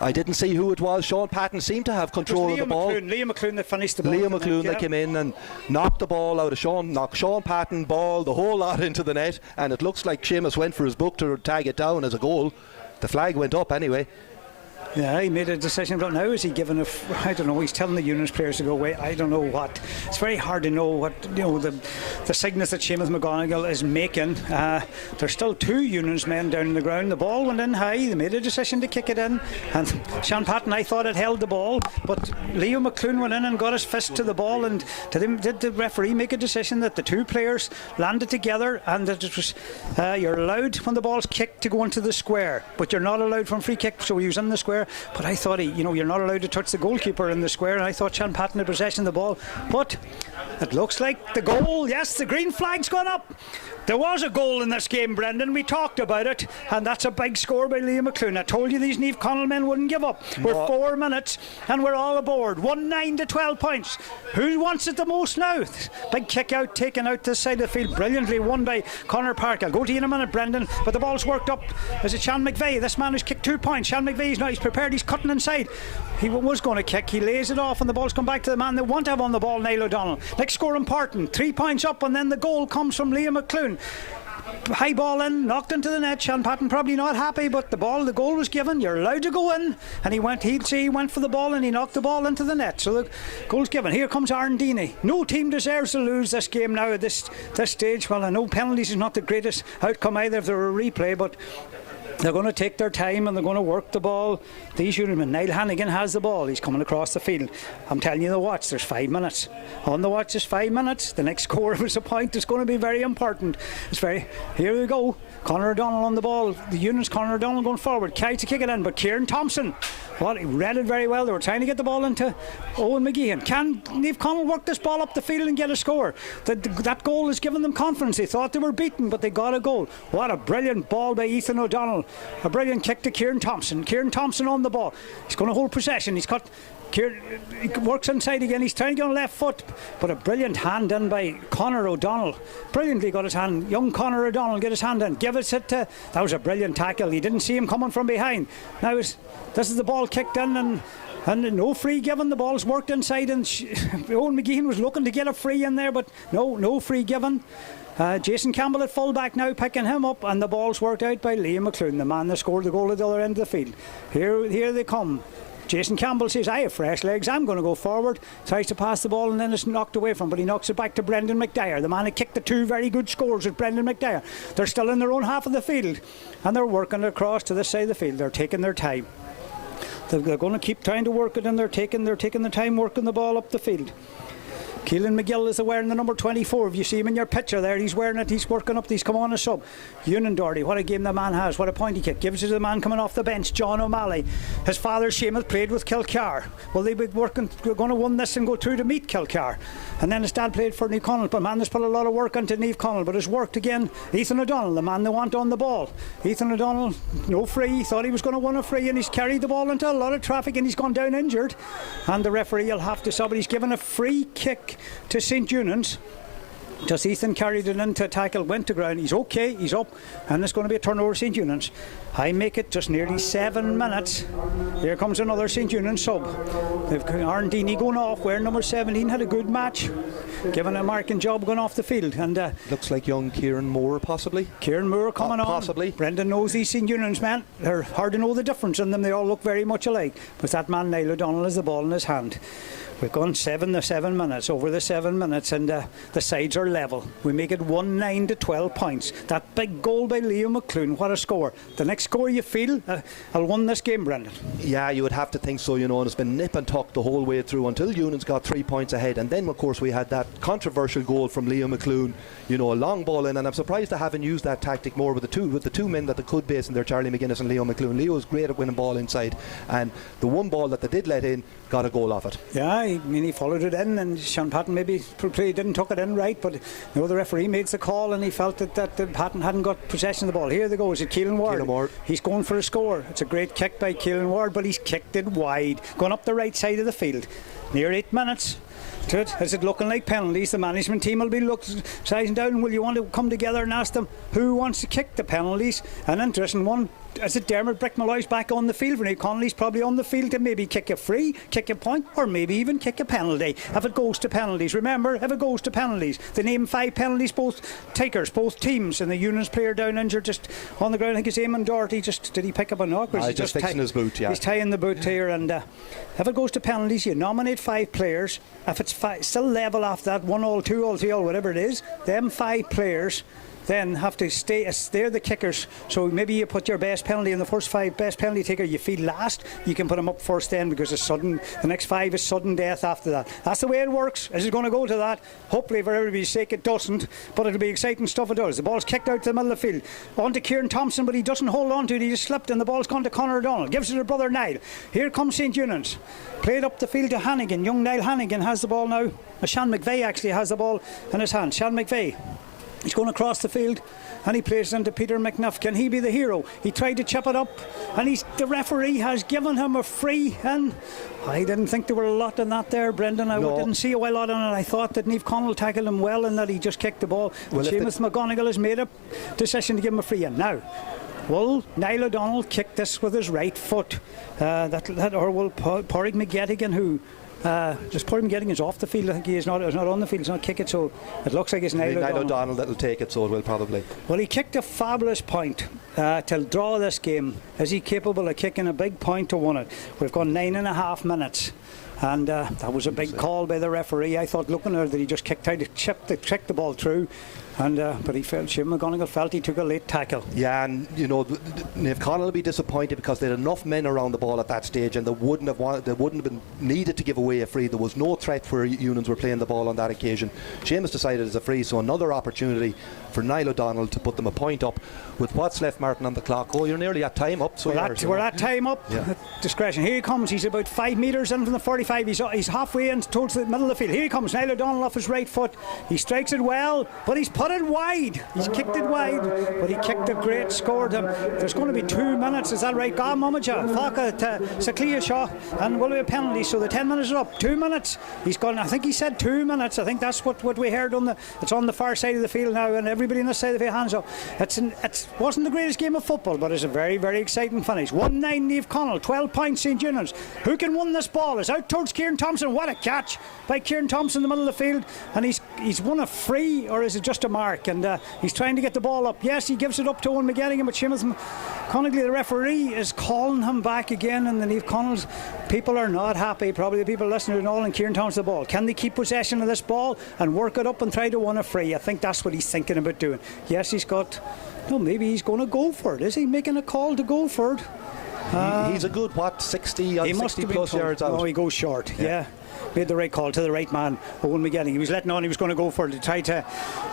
I didn't see who it was. Sean Patton seemed to have control of the ball. Liam McClune that finished the ball. Liam McClune that came in and knocked the ball out of Sean, knocked Sean Patton ball, the whole lot into the net, and it looks like Seamus went for his book to tag it down as a goal. The flag went up anyway. Yeah, he made a decision, but now is he giving a I don't know, he's telling the Eunice players to go away. I don't know what. It's very hard to know what, you know, the signals that Seamus McGonigal is making. There's still 2 Eunice men down on the ground. The ball went in high. They made a decision to kick it in, and Sean Patton, I thought, had held the ball, but Leo McClune went in and got his fist to the ball, and did the referee make a decision that the 2 players landed together, and that it was you're allowed when the ball's kicked to go into the square, but you're not allowed from free kick, so he was in the square. there. But I thought you're not allowed to touch the goalkeeper in the square, and I thought Sean Patton had possession of the ball. But it looks like the goal. Yes, the green flag's gone up. There was a goal in this game, Brendan. We talked about it, and that's a big score by Liam McClune. I told you these Naomh Conaill men wouldn't give up. We're 4 minutes, and we're all aboard. 1-9 to 12 points. Who wants it the most now? Big kick out, taken out this side of the field, brilliantly won by Conor Park. I'll go to you in a minute, Brendan, but the ball's worked up. Is it Sean McVeigh? This man has kicked 2 points. Sean McVeigh's now, he's prepared, he's cutting inside. He was going to kick, he lays it off, and the ball's come back to the man that want to have on the ball, Niall O'Donnell. Next score important, 3 points up, and then the goal comes from Liam McClune. High ball in, knocked into the net. Sean Patton probably not happy, but the goal was given. You're allowed to go in, and he went for the ball, and he knocked the ball into the net. So the goal's given. Here comes Aaron Deeney. No team deserves to lose this game now at this stage. Well, I know penalties is not the greatest outcome either if they're a replay, but they're going to take their time and they're going to work the ball. These unitmen, Niall Hannigan has the ball. He's coming across the field. I'm telling you the watch, there's 5 minutes. On the watch, there's 5 minutes. The next score, if it's a point, is going to be very important. Here we go. Conor O'Donnell on the ball. The units, Conor O'Donnell going forward. Carried to kick it in, but Kieran Thompson, he read it very well. They were trying to get the ball into Owen McGeehan. Can Naomh Conaill work this ball up the field and get a score? That goal has given them confidence. They thought they were beaten, but they got a goal. What a brilliant ball by Ethan O'Donnell. A brilliant kick to Kieran Thompson. Kieran Thompson on the ball. He's going to hold possession. He works inside again. He's trying to get on left foot, but a brilliant hand in by Conor O'Donnell. Brilliantly got his hand. Young Conor O'Donnell get his hand in. Give it to. That was a brilliant tackle. He didn't see him coming from behind. Now this is the ball kicked in and no free given. The ball's worked inside, and Owen McGeehan was looking to get a free in there, but no free given. Jason Campbell at full back now, picking him up, and the ball's worked out by Liam McClune, the man that scored the goal at the other end of the field. Here they come. Jason Campbell says, I have fresh legs, I'm going to go forward. Tries to pass the ball, and then it's knocked away from him, but he knocks it back to Brendan McDyer. The man who kicked the 2 very good scores is Brendan McDyer. They're still in their own half of the field, and they're working across to this side of the field. They're taking their time. They're going to keep trying to work it, and they're taking the time working the ball up the field. Keelan McGill is wearing the number 24. If you see him in your picture there, he's wearing it, he's working up, he's come on a sub. Ewan Doherty, what a game the man has, what a point he kick. Gives it to the man coming off the bench, John O'Malley. His father Seamus played with Kilcar. Well, they'll be working, we're going to win this and go through to meet Kilcar. And then his dad played for Naomh Conaill, but man, there's put a lot of work into Naomh Conaill, but it's worked again. Ethan O'Donnell, the man they want on the ball. Ethan O'Donnell, no free, he thought he was going to win a free, and he's carried the ball into a lot of traffic, and he's gone down injured. And the referee will have to sub it. He's given a free kick to St. EUNANS. Just Ethan carried it into a tackle, went to ground. He's okay, he's up, and it's going to be a turnover St. EUNANS. I make it just nearly 7 minutes. Here comes another St. EUNANS sub. They've Aaron Deeney going off, wearing number 17, had a good match, given a marking job going off the field. And looks like young Kieran Moore, possibly. Kieran Moore coming on. Possibly. Brendan knows these St. EUNANS men. They're hard to know the difference in them. They all look very much alike. But that man, Niall O'Donnell, has the ball in his hand. We've gone 7 minutes, over the 7 minutes, and the sides are level. We make it 1-9 to 12 points. That big goal by Liam McClune, what a score. The next score you feel, I'll win this game, Brendan. Yeah, you would have to think so, and it's been nip and tuck the whole way through until EUNANS got 3 points ahead. And then, of course, we had that controversial goal from Liam McClune, a long ball in, and I'm surprised they haven't used that tactic more with the two men that they could base in there, Charlie McGuinness and Leo McClune. Leo was great at winning ball inside, and the one ball that they did let in got a goal off it. Yeah, he followed it in, and Sean Patton maybe didn't tuck it in right, but the referee made the call, and he felt that Patton hadn't got possession of the ball. Here they go, is it Keelan Ward? He's going for a score. It's a great kick by Keelan Ward, but he's kicked it wide, going up the right side of the field. Near 8 minutes to it. Is it looking like penalties? The management team will be sizing down. Will you want to come together and ask them who wants to kick the penalties? An interesting one. Is it Dermot Brickmalloy's back on the field? Renee Connolly's probably on the field to maybe kick a free, kick a point, or maybe even kick a penalty if it goes to penalties. Remember, if it goes to penalties, they name 5 penalties, both takers, both teams, and the EUNANS player down injured just on the ground. I think it's Eamon Doherty. Did he pick up a knock? Or is he just fixing his boot, yeah. He's tying the boot here, and if it goes to penalties, you nominate 5 players. If it's still level after that, 1-1, 2-1, 3-1, whatever it is, them 5 players then have to stay. They're the kickers, so maybe you put your best penalty in the first 5. Best penalty taker you feel last, you can put him up first then, because the next 5 is sudden death after that. That's the way it works. Is it going to go to that? Hopefully for everybody's sake it doesn't, but it'll be exciting stuff it does. The ball's kicked out to the middle of the field on to Kieran Thompson, but he doesn't hold on to it, he just slipped, and the ball's gone to Conor O'Donnell, gives it to brother Niall. Here comes St. Eunan's, played up the field to Hannigan. Young Niall Hannigan has the ball now. Sean McVeigh actually has the ball in his hand. Sean McVeigh, he's going across the field and he plays it into Peter McNuff. Can he be the hero? He tried to chip it up and the referee has given him a free, and I didn't think there were a lot in that there, Brendan. I didn't see a whole lot on it. I thought that Naomh Conaill tackled him well and that he just kicked the ball. Well, Seamus McGonigal has made a decision to give him a free in. Now, will Niall O'Donnell kick this with his right foot? Or will Pádraig McGettigan, who just Pádraig McGettigan is off the field. I think he is not on the field. He's not kick it, so it looks like it's Niall O'Donnell that'll take it, so it will probably. Well, he kicked a fabulous point to draw this game. Is he capable of kicking a big point to win it? We've got 9.5 minutes. And that was a big call by the referee. I thought, looking at it, that he just kicked the ball through. And but he felt, Jim McGonigal felt he took a late tackle. Yeah, and Naomh Conaill will be disappointed because they had enough men around the ball at that stage, and they wouldn't have been needed to give away a free. There was no threat where EUNANS were playing the ball on that occasion. Seamus decided it's a free, so another opportunity for Niall O'Donnell to put them a point up. With what's left, Martin, on the clock? Oh, you're nearly at time up. So we're at time up. Yeah. Discretion. Here he comes. He's about 5 metres in from the 45. He's halfway in towards the middle of the field. Here he comes. Niall O'Donnell off his right foot. He strikes it well, but he's put it wide. He's kicked it wide, but he kicked a great score. There's going to be 2 minutes. Is that right? Gá Momaja, Fáca to Saklia Shaw, and will be a penalty. So the 10 minutes are up. 2 minutes. He's gone. I think he said 2 minutes. I think that's what we heard on the. It's on the far side of the field now, and everybody on this side of the field hands up. It wasn't the greatest game of football, but it's a very, very exciting finish. 1-9 Naomh Conaill, 12 points St. Eunan's. Who can win this ball? It's out towards Kieran Thompson. What a catch by Kieran Thompson in the middle of the field, and he's won a free, or is it just a mark? And he's trying to get the ball up. Yes, he gives it up to Owen McGettigan, but Seamus McGonigal, the referee, is calling him back again, and the Naomh Conaill people are not happy. Probably the people listening to it all, and Kieran Thompson the ball. Can they keep possession of this ball and work it up and try to win a free? I think that's what he's thinking about doing. Yes, he's got. No, maybe he's going to go for it. Is he making a call to go for it? He's a good 60 plus yards out. Oh, he goes short. Yeah. Made the right call to the right man, Owen McGettigan. He was letting on he was going to go for it to try to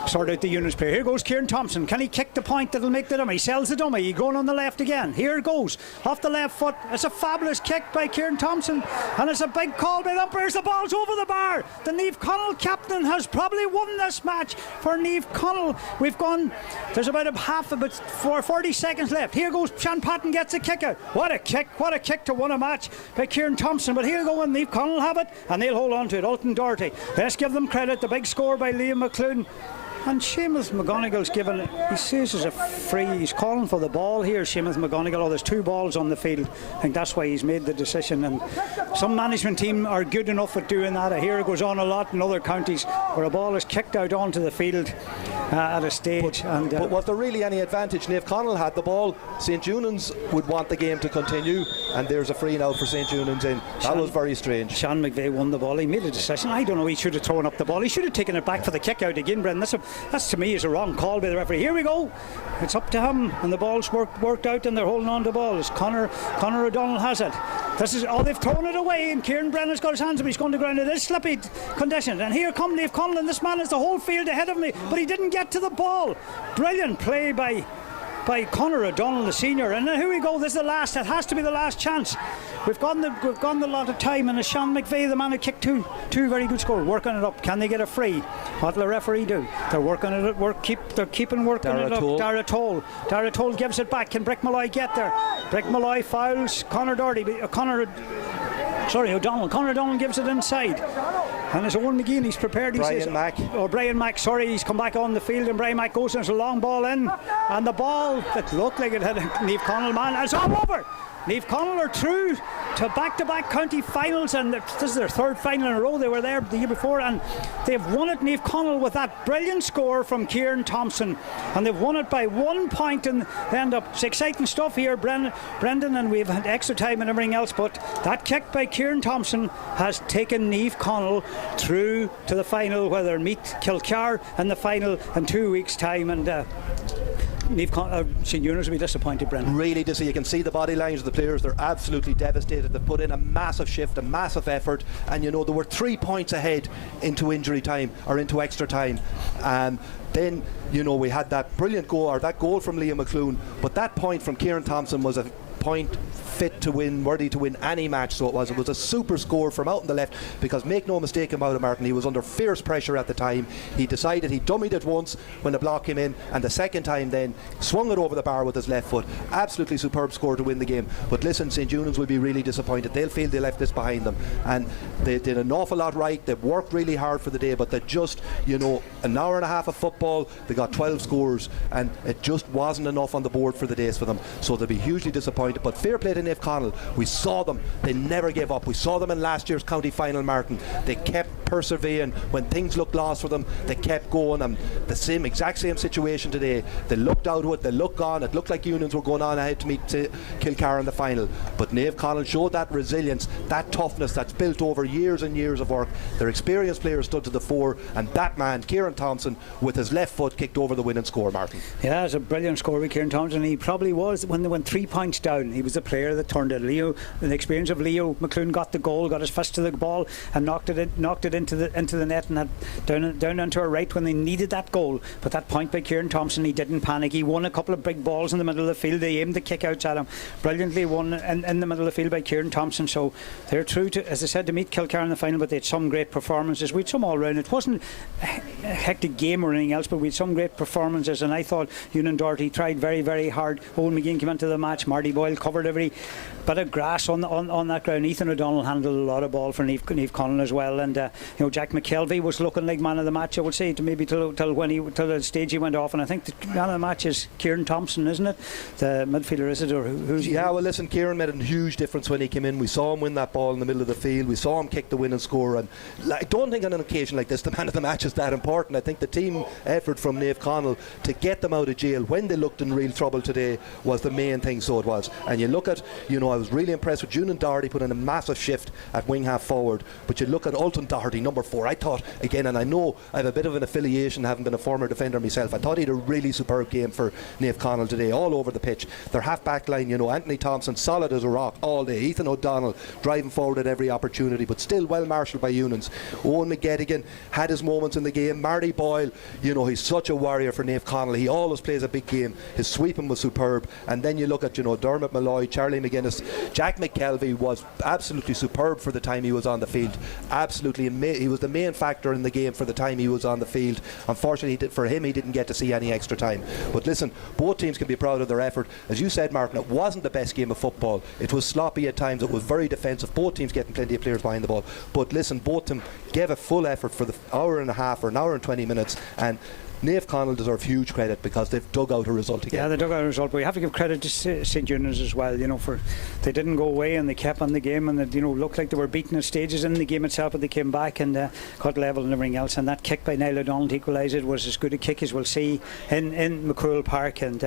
sort out the EUNANS player. Here goes Kieran Thompson. Can he kick the point that'll make the dummy? He sells the dummy. He going on the left again. Here it goes. Off the left foot. It's a fabulous kick by Kieran Thompson, and it's a big call by the umpires. The ball's over the bar. The Naomh Conaill captain has probably won this match for Naomh Conaill. We've gone. There's about 40 seconds left. Here goes Sean Patton, gets a kick out. What a kick! What a kick to win a match by Kieran Thompson. But here go, and Naomh Conaill have it, and they'll hold on to it. Alton Doherty. Let's give them credit. The big score by Liam McClune. And Seamus McGonigal's given it. He says there's a free. He's calling for the ball here, Seamus McGonigal. Oh, there's 2 balls on the field. I think that's why he's made the decision. And some management team are good enough at doing that. I hear it goes on a lot in other counties where a ball is kicked out onto the field at a stage. But was there really any advantage? Naomh Conaill had the ball. St. Eunan's would want the game to continue, and there's a free now for St. Eunan's in. That was very strange. Sean McVeigh won the ball. He made a decision. I don't know. He should have thrown up the ball. He should have taken it back for the kick out again, Brendan. That's to me is a wrong call by the referee. Here we go. It's up to him, and the ball's worked out, and they're holding on to the ball. As Conor O'Donnell has it. They've thrown it away, and Kieran Brennan's got his hands up. He's going to ground. It is slippy conditions, and here come Naomh Conaill, and this man is the whole field ahead of me, but he didn't get to the ball. Brilliant play by Conor O'Donnell, the senior. And here we go. This is the last. It has to be the last chance. We've gone the lot of time, and it's Sean McVeigh, the man who kicked two very good scores, working it up. Can they get a free? What will the referee do? They're working it up. They're keeping working it up. Dara Toll gives it back. Can Brick Malloy get there? Brick Malloy fouls O'Donnell. Conor O'Donnell gives it inside. And it's Owen McGean, he's prepared. Brian Mack, he's come back on the field, and Brian Mack goes, and there's a long ball in, and the ball that looked like it had a Naomh Conaill man, it's all over. Naomh Conaill are through to back-to-back county finals, and this is their third final in a row. They were there the year before, and they've won it, Naomh Conaill, with that brilliant score from Kieran Thompson, and they've won it by 1 point, and they end up. It's exciting stuff here, Brendan, and we've had extra time and everything else, but that kick by Kieran Thompson has taken Naomh Conaill through to the final, where they'll meet Kilcar in the final in 2 weeks' time, and St. Eunan's will be disappointed, Brendan. Really disappointed. You can see the body language of the players. They're absolutely devastated. They've put in a massive shift, a massive effort, and you know they were 3 points ahead into injury time or into extra time. Then you know we had that brilliant goal, or that goal from Liam McClune, but that point from Kieran Thompson was a point fit to win, worthy to win any match. So it was a super score from out on the left, because make no mistake about it, Martin, he was under fierce pressure at the time. He decided, he dummied it once when the block came in, and the second time then swung it over the bar with his left foot. Absolutely superb score to win the game. But listen, St. Eunan's will be really disappointed. They'll feel they left this behind them, and they did an awful lot right. They worked really hard for the day, but they just, you know, an hour and a half of football, they got 12 scores, and it just wasn't enough on the board for the days for them. So they'll be hugely disappointed. But fair play to Naomh Conaill. We saw them, they never gave up. We saw them in last year's county final, Martin. They kept persevering when things looked lost for them. They kept going, and the exact same situation today. They looked out of it, they looked on. It looked like EUNANS were going on ahead to meet Kilcar in the final, but Naomh Conaill showed that resilience, that toughness that's built over years and years of work. Their experienced players stood to the fore, and that man, Kieran Thompson, with his left foot kicked over the winning score, Martin. Yeah, it's a brilliant score with Kieran Thompson. He probably was, when they went 3 points down, he was the player that turned it. The experience of Leo McClune got the goal, got his fist to the ball, and knocked it into the net, and had down onto her right when they needed that goal. But that point by Kieran Thompson, he didn't panic. He won a couple of big balls in the middle of the field. They aimed the kick outs at him, brilliantly won in the middle of the field by Kieran Thompson. So they're through to, as I said, to meet Kilcar in the final. But they had some great performances. We had some all round. It wasn't a hectic game or anything else, but we had some great performances, and I thought Ewan Doherty tried very, very hard. Owen McGean came into the match. Marty Boyle covered every bit of grass on that ground. Ethan O'Donnell handled a lot of ball for Naomh Conaill as well, and you know, Jack McKelvey was looking like man of the match, I would say, to maybe till the stage he went off. And I think the man of the match is Kieran Thompson, isn't it? The midfielder, is it, or who's? Yeah, well, listen, Kieran made a huge difference when he came in. We saw him win that ball in the middle of the field. We saw him kick the winning score, and I don't think on an occasion like this the man of the match is that important. I think the team effort from Naomh Conaill to get them out of jail when they looked in real trouble today was the main thing. So it was. And you look at, you know, I was really impressed with Ewan Doherty put in a massive shift at wing half forward, but you look at Ulton Doherty, number 4. I thought again, and I know I have a bit of an affiliation having been a former defender myself, I thought he had a really superb game for Naomh Conaill today, all over the pitch. Their half back line, you know, Anthony Thompson solid as a rock all day, Ethan O'Donnell driving forward at every opportunity, but still well marshalled by EUNANS. Owen McGettigan had his moments in the game. Marty Boyle, you know, he's such a warrior for Naomh Conaill. He always plays a big game. His sweeping was superb. And then you look at, you know, Dermot Malloy, Charlie McGuinness, Jack McKelvey was absolutely superb for the time he was on the field. Absolutely, he was the main factor in the game for the time he was on the field. Unfortunately, for him, he didn't get to see any extra time. But listen, both teams can be proud of their effort. As you said, Martin, it wasn't the best game of football. It was sloppy at times. It was very defensive. Both teams getting plenty of players behind the ball. But listen, both teams gave a full effort for the hour and a half or an hour and 20 minutes, and Naomh Conaill deserve huge credit because they've dug out a result again. Yeah, they dug out a result, but we have to give credit to St. Eunan's as well, you know, for they didn't go away and they kept on the game, and they, you know, looked like they were beaten at stages in the game itself, but they came back and got level and everything else. And that kick by Niall O'Donnell to equalise it was as good a kick as we'll see in McCruel Park, and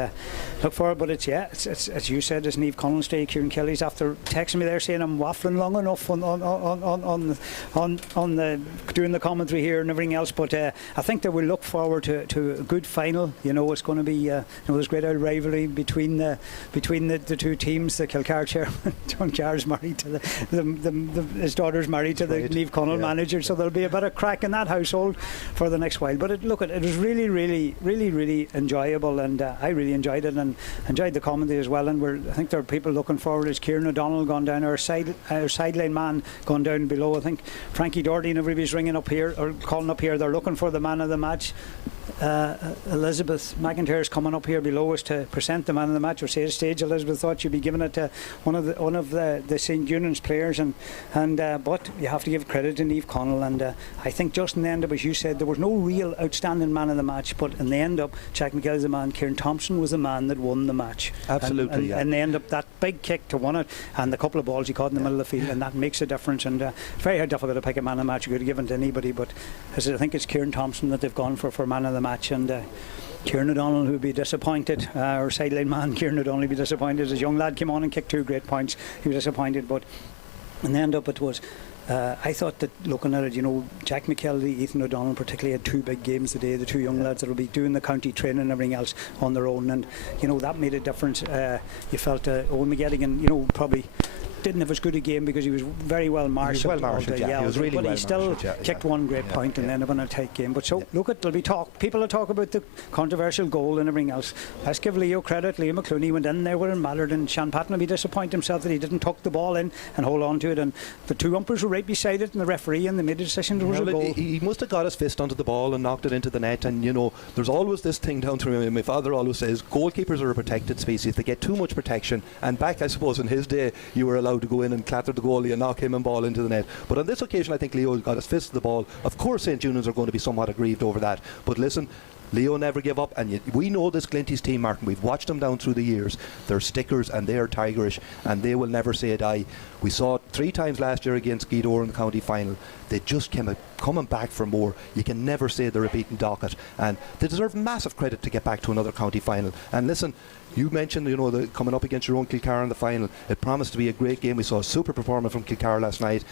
look forward. But it's as you said, it's Naomh Conaill Day. Kieran Kelly's after texting me there saying I'm waffling long enough on the doing the commentary here and everything else, but I think that we'll look forward to a good final. You know, it's going to be you know, there's great old rivalry between the two teams. The Kilcar chairman John Carr's married to his daughter's married to the Naomh Conaill manager, so there'll be a bit of crack in that household for the next while. But it was really enjoyable, and I really enjoyed it and enjoyed the comedy as well. And I think there are people looking forward. As Kieran O'Donnell gone down, our sideline man gone down below. I think Frankie Doherty and everybody's ringing up here or calling up here. They're looking for the man of the match. Elizabeth McIntyre's coming up here below us to present the man of the match, or say at stage Elizabeth thought she'd be giving it to one of the St. Eunan's players, and but you have to give credit to Naomh Conaill, and I think just in the end up, as you said, there was no real outstanding man of the match, but in the end up, Jack McKell's the man, Kieran Thompson was the man that won the match. Absolutely, and in the end up, that big kick to win it, and the couple of balls he caught in the middle of the field, and that makes a difference, and it's very difficult to pick a man of the match you could have given to anybody, but as I think it's Kieran Thompson that they've gone for man of the match, and Kieran O'Donnell who would be disappointed, our sideline man Kieran O'Donnell would be disappointed. As a young lad came on and kicked 2 great points, he was disappointed, but in the end up it was I thought that looking at it, Jack McKell, Ethan O'Donnell particularly had 2 big games today, the 2 young lads that will be doing the county training and everything else on their own, and that made a difference. You felt Owen McGettigan probably didn't have as good a game because he was very well marshalled. He was really but well he still marshalled, kicked 1 great point and ended up in a tight game. But so look, there'll be talk. People will talk about the controversial goal and everything else. Let's give Leo credit. Leo McClooney went in there where it mattered, and Sean Patton will be disappointed himself that he didn't tuck the ball in and hold on to it. And the 2 umpires were right beside it, and the referee, and they made a decision there was a goal. He must have got his fist onto the ball and knocked it into the net. And there's always this thing down to me. My father always says goalkeepers are a protected species. They get too much protection. And back, I suppose, in his day, you were allowed to go in and clatter the goalie and knock him and ball into the net. But on this occasion, I think Leo got his fist to the ball. Of course, St. Eunan's are going to be somewhat aggrieved over that. But listen, Leo never give up, and we know this Glinties team, Martin. We've watched them down through the years. They're stickers and they're tigerish, and they will never say a die. We saw it 3 times last year against Gweedore in the county final. They just coming back for more. You can never say they're a beaten docket, and they deserve massive credit to get back to another county final. And listen, you mentioned, coming up against your own Kilcar in the final. It promised to be a great game. We saw a super performance from Kilcar last night.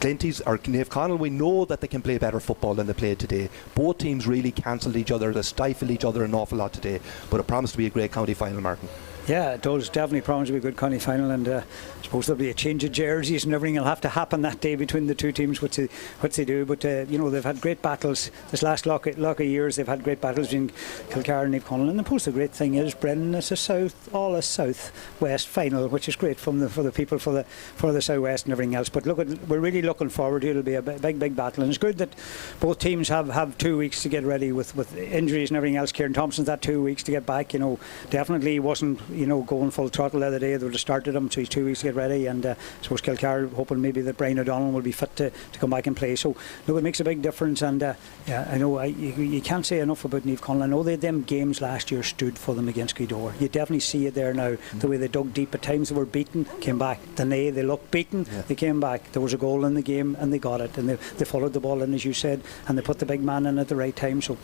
Glinties or Naomh Conaill, we know that they can play better football than they played today. Both teams really cancelled each other. They stifled each other an awful lot today. But it promised to be a great county final, Martin. Yeah, it does definitely promise to be a good county final, and I suppose there'll be a change of jerseys and everything will have to happen that day between the 2 teams, what they do. But they've had great battles this last lot of years. They've had great battles between Kilcar and Naomh Conaill, and of course the great thing is, Brendan, it's a south-west final, which is great for the people for the south-west and everything else. But look, we're really looking forward to it. It'll be a big battle, and it's good that both teams have 2 weeks to get ready with injuries and everything else. Kieran Thompson's had 2 weeks to get back. Definitely wasn't going full throttle the other day. They would have started him, so he's 2 weeks to get ready, and I suppose Kilcar hoping maybe that Brian O'Donnell will be fit to come back and play. So look, it makes a big difference, and I know you can't say enough about Naomh Conaill. I know them games last year stood for them against Gweedore. You definitely see it there now, the way they dug deep. At times they were beaten, came back. Then they looked beaten, they came back. There was a goal in the game and they got it, and they followed the ball in, as you said, and they put the big man in at the right time. So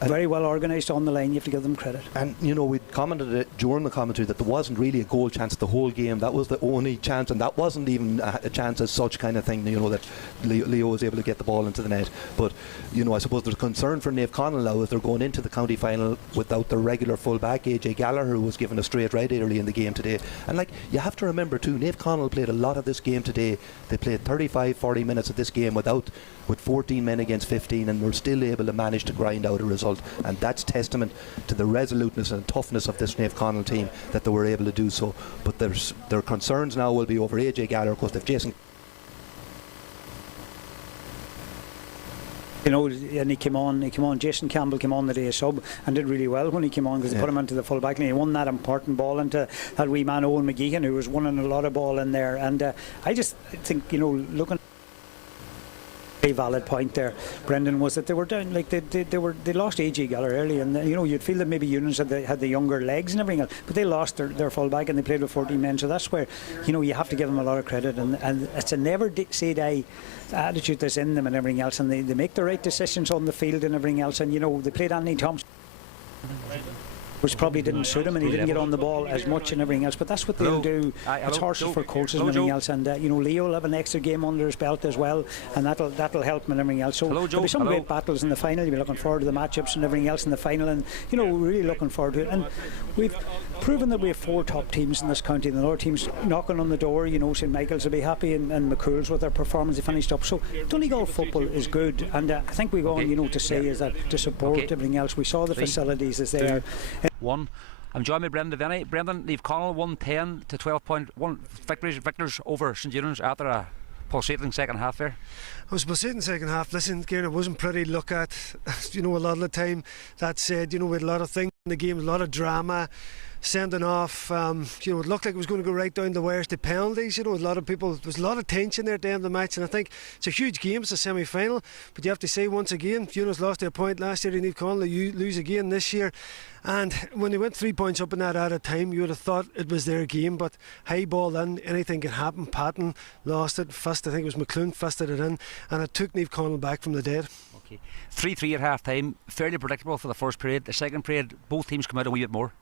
very well organised on the line. You have to give them credit. And we commented it during the commentary that there wasn't really a goal chance the whole game. That was the only chance, and that wasn't even a chance as such kind of thing. That Leo was able to get the ball into the net. But I suppose there's concern for Naomh Conaill now if they're going into the county final without their regular full back, AJ Gallagher, who was given a straight red early in the game today. And you have to remember too, Naomh Conaill played a lot of this game today. They played 35-40 minutes of this game with 14 men against 15, and were still able to manage to grind out a result. And that's testament to the resoluteness and toughness of this Naomh Conaill team, that they were able to do so. But their concerns now will be over AJ Gallagher, because if Jason and he came on, Jason Campbell came on the day as sub and did really well when he came on, because they put him into the full back line. He won that important ball into that wee man Owen McGeehan, who was winning a lot of ball in there. And I just think, looking a valid point there, Brendan, was that they were down, they lost AJ Gallagher early, and you'd feel that maybe Eunans had the younger legs and everything else, but they lost their full back and they played with 14 men. So that's where you have to give them a lot of credit, and it's a never say die attitude that's in them and everything else, and they make the right decisions on the field and everything else. And they played Anthony Thompson, which probably didn't suit him, and he didn't get on the ball as much and everything else, but that's what they'll do. It's horses for courses and everything else, and Leo will have an extra game under his belt as well, and that'll help him and everything else. So there'll be some great battles in the final. You'll be looking forward to the matchups and everything else in the final, and really looking forward to it. And we've proven that we have 4 top teams in this county, and the other teams knocking on the door. St Michael's will be happy, and McCool's with their performance they finished up. So Donegal football is good, and I think we go on to say is that to support everything else. We saw the facilities is there. I'm joined by Brendan Devaney. Brendan, Naomh Conaill won 10 to 12 point victors over St Eunan's after a pulsating second half there? I was pulsating second half. Listen, Kieran, it wasn't pretty to look at. A lot of the time. That said, we had a lot of things in the game, a lot of drama. Sending off, it looked like it was going to go right down the wires to penalties. A lot of people, there was a lot of tension there at the end of the match, and I think it's a huge game. It's a semi-final, but you have to say once again, EUNANS lost their point last year. They need CONAILL to lose again this year, and when they went 3 points up in that added time, you would have thought it was their game. But high ball in, anything can happen. Patton lost it. I think it was McClune fisted it in, and it took Naomh CONAILL back from the dead. 3-3 at half time, fairly predictable for the first period. The second period, both teams come out a wee bit more.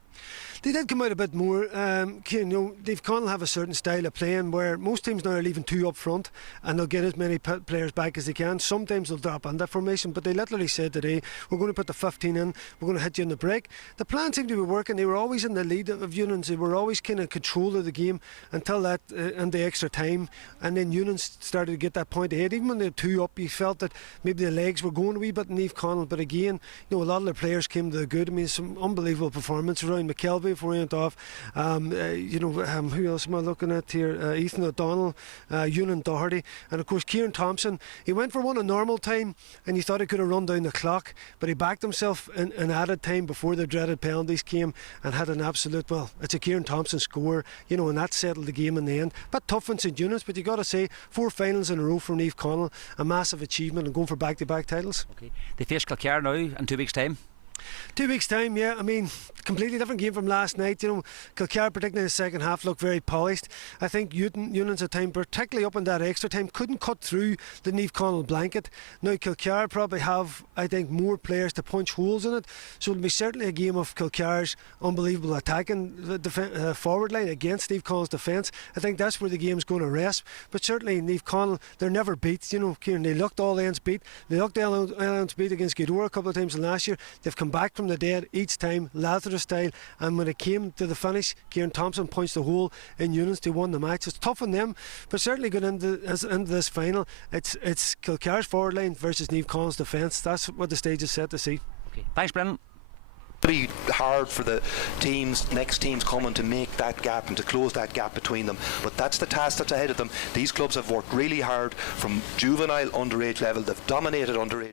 They did come out a bit more. Naomh CONAILL have a certain style of playing where most teams now are leaving 2 up front and they'll get as many players back as they can. Sometimes they'll drop in that formation, but they literally said today, we're going to put the 15 in, we're going to hit you in the break. The plan seemed to be working. They were always in the lead of EUNANS. They were always kind of control of the game until that in the extra time, and then EUNANS started to get that point ahead. Even when they were 2 up, you felt that maybe the legs were going a wee bit in Naomh CONAILL, but again, a lot of the players came to the good. I mean, some unbelievable performance around McKelvey before he went off. Who else am I looking at here? Ethan O'Donnell, Ewan Doherty, and of course Kieran Thompson. He went for one in normal time and you thought he could have run down the clock, but he backed himself in added time before the dreaded penalties came and had an absolute, it's a Kieran Thompson score, and that settled the game in the end. But tough in St Eunice, but you got to say 4 finals in a row for Naomh CONAILL, a massive achievement, and going for back-to-back titles. Okay. They face Kilcar now in 2 weeks' time. 2 weeks' time, yeah. I mean, completely different game from last night. Kilcar, particularly in the second half, looked very polished. I think EUNANS at time, particularly up in that extra time, couldn't cut through the Naomh CONAILL blanket. Now Kilcar probably have, I think, more players to punch holes in it. So it'll be certainly a game of Kilcar's unbelievable attacking the forward line against Naomh CONAILL's defence. I think that's where the game's going to rest. But certainly Naomh CONAILL, they're never beat. Kieran, they looked all ends beat. They looked all ends beat against Gweedore a couple of times last year. They've come back from the dead each time, Lazarus style, and when it came to the finish, Kieran Thompson punched the hole in EUNANS to win the match. It's tough on them, but certainly going into this final, it's Kilcar's forward line versus Naomh CONAILL's defence. That's what the stage is set to see. Okay. Thanks, Brendan. Pretty hard for the next teams coming to make that gap and to close that gap between them, but that's the task that's ahead of them. These clubs have worked really hard from juvenile underage level. They've dominated underage.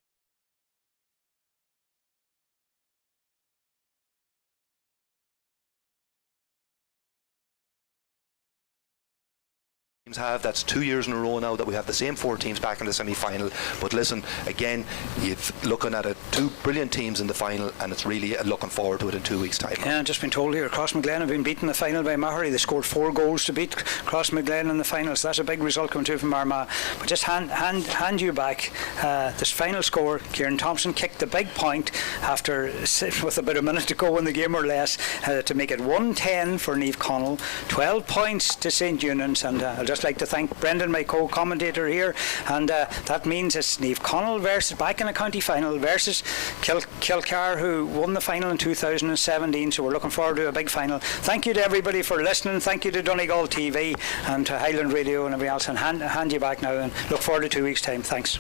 That's 2 years in a row now that we have the same 4 teams back in the semi-final. But listen, again, you're looking at 2 brilliant teams in the final, and it's really looking forward to it in 2 weeks' time. Yeah, I've just been told here, Crossmaglen have been beaten in the final by Mahary. They scored 4 goals to beat Crossmaglen in the final, so that's a big result coming through from Armagh. But just hand you back this final score. Kieran Thompson kicked the big point after with about a minute to go in the game or less to make it 1-10 for Naomh CONAILL, 12 points to St Eunan's, and I'll just like to thank Brendan, my co-commentator here, and that means it's Naomh CONAILL versus back in a county final versus Kilcar, who won the final in 2017, so we're looking forward to a big final. Thank you to everybody for listening. Thank you to Donegal TV and to Highland Radio and everybody else, and hand you back now and look forward to 2 weeks' time. Thanks.